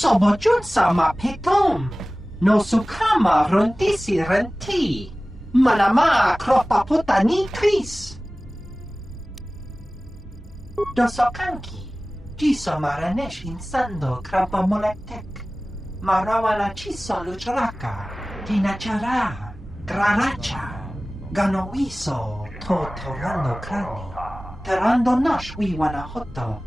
Sobojun sama petom. No sukama rondisi renti. Manama kropa putani kris. Dosokanki. Jiso maranesh insando krapa molektek. Marawana chiso luchraka. Tinachara. Graracha. Ganowiso. To torando krani. Terando nash wiwana hoto.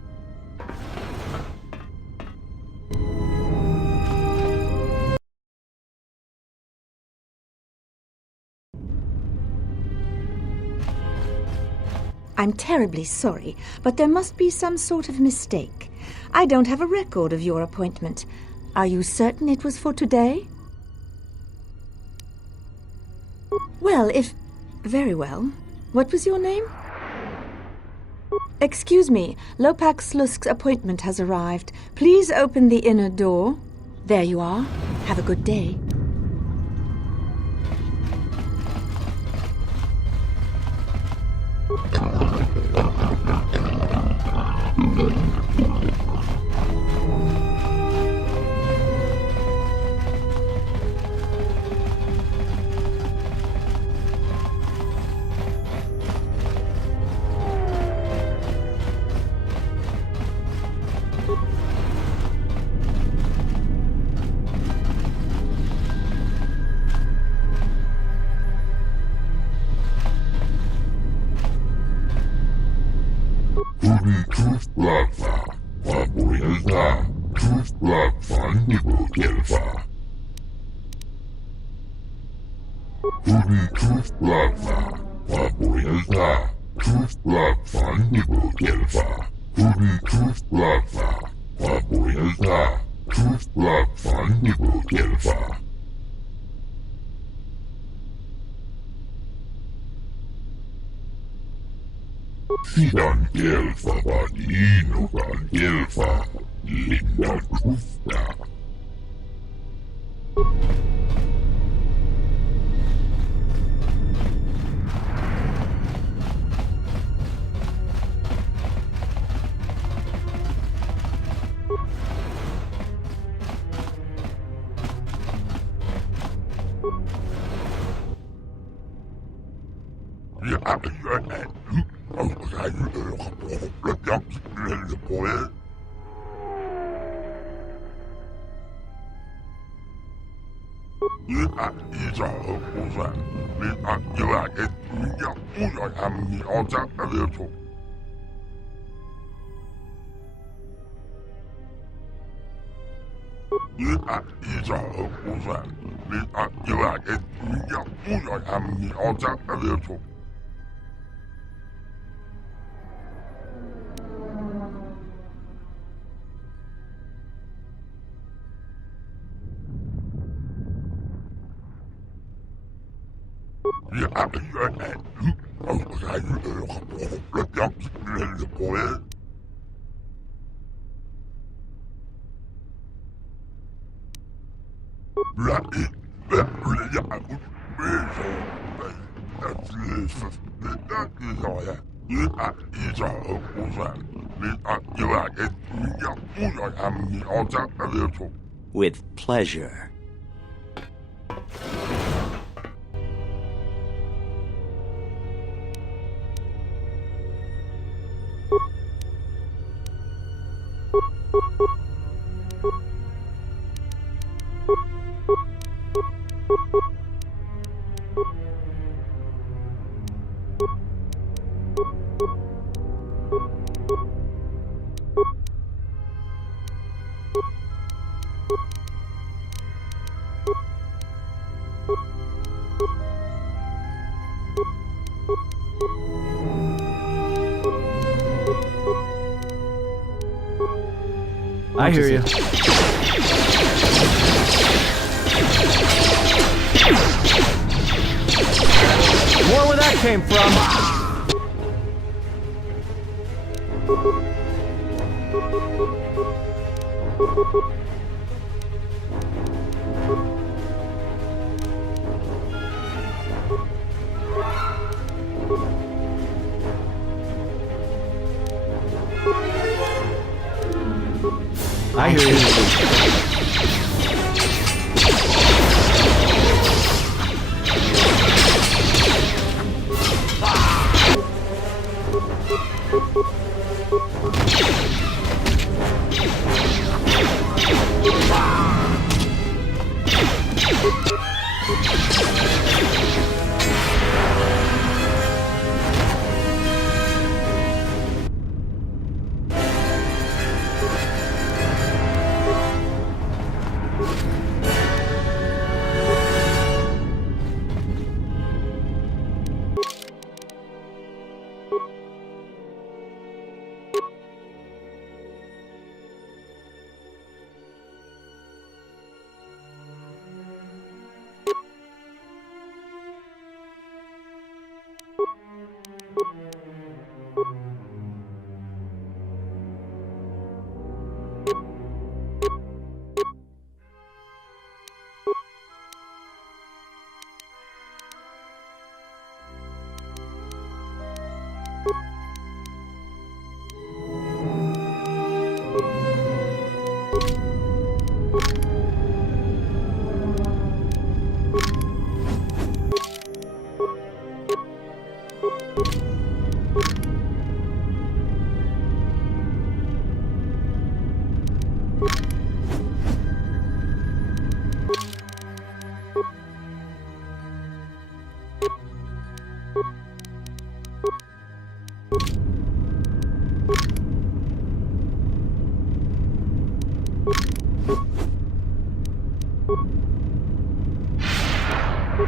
I'm terribly sorry, but there must be some sort of mistake. I don't have a record of your appointment. Are you certain it was for today? Well, if... Very well. What was your name? Excuse me, Lopak Slusk's appointment has arrived. Please open the inner door. There you are. Have a good day. Truth Blackfa, Wabuelda, Truth Blackfa, Nibu Gelfa. Truth Blackfa, Wabuelda, Truth Blackfa, Nibu Gelfa. Truth Blackfa, Wabuelda, Truth Blackfa, Nibu Gelfa. Sidan Gelfa Badino Gan Gelfa Linda Trufta. With pleasure. I hear you. More where that came from. I hear you.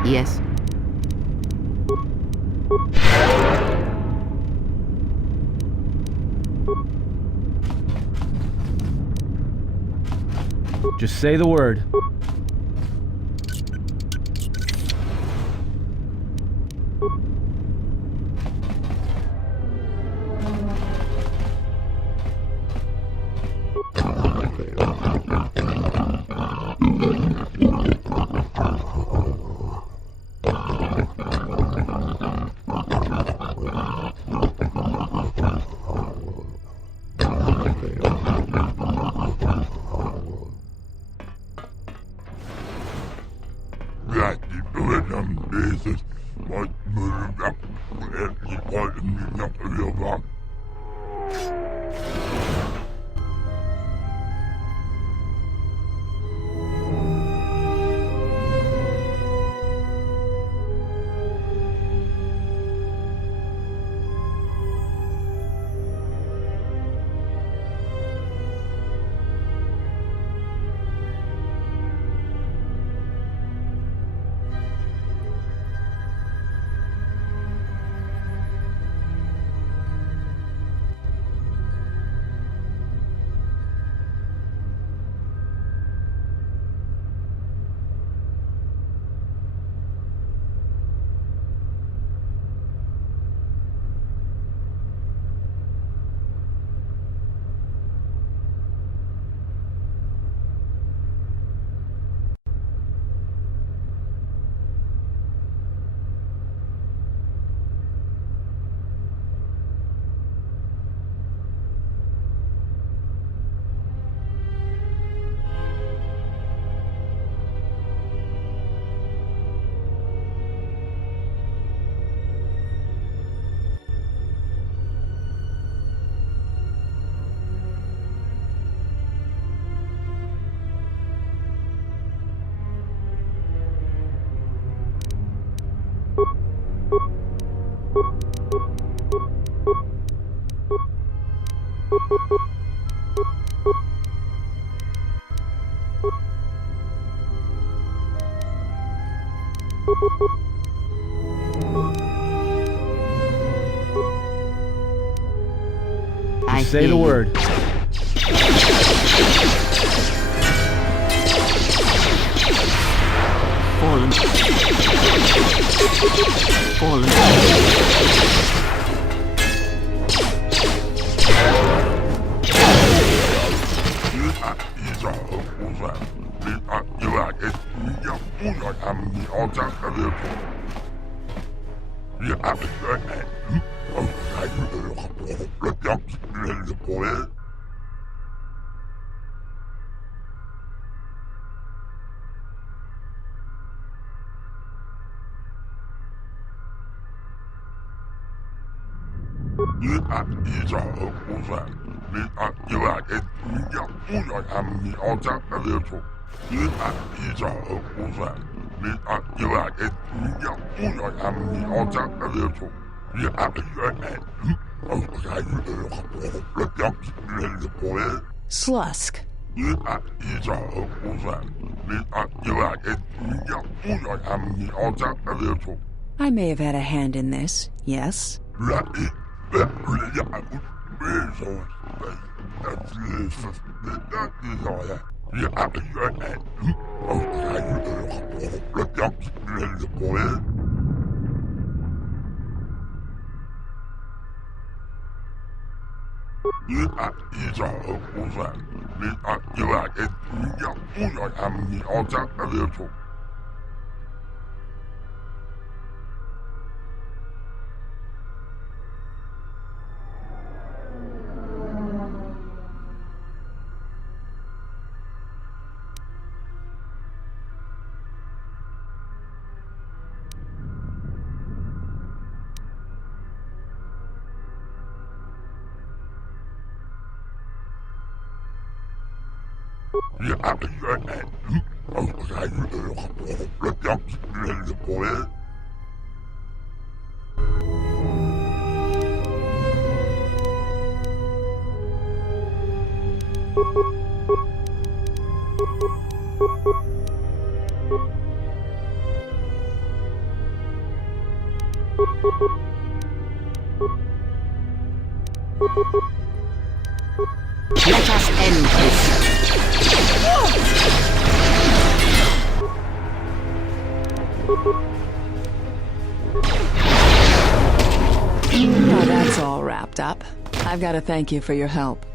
Yes. Just say the word. I Say hear the you. word. Fallen. Fallen. Slusk. I may have had a hand in this, yes? Let us end this. Now that's all wrapped up. I've got to thank you for your help.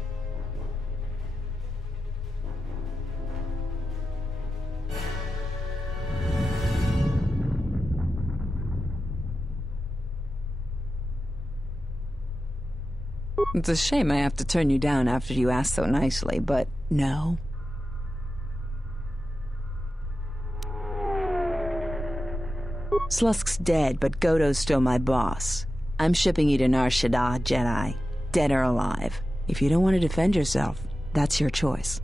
It's a shame I have to turn you down after you asked so nicely, but no. Slusk's dead, but Godo's still my boss. I'm shipping you to Nar Shaddaa, Jedi, dead or alive. If you don't want to defend yourself, that's your choice.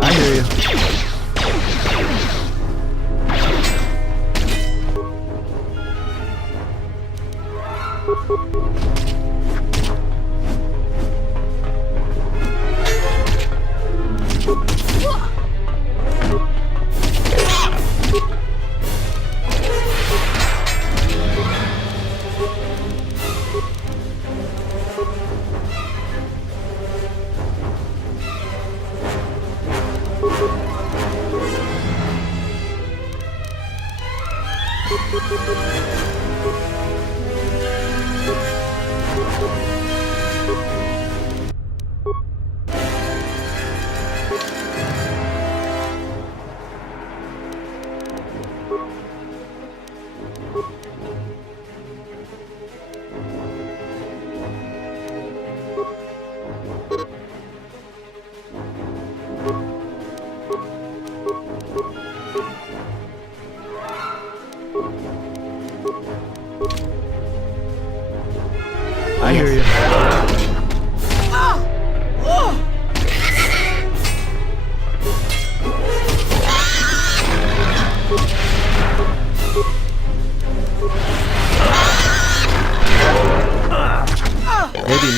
I hear you.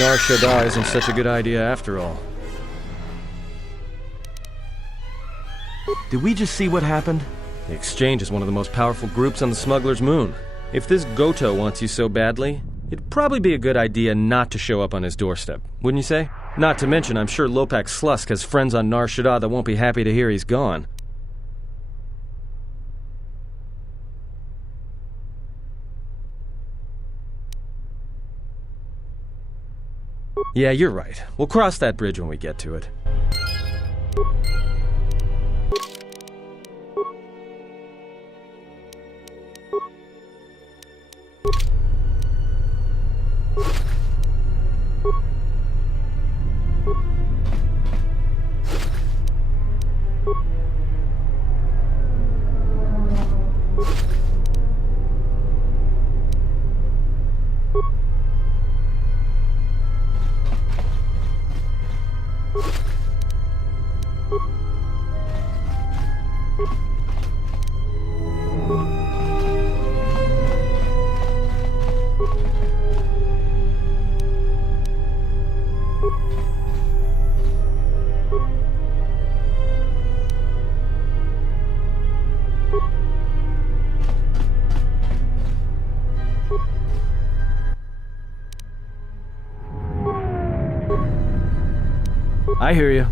Nar Shaddaa isn't such a good idea after all. Did we just see what happened? The Exchange is one of the most powerful groups on the Smuggler's Moon. If this Goto wants you so badly, it'd probably be a good idea not to show up on his doorstep, wouldn't you say? Not to mention, I'm sure Lopak Slusk has friends on Nar Shaddaa that won't be happy to hear he's gone. Yeah, you're right. We'll cross that bridge when we get to it. I hear you.